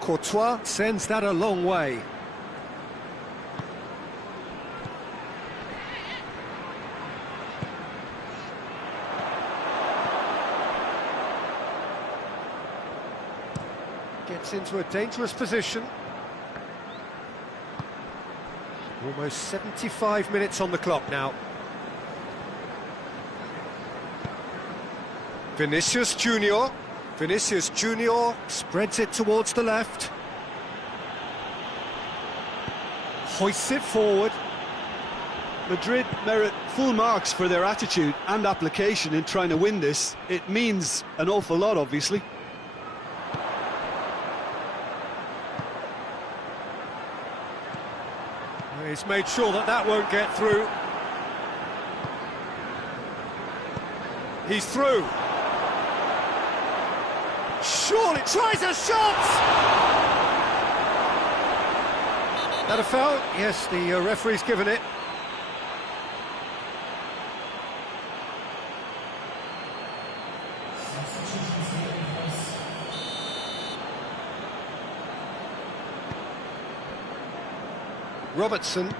Courtois sends that a long way. Gets into a dangerous position. Almost 75 minutes on the clock now. Vinicius Junior. Vinicius Junior spreads it towards the left. Hoists it forward. Madrid merit full marks for their attitude and application in trying to win this. It means an awful lot, obviously. He's made sure that that won't get through. He's through. Surely tries a shot! That a foul? Yes, the referee's given it. Robertson.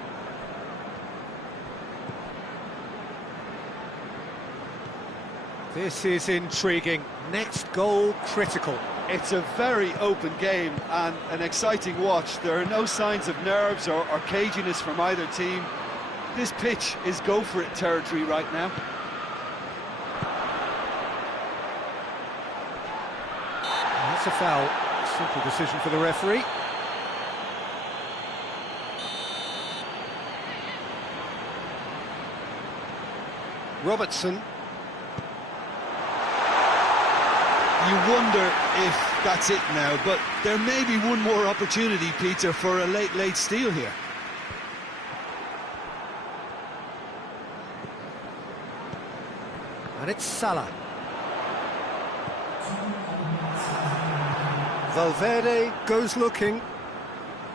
This is intriguing. Next goal critical. It's a very open game and an exciting watch. There are no signs of nerves or caginess from either team. This pitch is go-for-it territory right now. That's a foul. Simple decision for the referee. Robertson. You wonder if that's it now, but there may be one more opportunity, Peter, for a late steal here. And it's Salah. Valverde goes looking.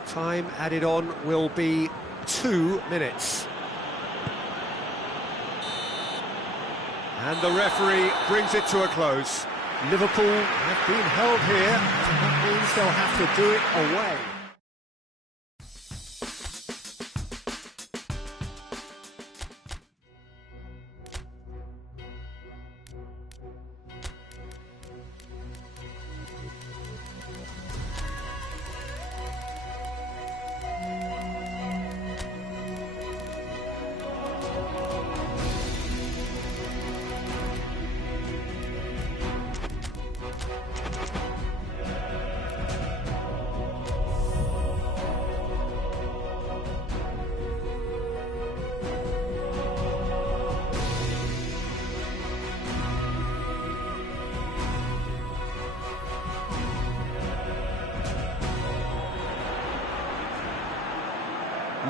Time added on will be 2 minutes. And the referee brings it to a close. Liverpool have been held here, and that means they'll have to do it away.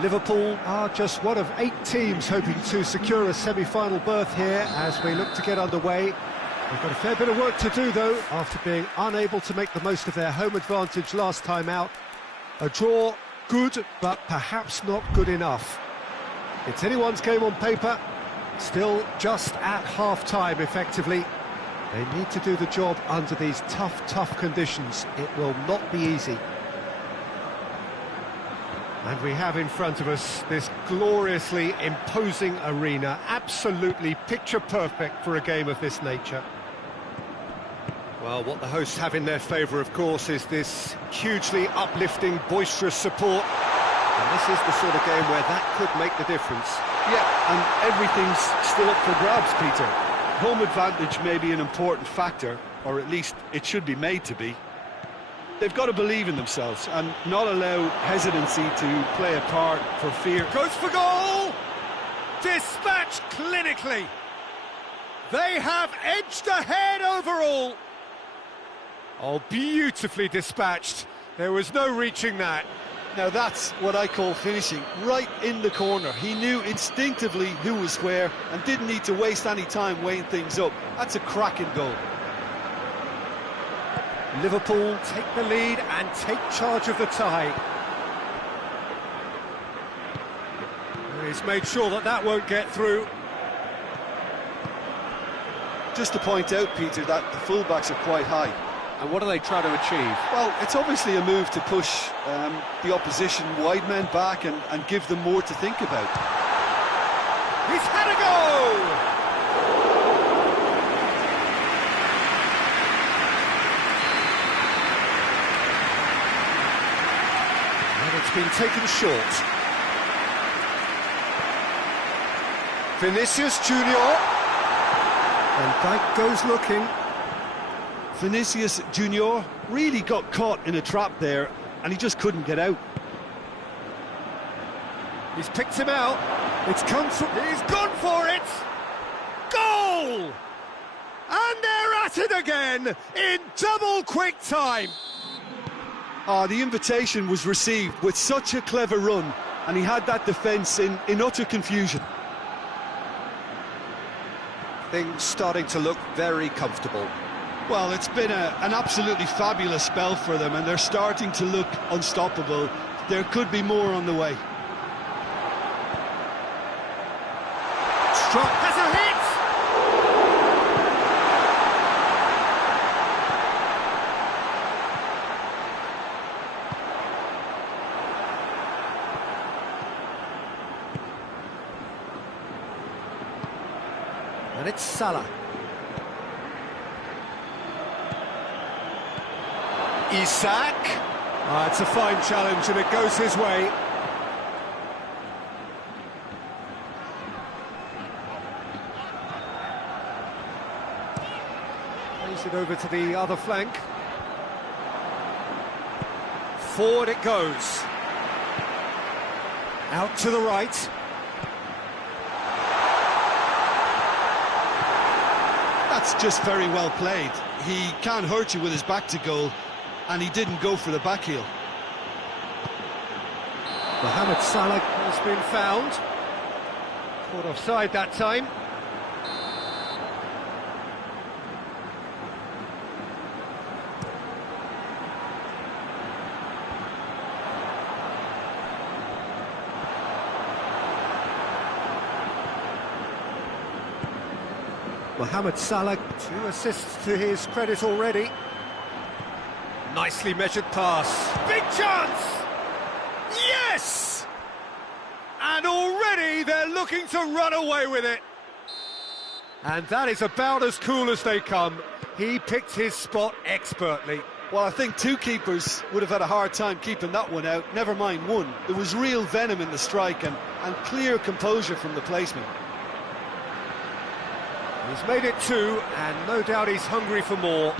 Liverpool are just one of 8 teams hoping to secure a semi-final berth here as we look to get underway. They've got a fair bit of work to do, though, after being unable to make the most of their home advantage last time out. A draw, good, but perhaps not good enough. It's anyone's game on paper, still just at half-time, effectively. They need to do the job under these tough conditions. It will not be easy. And we have in front of us this gloriously imposing arena, absolutely picture-perfect for a game of this nature. Well, what the hosts have in their favour, of course, is this hugely uplifting, boisterous support. And this is the sort of game where that could make the difference. Yeah, and everything's still up for grabs, Peter. Home advantage may be an important factor, or at least it should be made to be. They've got to believe in themselves and not allow hesitancy to play a part for fear. Goes for goal! Dispatched clinically! They have edged ahead overall! Oh, beautifully dispatched. There was no reaching that. Now that's what I call finishing, right in the corner. He knew instinctively who was where and didn't need to waste any time weighing things up. That's a cracking goal. Liverpool take the lead and take charge of the tie. He's made sure that that won't get through. Just to point out, Peter, that the fullbacks are quite high. And what are they trying to achieve? Well, it's obviously a move to push the opposition wide men back and give them more to think about. He's had a go! It's been taken short. Vinicius Junior. And Dijk goes looking. Vinicius Junior really got caught in a trap there and he just couldn't get out. He's picked him out. It's come from... He's gone for it! Goal! And they're at it again in double quick time. The invitation was received with such a clever run, and he had that defence in utter confusion. Things starting to look very comfortable. Well, it's been an absolutely fabulous spell for them, and they're starting to look unstoppable. There could be more on the way. Struck, has a hit! And it's Salah. Isak. It's a fine challenge and it goes his way. Plays it over to the other flank. Forward it goes. Out to the right. That's just very well played. He can't hurt you with his back to goal, and he didn't go for the back heel. Mohamed Salah has been found. Caught offside that time. Mohamed Salah, 2 assists to his credit already. Nicely measured pass. Big chance! Yes! And already they're looking to run away with it. And that is about as cool as they come. He picked his spot expertly. Well, I think 2 keepers would have had a hard time keeping that one out, never mind 1. There was real venom in the strike and clear composure from the placement. He's made it 2, and no doubt he's hungry for more.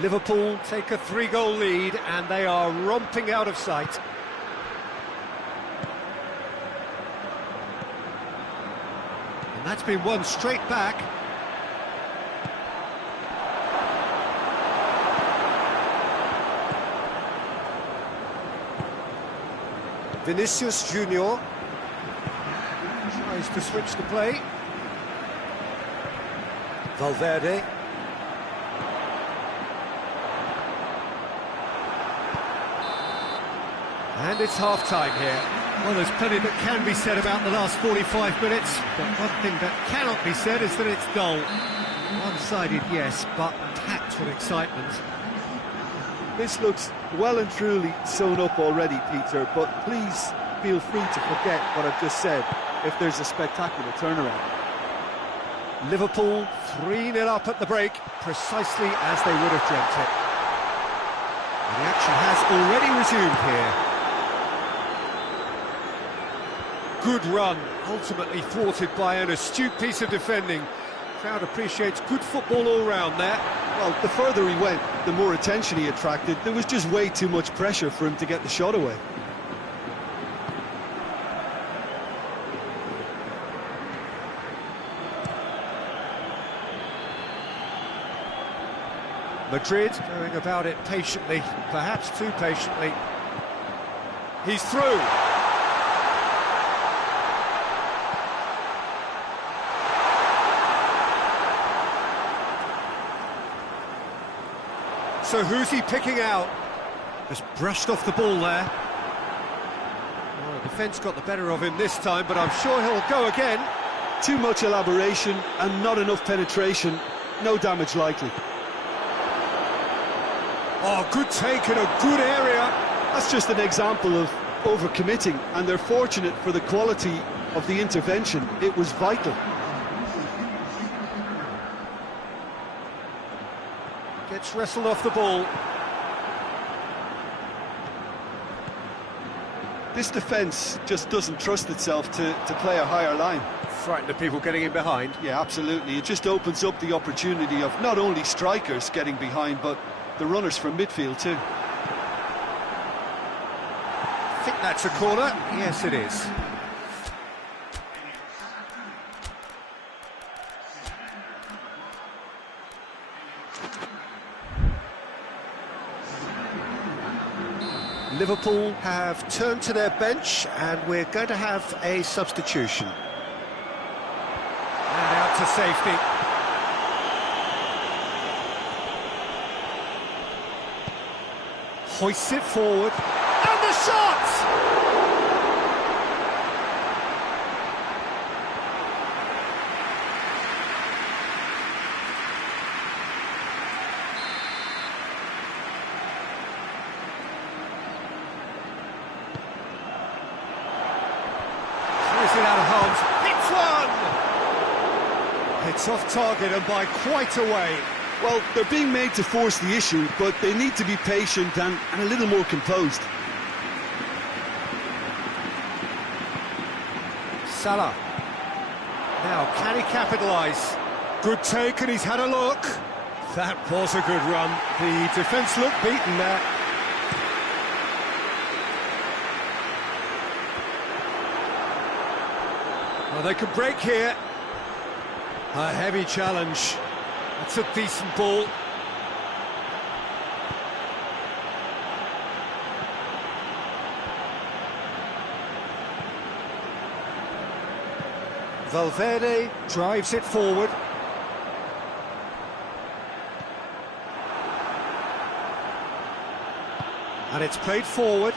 Liverpool take a 3-goal lead, and they are romping out of sight. And that's been won straight back. Vinicius Junior tries to switch the play. Valverde. And it's half-time here. Well, there's plenty that can be said about the last 45 minutes, but one thing that cannot be said is that it's dull. One-sided, yes, but packed with excitement. This looks well and truly sewn up already, Peter, but please feel free to forget what I've just said if there's a spectacular turnaround. Liverpool 3-0 up at the break, precisely as they would have dreamt it. And the action has already resumed here. Good run, ultimately thwarted by an astute piece of defending. Crowd appreciates good football all round there. Well, the further he went, the more attention he attracted. There was just way too much pressure for him to get the shot away. Madrid going about it patiently, perhaps too patiently. He's through. So who's he picking out? Just brushed off the ball there. Well, the defence got the better of him this time, but I'm sure he'll go again. Too much elaboration and not enough penetration. No damage likely. Oh, good take in a good area. That's just an example of overcommitting, and they're fortunate for the quality of the intervention. It was vital. Gets wrestled off the ball. This defence just doesn't trust itself to play a higher line. Frightened of people getting in behind. Yeah, absolutely. It just opens up the opportunity of not only strikers getting behind, but the runners from midfield too. Thick That's a corner. Yes, it is. Liverpool have turned to their bench, and we're going to have a substitution. And out to safety. Hoists it forward. And the shot! Is it out of harm's? Hits one! It's off target and by quite a way. Well, they're being made to force the issue, but they need to be patient and a little more composed. Salah. Now, can he capitalise? Good take, and he's had a look. That was a good run. The defence looked beaten there. Well, they can break here. A heavy challenge. That's a decent ball. Valverde drives it forward. And it's played forward.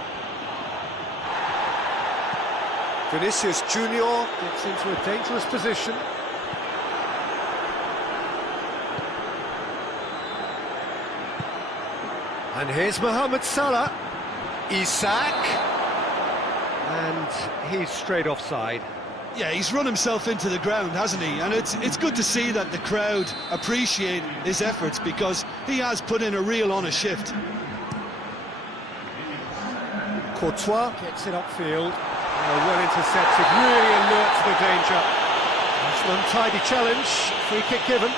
Vinicius Junior gets into a dangerous position. And here's Mohamed Salah. Isak. And he's straight offside. Yeah, he's run himself into the ground, hasn't he? And it's good to see that the crowd appreciate his efforts, because he has put in a real honest shift. Courtois gets it upfield. Well intercepted, really alert to the danger. That's an untidy challenge. Free kick given.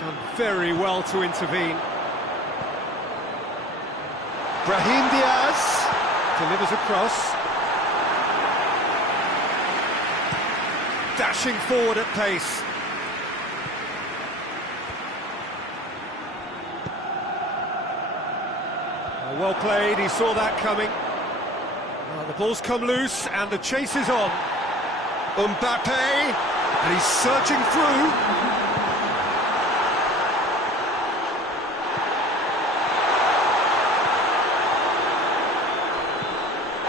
Done very well to intervene. Brahim Diaz delivers across. Dashing forward at pace. Well played, he saw that coming. The ball's come loose and the chase is on. Mbappe, and he's surging through.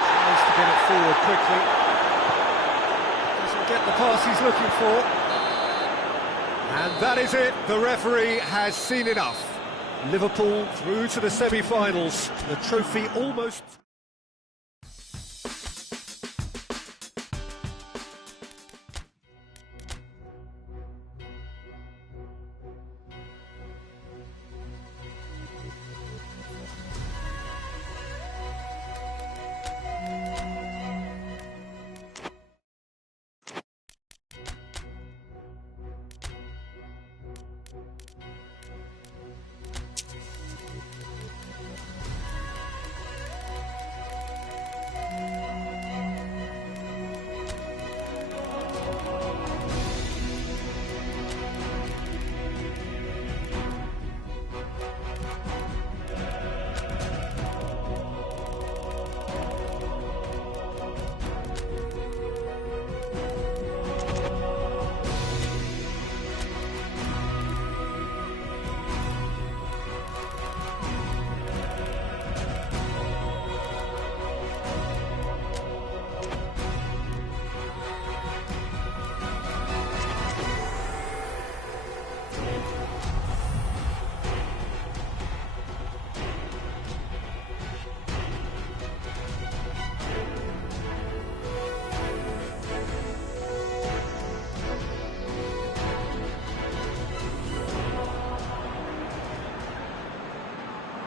Tries to get it forward quickly. Get the pass he's looking for. And that is it. The referee has seen enough. Liverpool through to the semi-finals. The trophy almost...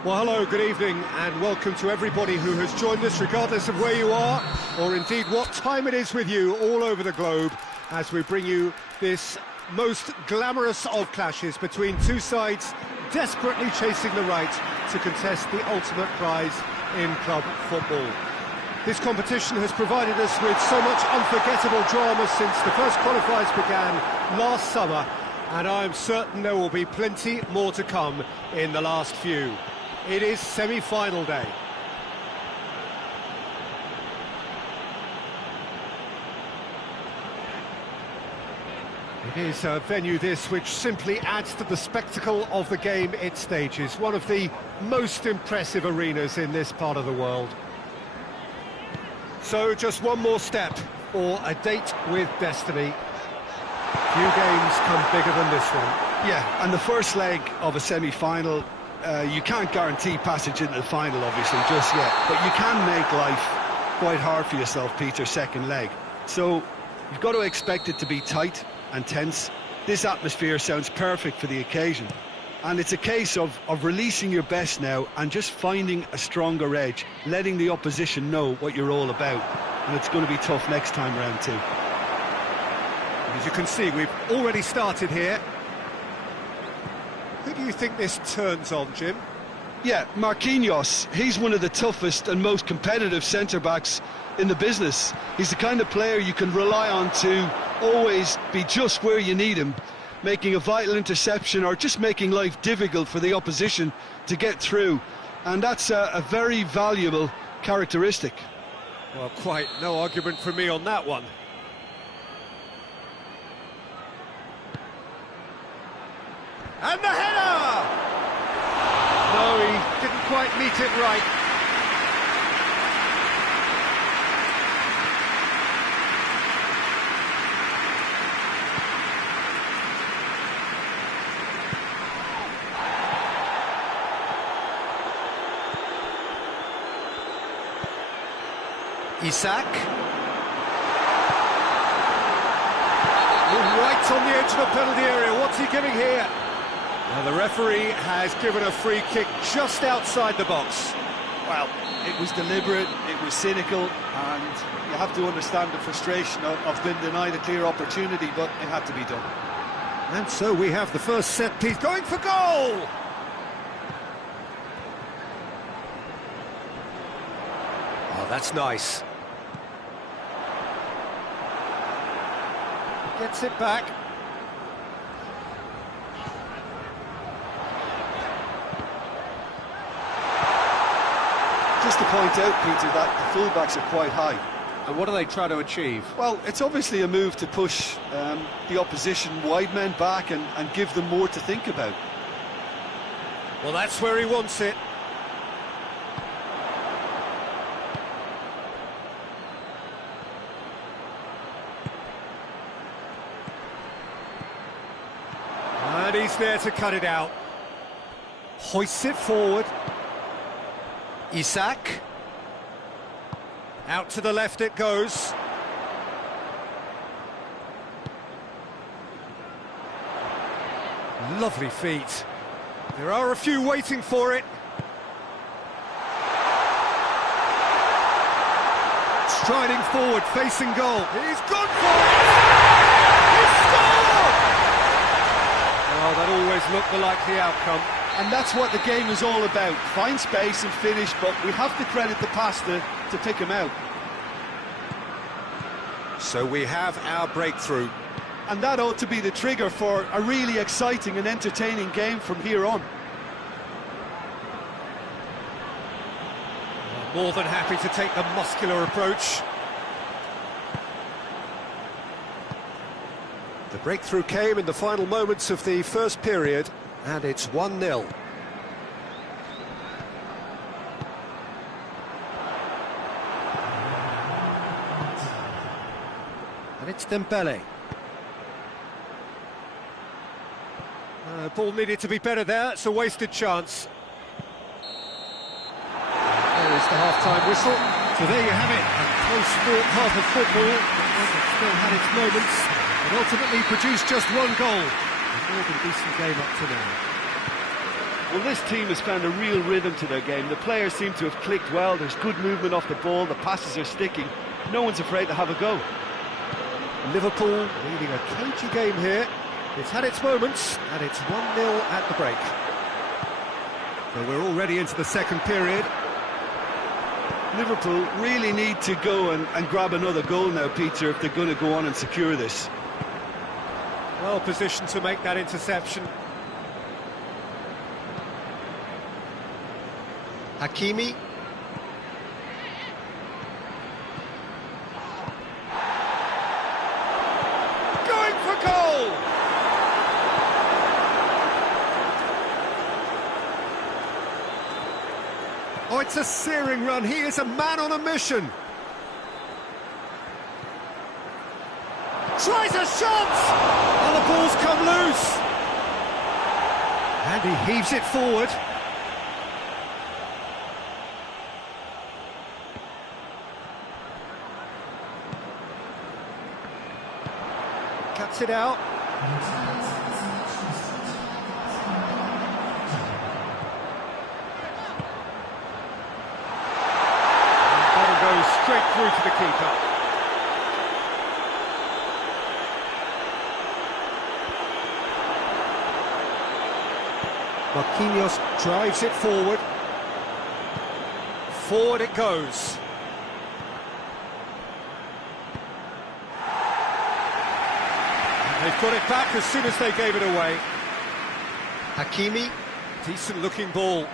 Well, hello, good evening, and welcome to everybody who has joined us, regardless of where you are, or indeed what time it is with you all over the globe, as we bring you this most glamorous of clashes between two sides desperately chasing the right to contest the ultimate prize in club football. This competition has provided us with so much unforgettable drama since the first qualifiers began last summer, and I'm certain there will be plenty more to come in the last few. It is semi-final day. It is a venue this which simply adds to the spectacle of the game it stages. One of the most impressive arenas in this part of the world. So just one more step, or a date with destiny. Few games come bigger than this one. Yeah, and the first leg of a semi-final, you can't guarantee passage into the final, obviously, just yet. But you can make life quite hard for yourself, Peter, second leg. So you've got to expect it to be tight and tense. This atmosphere sounds perfect for the occasion. And it's a case of releasing your best now and just finding a stronger edge, letting the opposition know what you're all about. And it's going to be tough next time round too. As you can see, we've already started here. Who do you think this turns on, Jim? Yeah, Marquinhos. He's one of the toughest and most competitive centre-backs in the business. He's the kind of player you can rely on to always be just where you need him, making a vital interception or just making life difficult for the opposition to get through. And that's a very valuable characteristic. Well, quite no argument from me on that one. And the header! No, he didn't quite meet it right. Isak. Right on the edge of the penalty area. What's he giving here? Well, the referee has given a free kick just outside the box. Well, it was deliberate, it was cynical, and you have to understand the frustration of being denied a clear opportunity, but it had to be done. And so we have the first set piece going for goal! Oh, that's nice. Gets it back. Just to point out, Peter, that the fullbacks are quite high. And what do they try to achieve? Well, it's obviously a move to push the opposition wide men back and give them more to think about. Well, that's where he wants it. And he's there to cut it out. Hoists it forward. Isak. Out to the left it goes. Lovely feet. There are a few waiting for it. Striding forward, facing goal. He's gone for it! He's scored! Oh, that always looked the likely outcome. And that's what the game is all about. Find space and finish, but we have to credit the passer to pick him out. So we have our breakthrough. And that ought to be the trigger for a really exciting and entertaining game from here on. More than happy to take the muscular approach. The breakthrough came in the final moments of the first period, and it's 1-0. And it's Dembele. Ball needed to be better there, it's a wasted chance. There is the half-time whistle. So there you have it, a close-fought half of football that still had its moments, but ultimately produced just one goal. A more than decent game up to now. Well, this team has found a real rhythm to their game. The players seem to have clicked well. There's good movement off the ball. The passes are sticking. No one's afraid to have a go. Liverpool leading a cagey game here. It's had its moments, and it's 1-0 at the break. So we're already into the second period. Liverpool really need to go and grab another goal now, Peter, if they're going to go on and secure this. Well positioned to make that interception. Hakimi. Going for goal! Oh, it's a searing run. He is a man on a mission. Tries a shot! And the ball's come loose. And he heaves it forward. Cuts it out. And goes straight through to the keeper. Marquinhos drives it forward. Forward it goes. And they've got it back as soon as they gave it away. Hakimi, decent looking ball.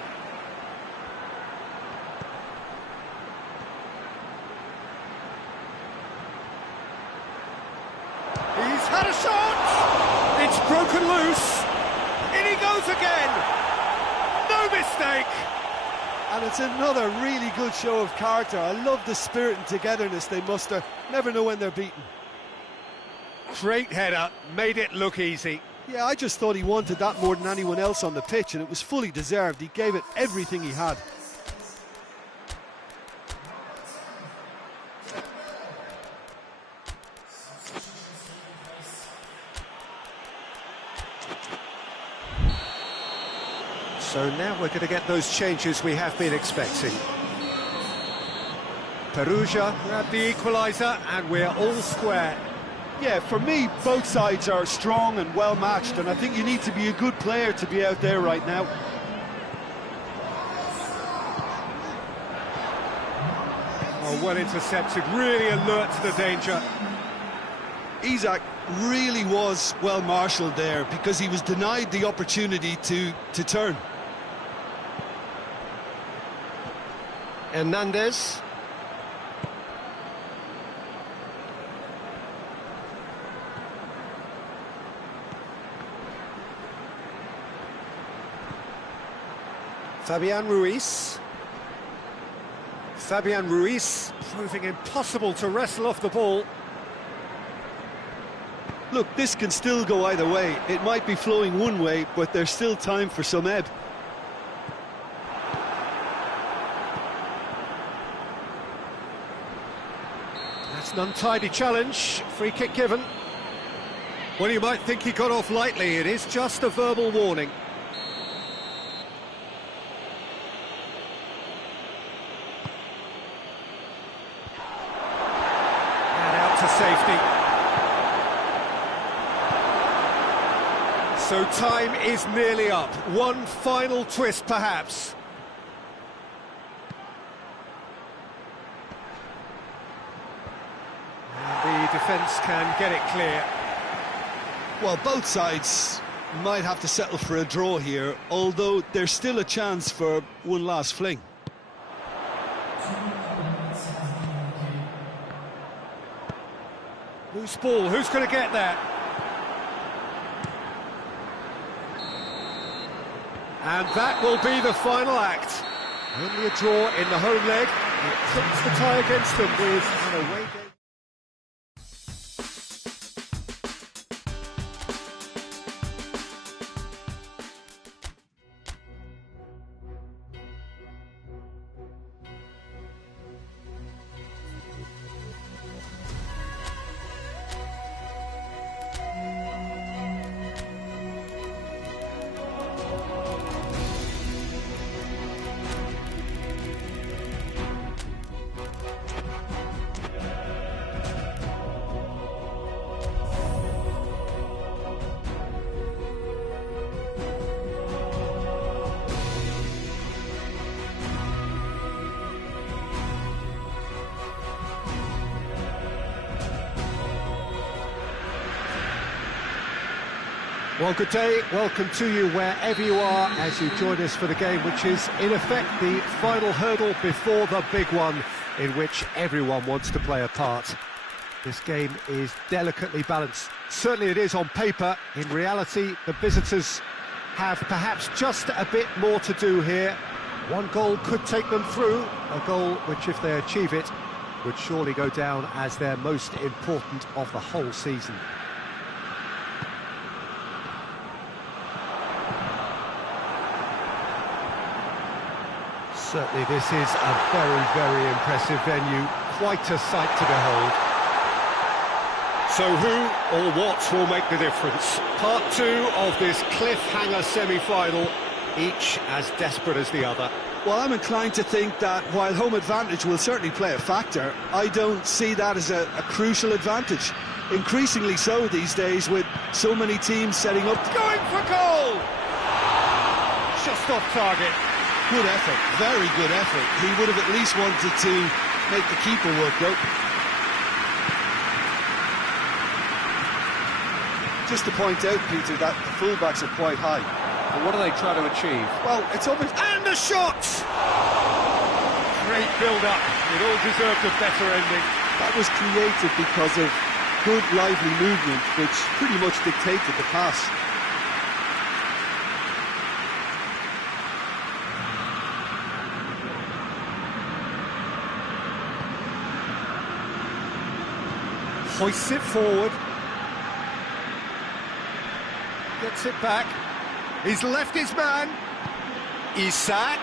He's had a shot! It's broken loose. In he goes again! No mistake! And it's another really good show of character. I love the spirit and togetherness they muster. Never know when they're beaten. Great header, made it look easy. Yeah, I just thought he wanted that more than anyone else on the pitch, and it was fully deserved. He gave it everything he had. So now we're going to get those changes we have been expecting. Perugia grabbed the equaliser, and we're all square. Yeah, for me, both sides are strong and well matched, and I think you need to be a good player to be out there right now. Oh, well intercepted, really alert to the danger. Isak really was well marshalled there because he was denied the opportunity to turn. Hernandez. Fabian Ruiz. Fabian Ruiz proving impossible to wrestle off the ball. Look, this can still go either way. It might be flowing one way, but there's still time for some ebb. That's an untidy challenge. Free kick given. Well, you might think he got off lightly. It is just a verbal warning. And out to safety. So time is nearly up. One final twist, perhaps. And the defence can get it clear. Well, both sides might have to settle for a draw here, although there's still a chance for one last fling. Loose ball, who's going to get that? And that will be the final act. Only a draw in the home leg. It puts the tie against them with an away game. Well, good day, welcome to you wherever you are as you join us for the game, which is in effect the final hurdle before the big one, in which everyone wants to play a part. This game is delicately balanced. Certainly it is on paper. In reality, the visitors have perhaps just a bit more to do here. One goal could take them through, a goal which, if they achieve it, would surely go down as their most important of the whole season. Certainly this is a very, very impressive venue, quite a sight to behold. So who or what will make the difference? Part two of this cliffhanger semi-final, each as desperate as the other. Well, I'm inclined to think that while home advantage will certainly play a factor, I don't see that as a crucial advantage. Increasingly so these days, with so many teams setting up. Going for goal! Just off target. Good effort, very good effort. He would have at least wanted to make the keeper work, though. Just to point out, Peter, that the fullbacks are quite high. And what are they trying to achieve? Well, it's obvious. And the shot! Great build-up. It all deserved a better ending. That was created because of good, lively movement, which pretty much dictated the pass. Hoists it forward. Gets it back. He's left his man. Isak.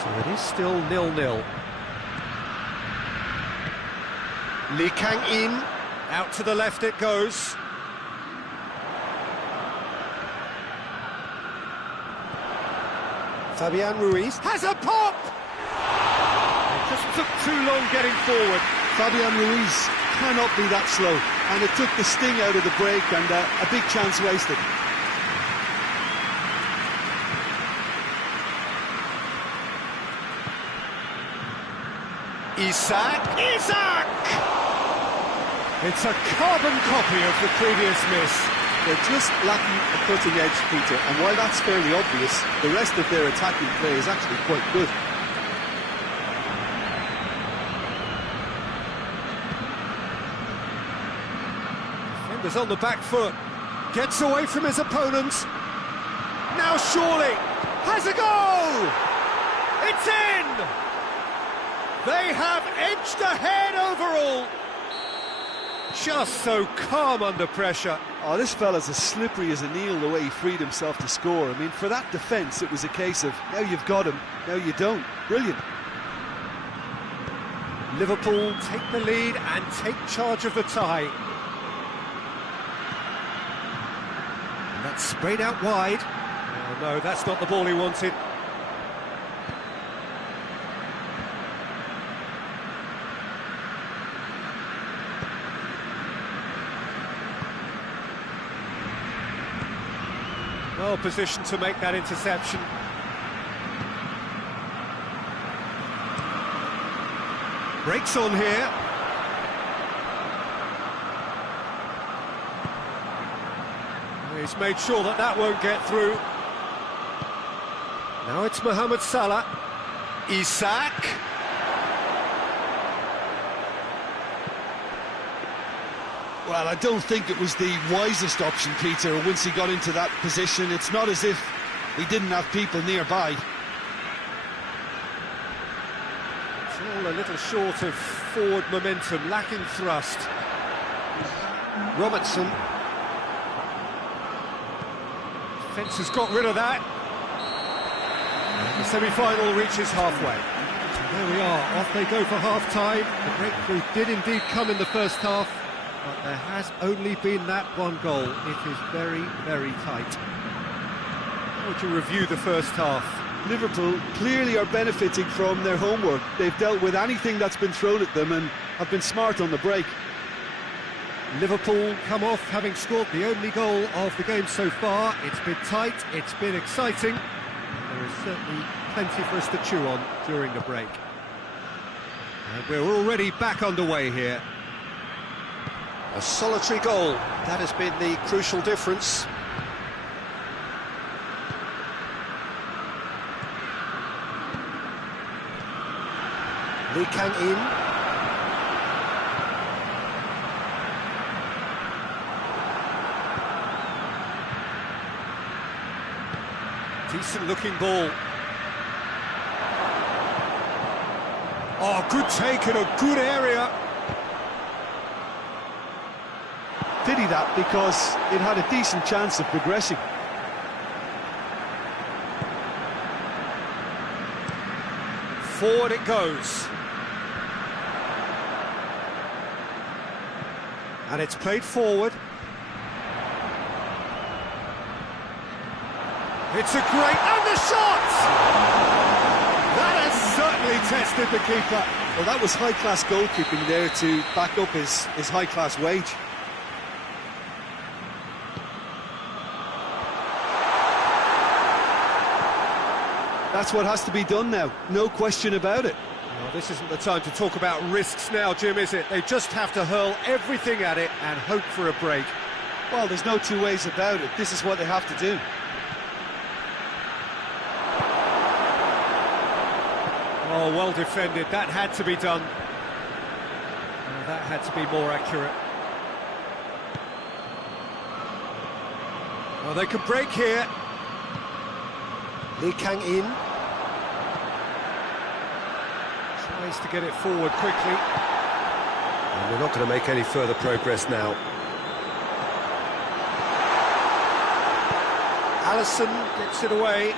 So it is still 0-0. Lee Kang-in. Out to the left it goes. Fabian Ruiz has a pop! It just took too long getting forward. Fabian Ruiz cannot be that slow, and it took the sting out of the break and a big chance wasted. Isak! It's a carbon copy of the previous miss. They're just lacking a cutting edge, Peter, and while that's fairly obvious, the rest of their attacking play is actually quite good. Defender's on the back foot, gets away from his opponent. Now surely has a goal! It's in! They have edged ahead overall. Just so calm under pressure. Oh, this fella's as slippery as an eel the way he freed himself to score. I mean, for that defence, it was a case of, now you've got him, now you don't. Brilliant. Liverpool take the lead and take charge of the tie. And that's sprayed out wide. Oh no, that's not the ball he wanted. Well positioned to make that interception. Breaks on here. He's made sure that that won't get through. Now it's Mohamed Salah. Isak. Well, I don't think it was the wisest option, Peter, once he got into that position. It's not as if he didn't have people nearby. It's all a little short of forward momentum, lacking thrust. Robertson. Defence has got rid of that. And the semi-final reaches halfway. And there we are, off they go for half-time. The breakthrough did indeed come in the first half. But there has only been that one goal. It is very, very tight. How would you review the first half? Liverpool clearly are benefiting from their homework. They've dealt with anything that's been thrown at them and have been smart on the break. Liverpool come off having scored the only goal of the game so far. It's been tight, it's been exciting. There is certainly plenty for us to chew on during the break. And we're already back underway here. A solitary goal, that has been the crucial difference. Lee Kang-in. Decent looking ball. Oh, good take in a good area. Pity that, because it had a decent chance of progressing. Forward it goes. And it's played forward. It's a great... and the shot! That has certainly tested the keeper. Well, that was high-class goalkeeping there to back up his high-class wage. That's what has to be done now, no question about it. Well, this isn't the time to talk about risks now, Jim, is it? They just have to hurl everything at it and hope for a break. Well, there's no two ways about it. This is what they have to do. Oh, well defended. That had to be done. Oh, that had to be more accurate. Oh, they can break here. Lee Kang-in. Tries to get it forward quickly. And we're not going to make any further progress now. Allison gets it away.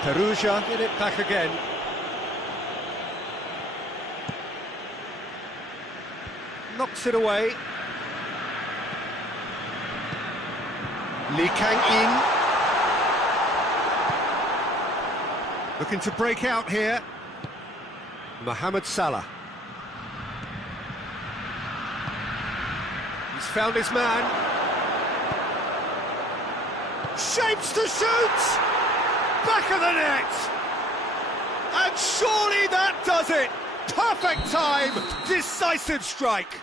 Perugia get it back again. Knocks it away. Lee Kang-in. Looking to break out here. Mohamed Salah. He's found his man. Shapes to shoot! Back of the net! And surely that does it! Perfect time! Decisive strike!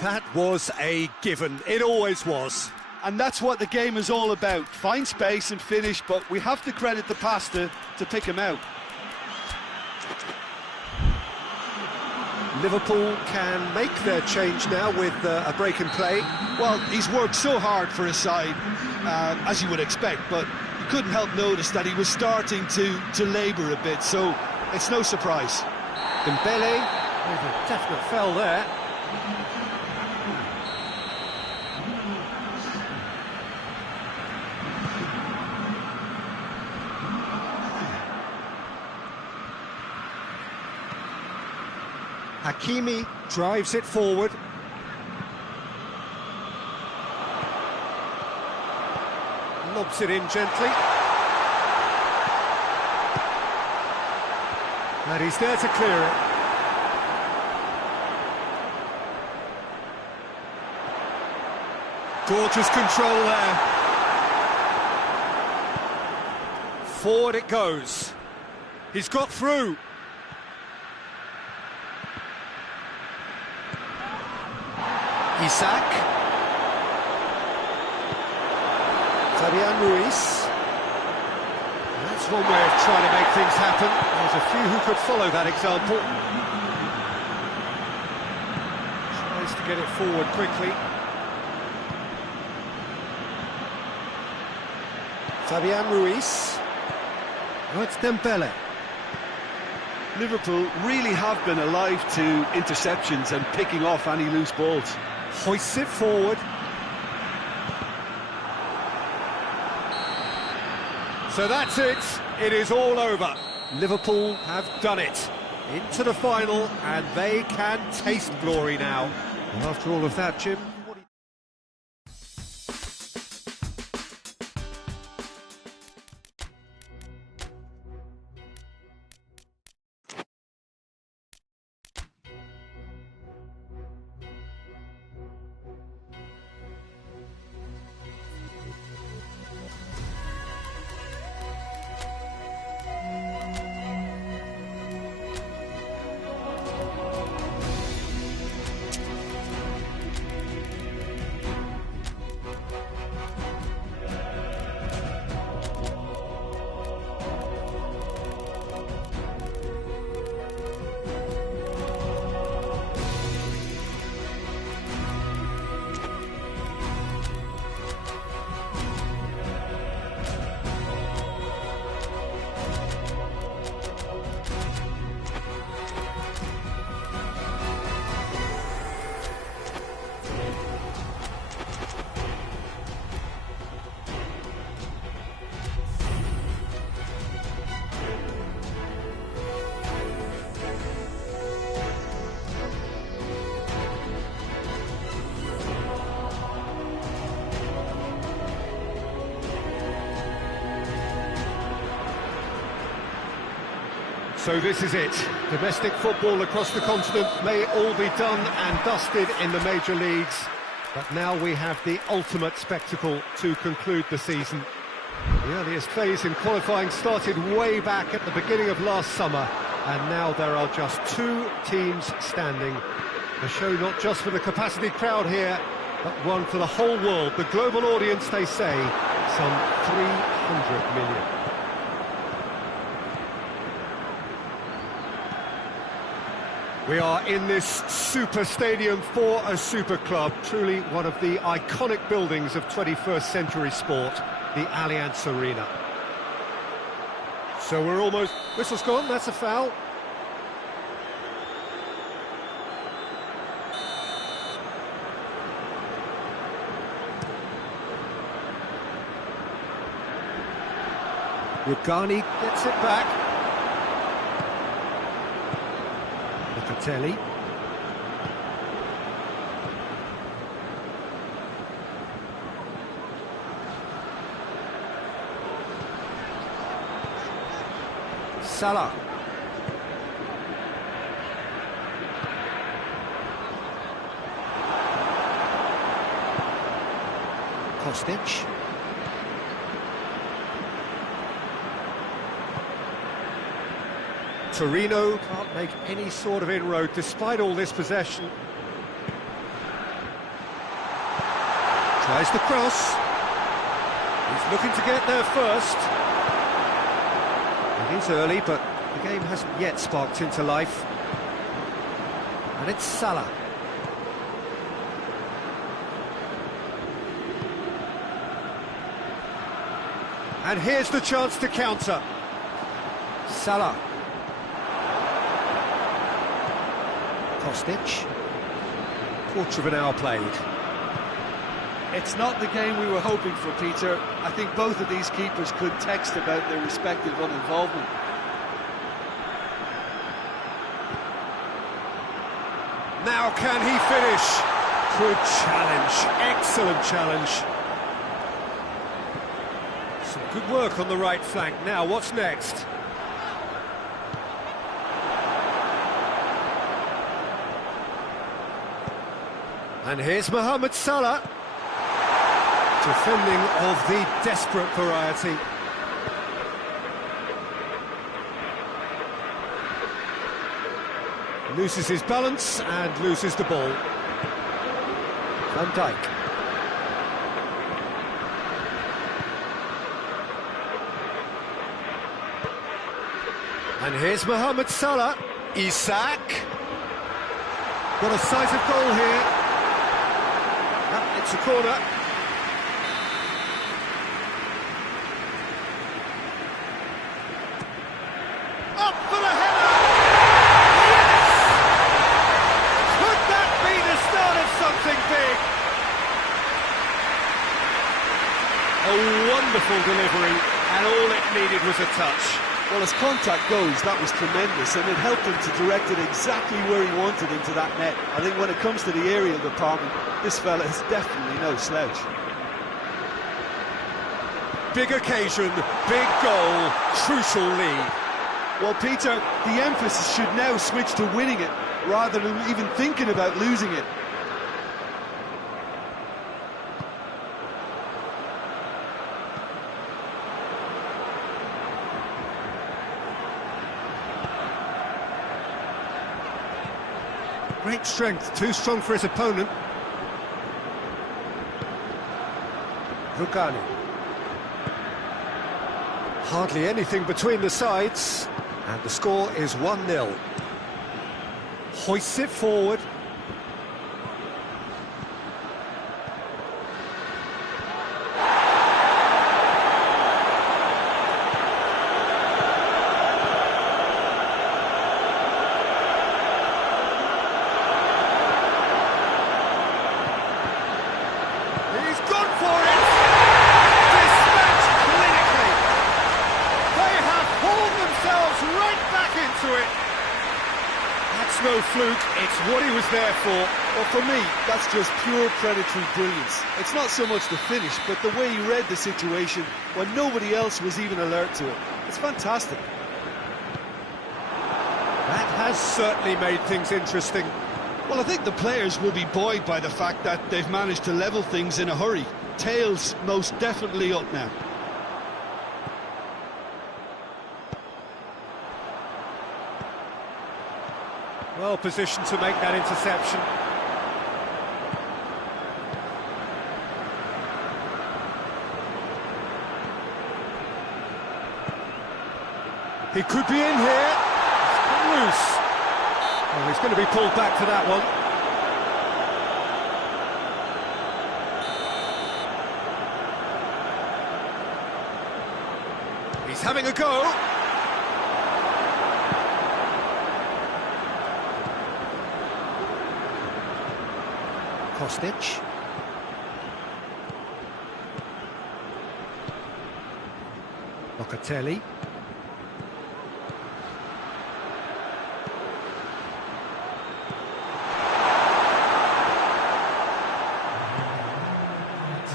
That was a given. It always was. And that's what the game is all about. Find space and finish, but we have to credit the pass to pick him out. Liverpool can make their change now with a break in play. Well, he's worked so hard for his side, as you would expect, but you couldn't help notice that he was starting to labour a bit, so it's no surprise. Dembele with a definite foul there. Hakimi drives it forward. Lobs it in gently. And he's there to clear it. Gorgeous control there. Forward it goes. He's got through. Isak. Fabian Ruiz. That's one way of trying to make things happen. There's a few who could follow that example. Tries to get it forward quickly. Fabian Ruiz. Oh, it's Dembele. Liverpool really have been alive to interceptions and picking off any loose balls. Hoists it forward. So that's it. It is all over. Liverpool have done it. Into the final, and they can taste glory now. And after all of that, Jim, So this is it. Domestic football across the continent may all be done and dusted in the major leagues, but now we have the ultimate spectacle to conclude the season. The earliest phase in qualifying started way back at the beginning of last summer, and now there are just 2 teams standing. A show not just for the capacity crowd here, but one for the whole world. The global audience, they say, some 300 million. We are in this super stadium for a super club, truly one of the iconic buildings of 21st century sport, the Allianz Arena. So we're almost... Whistle's gone, that's a foul. Rugani gets it back. Locatelli. Salah. Kostic. Torino can't make any sort of inroad despite all this possession. Tries the cross. He's looking to get there first. It is early, but the game hasn't yet sparked into life. And it's Salah. And here's the chance to counter. Salah. Kostic. Quarter of an hour played. It's not the game we were hoping for, Peter. I think both of these keepers could text about their respective uninvolvement. Now can he finish? Good challenge, excellent challenge. Some good work on the right flank. Now what's next? And here's Mohamed Salah. Defending of the desperate variety. Loses his balance and loses the ball. Van Dijk. And here's Mohamed Salah. Isak. Got a sight of goal here. It's a corner. Up for the header! Yes! Could that be the start of something big? A wonderful delivery, and all it needed was a touch. Well, as contact goes, that was tremendous, and it helped him to direct it exactly where he wanted into that net. I think when it comes to the aerial department, this fella is definitely no slouch. Big occasion, big goal, crucial lead. Well, Peter, the emphasis should now switch to winning it, rather than even thinking about losing it. Great strength, too strong for his opponent. Rugani. Hardly anything between the sides, and the score is 1-0. Hoists it forward. No fluke, it's what he was there for. Well, for me, that's just pure predatory brilliance. It's not so much the finish, but the way he read the situation when nobody else was even alert to it. It's fantastic. has certainly made things interesting. Well, I think the players will be buoyed by the fact that they've managed to level things in a hurry. Tails most definitely up now. Well positioned to make that interception. He could be in here. It's come loose. Oh, he's going to be pulled back for that one. He's having a go. Kostic. Locatelli.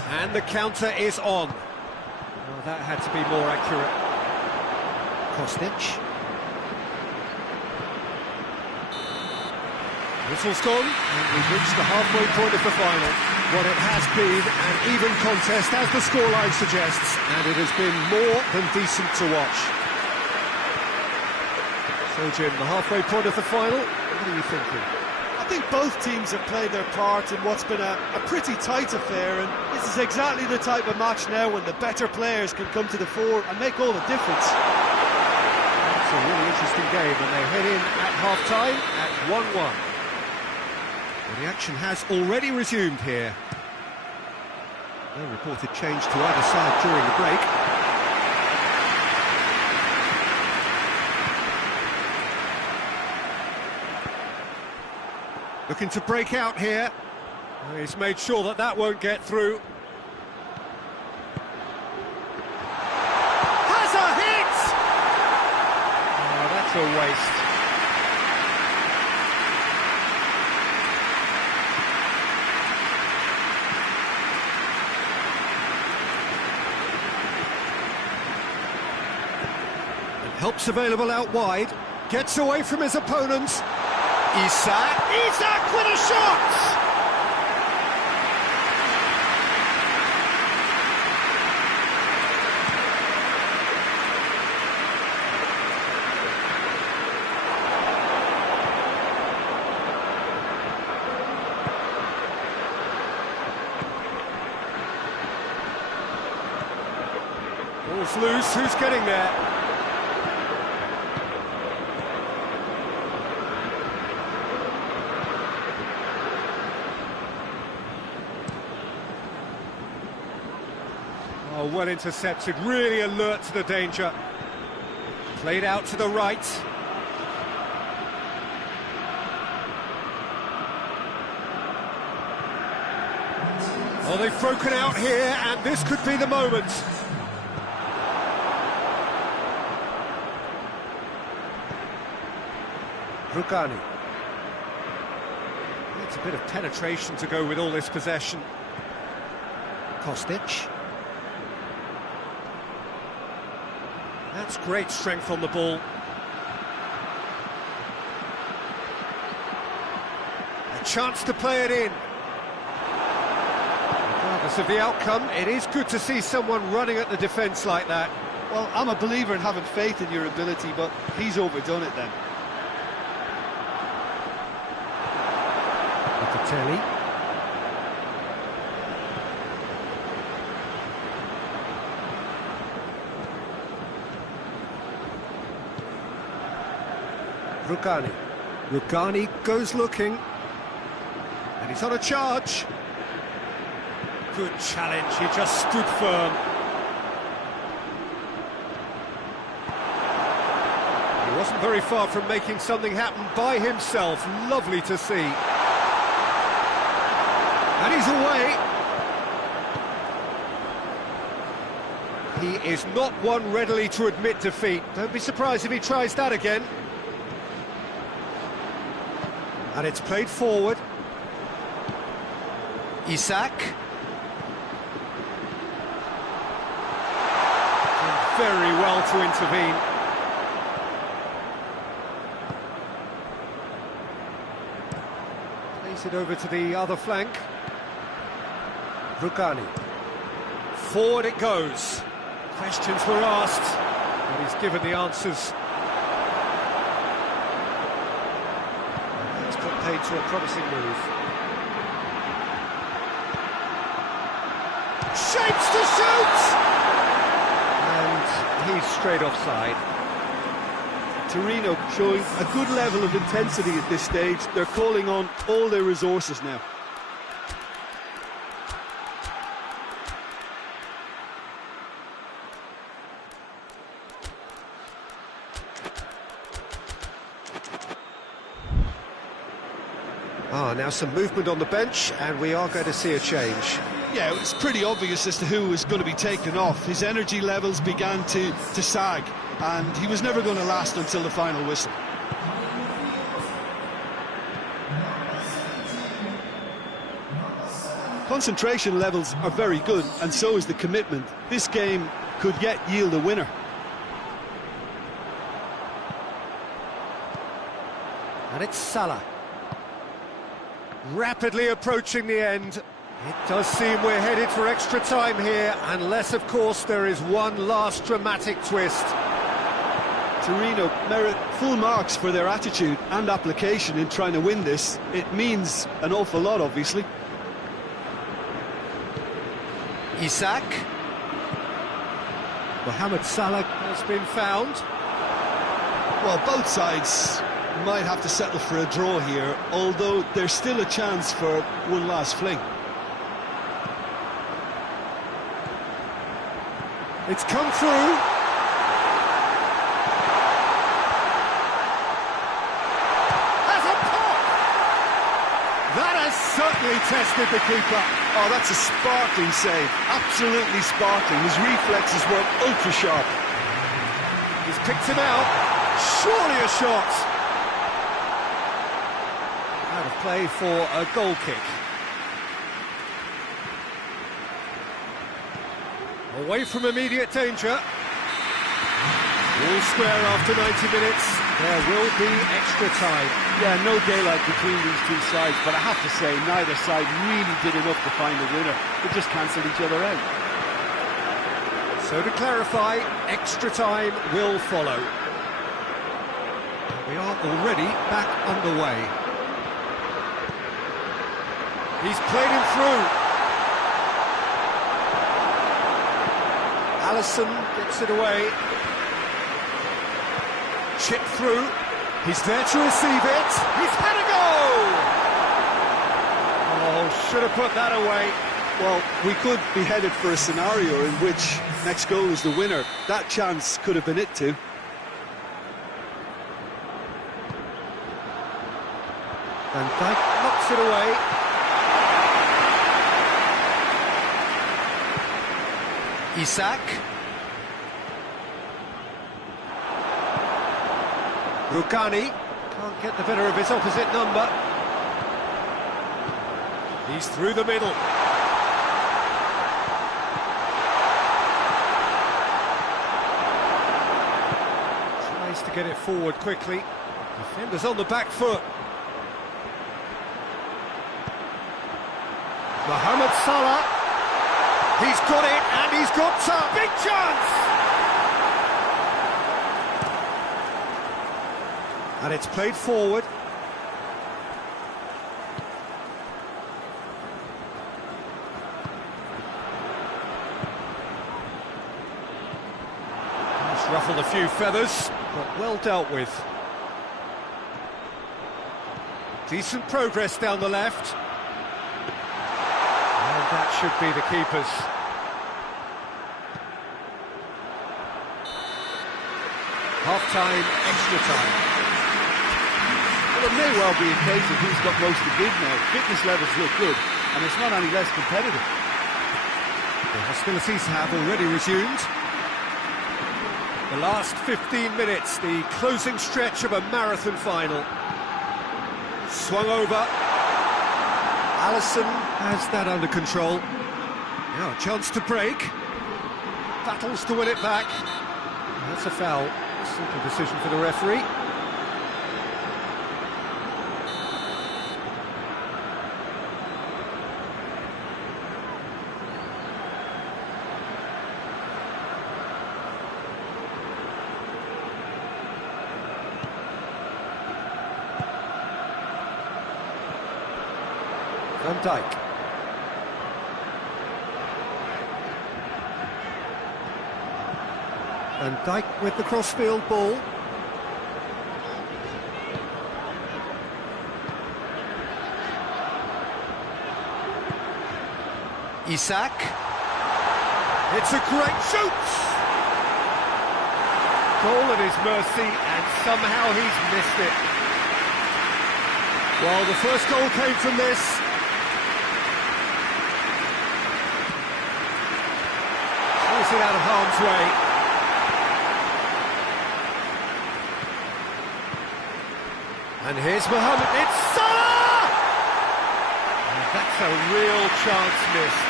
And the counter is on. Well, that had to be more accurate. Kostic. Whistle's gone, and we've reached the halfway point of the final. What it has been an even contest, as the scoreline suggests, and it has been more than decent to watch. So, Jim, the halfway point of the final, what are you thinking? I think both teams have played their part in what's been a pretty tight affair, and this is exactly the type of match now when the better players can come to the fore and make all the difference. It's a really interesting game, and they head in at half-time at 1-1. Well, the action has already resumed here. No reported change to either side during the break. Looking to break out here. He's made sure that that won't get through. Has a hit! Oh, that's a waste. Help's available out wide. Gets away from his opponents. Isak with a shot! Ball's loose, who's getting there? Oh, well intercepted, really alert to the danger. Played out to the right. Oh, they've broken out here, and this could be the moment. Rugani. It's a bit of penetration to go with all this possession. Kostic. That's great strength on the ball. A chance to play it in. Regardless of the outcome, it is good to see someone running at the defence like that. Well, I'm a believer in having faith in your ability, but he's overdone it then. Locatelli. Rugani goes looking, and he's on a charge. Good challenge, he just stood firm. He wasn't very far from making something happen by himself. Lovely to see. And he's away. He is not one readily to admit defeat. Don't be surprised if he tries that again. And it's played forward. Isak. Did very well to intervene. Gets it over to the other flank. Rugani. Forward it goes. Questions were asked, but he's given the answers. He's put paid to a promising move. Shapes to shoot! And he's straight offside. Torino showing a good level of intensity at this stage. They're calling on all their resources now. Now some movement on the bench, and we are going to see a change. Yeah, it was pretty obvious as to who was going to be taken off. His energy levels began to sag, and he was never going to last until the final whistle. Concentration levels are very good, and so is the commitment. This game could yet yield a winner. And it's Salah. Rapidly approaching the end. It does seem we're headed for extra time here, unless, of course, there is one last dramatic twist. Torino merit full marks for their attitude and application in trying to win this. It means an awful lot, obviously. Isak. Mohamed Salah has been found. Well, both sides might have to settle for a draw here, although there's still a chance for one last fling. It's come through. Has a pop! That has certainly tested the keeper. Oh, that's a sparkling save. Absolutely sparkling. His reflexes were ultra-sharp. He's picked him out. Surely a shot. Out of play for a goal kick. Away from immediate danger. All square after 90 minutes. There will be extra time. Yeah, no daylight between these two sides, but I have to say, neither side really did enough to find a winner. They just cancelled each other out. So to clarify, extra time will follow. We are already back underway. He's played him through. Alisson gets it away. Chip through. He's there to receive it. He's had a goal! Oh, should have put that away. Well, we could be headed for a scenario in which next goal is the winner. That chance could have been it too. And Dijk knocks it away. Isak. Rugani can't get the better of his opposite number. He's through the middle. Tries to get it forward quickly. Defenders on the back foot. Mohamed Salah. He's got it, and he's got some big chance! And it's played forward. He's ruffled a few feathers, but well dealt with. Decent progress down the left. And that should be the keeper's. Half-time, extra time. Well, it may well be a case of who's got most to give now. Fitness levels look good, and it's not any less competitive. The hostilities have already resumed. The last 15 minutes, the closing stretch of a marathon final. Swung over. Alisson has that under control. Now a chance to break. Battles to win it back. That's a foul. Simple decision for the referee. Van Dijk. Van Dijk with the crossfield ball. Isak. It's a great shoot! Goal at his mercy, and somehow he's missed it. Well, the first goal came from this. Force it out of harm's way. And here's Mohamed. It's Salah! And that's a real chance missed.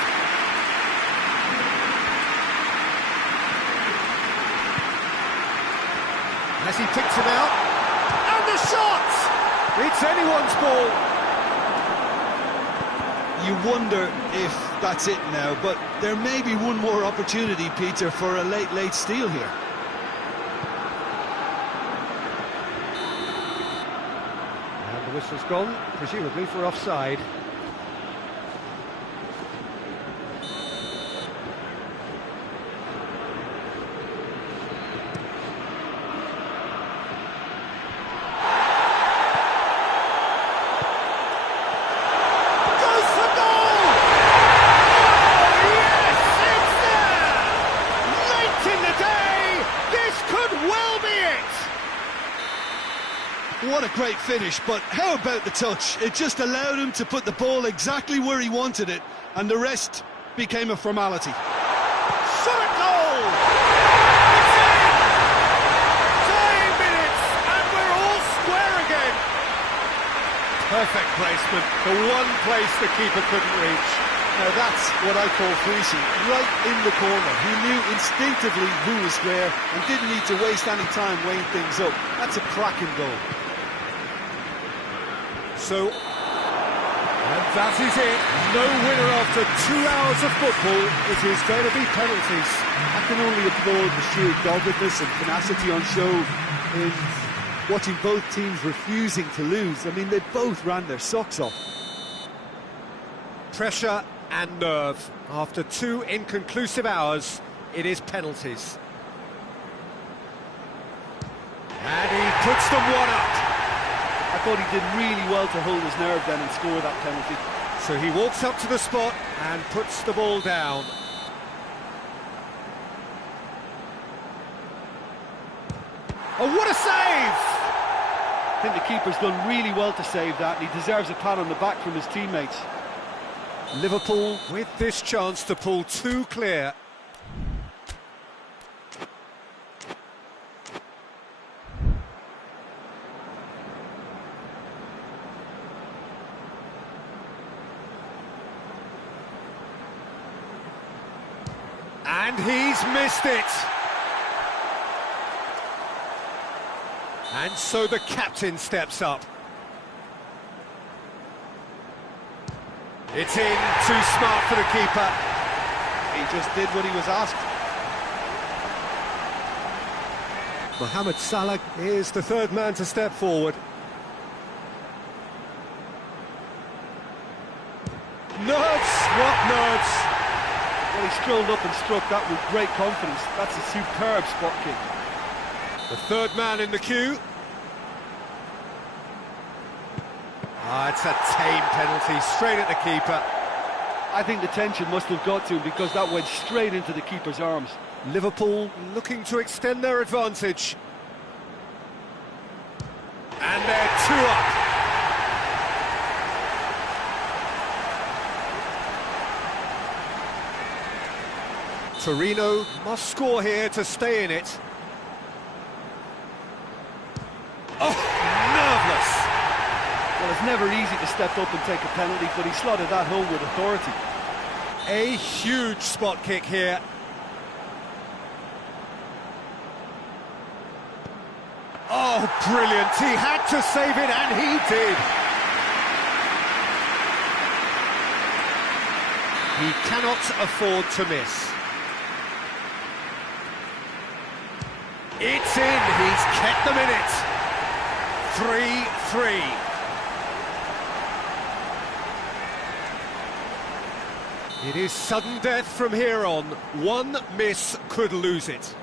As he picks him out. And the shot! It's anyone's ball. You wonder if that's it now, but there may be one more opportunity, Peter, for a late steal here. And the whistle's gone, presumably for offside. What a great finish, but how about the touch? It just allowed him to put the ball exactly where he wanted it, and the rest became a formality. Shot at goal! It's in! 10 minutes, and we're all square again. Perfect placement, the one place the keeper couldn't reach. Now that's what I call finishing, right in the corner. He knew instinctively who was where and didn't need to waste any time weighing things up. That's a cracking goal. So, and that is it. No winner after 2 hours of football. It is going to be penalties. I can only applaud the sheer doggedness and tenacity on show in watching both teams refusing to lose. I mean, they both ran their socks off. Pressure and nerve. After 2 inconclusive hours, it is penalties. And he puts them one up. I thought he did really well to hold his nerve then and score that penalty. So he walks up to the spot and puts the ball down. Oh, what a save! I think the keeper's done really well to save that, and he deserves a pat on the back from his teammates. Liverpool with this chance to pull 2 clear. And he's missed it. And so the captain steps up. It's in, too smart for the keeper. He just did what he was asked. Mohamed Salah is the 3rd man to step forward. Nerves, what nerves? Well, he strolled up and struck that with great confidence. That's a superb spot kick. The 3rd man in the queue. It's a tame penalty, straight at the keeper. I think the tension must have got to him because that went straight into the keeper's arms. Liverpool looking to extend their advantage. And they're 2 up. Torino must score here to stay in it. Oh, nerveless! Well, it's never easy to step up and take a penalty, but he slotted that home with authority. A huge spot kick here. Oh, brilliant! He had to save it, and he did. He cannot afford to miss. It's in, he's kept them in it. 3-3. It is sudden death from here on. One miss could lose it.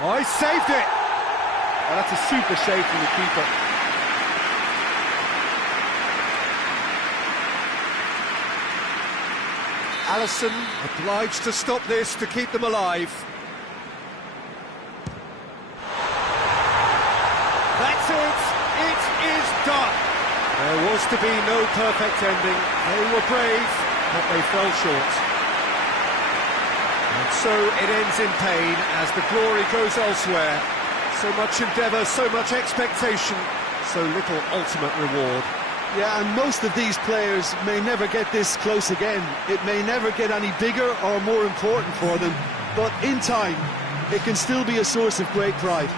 Oh, he saved it! Oh, that's a super save from the keeper. Alisson obliged to stop this to keep them alive. That's it! It is done! There was to be no perfect ending. They were brave, but they fell short. And so it ends in pain as the glory goes elsewhere. So much endeavour, so much expectation, so little ultimate reward. Yeah, and most of these players may never get this close again. It may never get any bigger or more important for them, but in time, it can still be a source of great pride.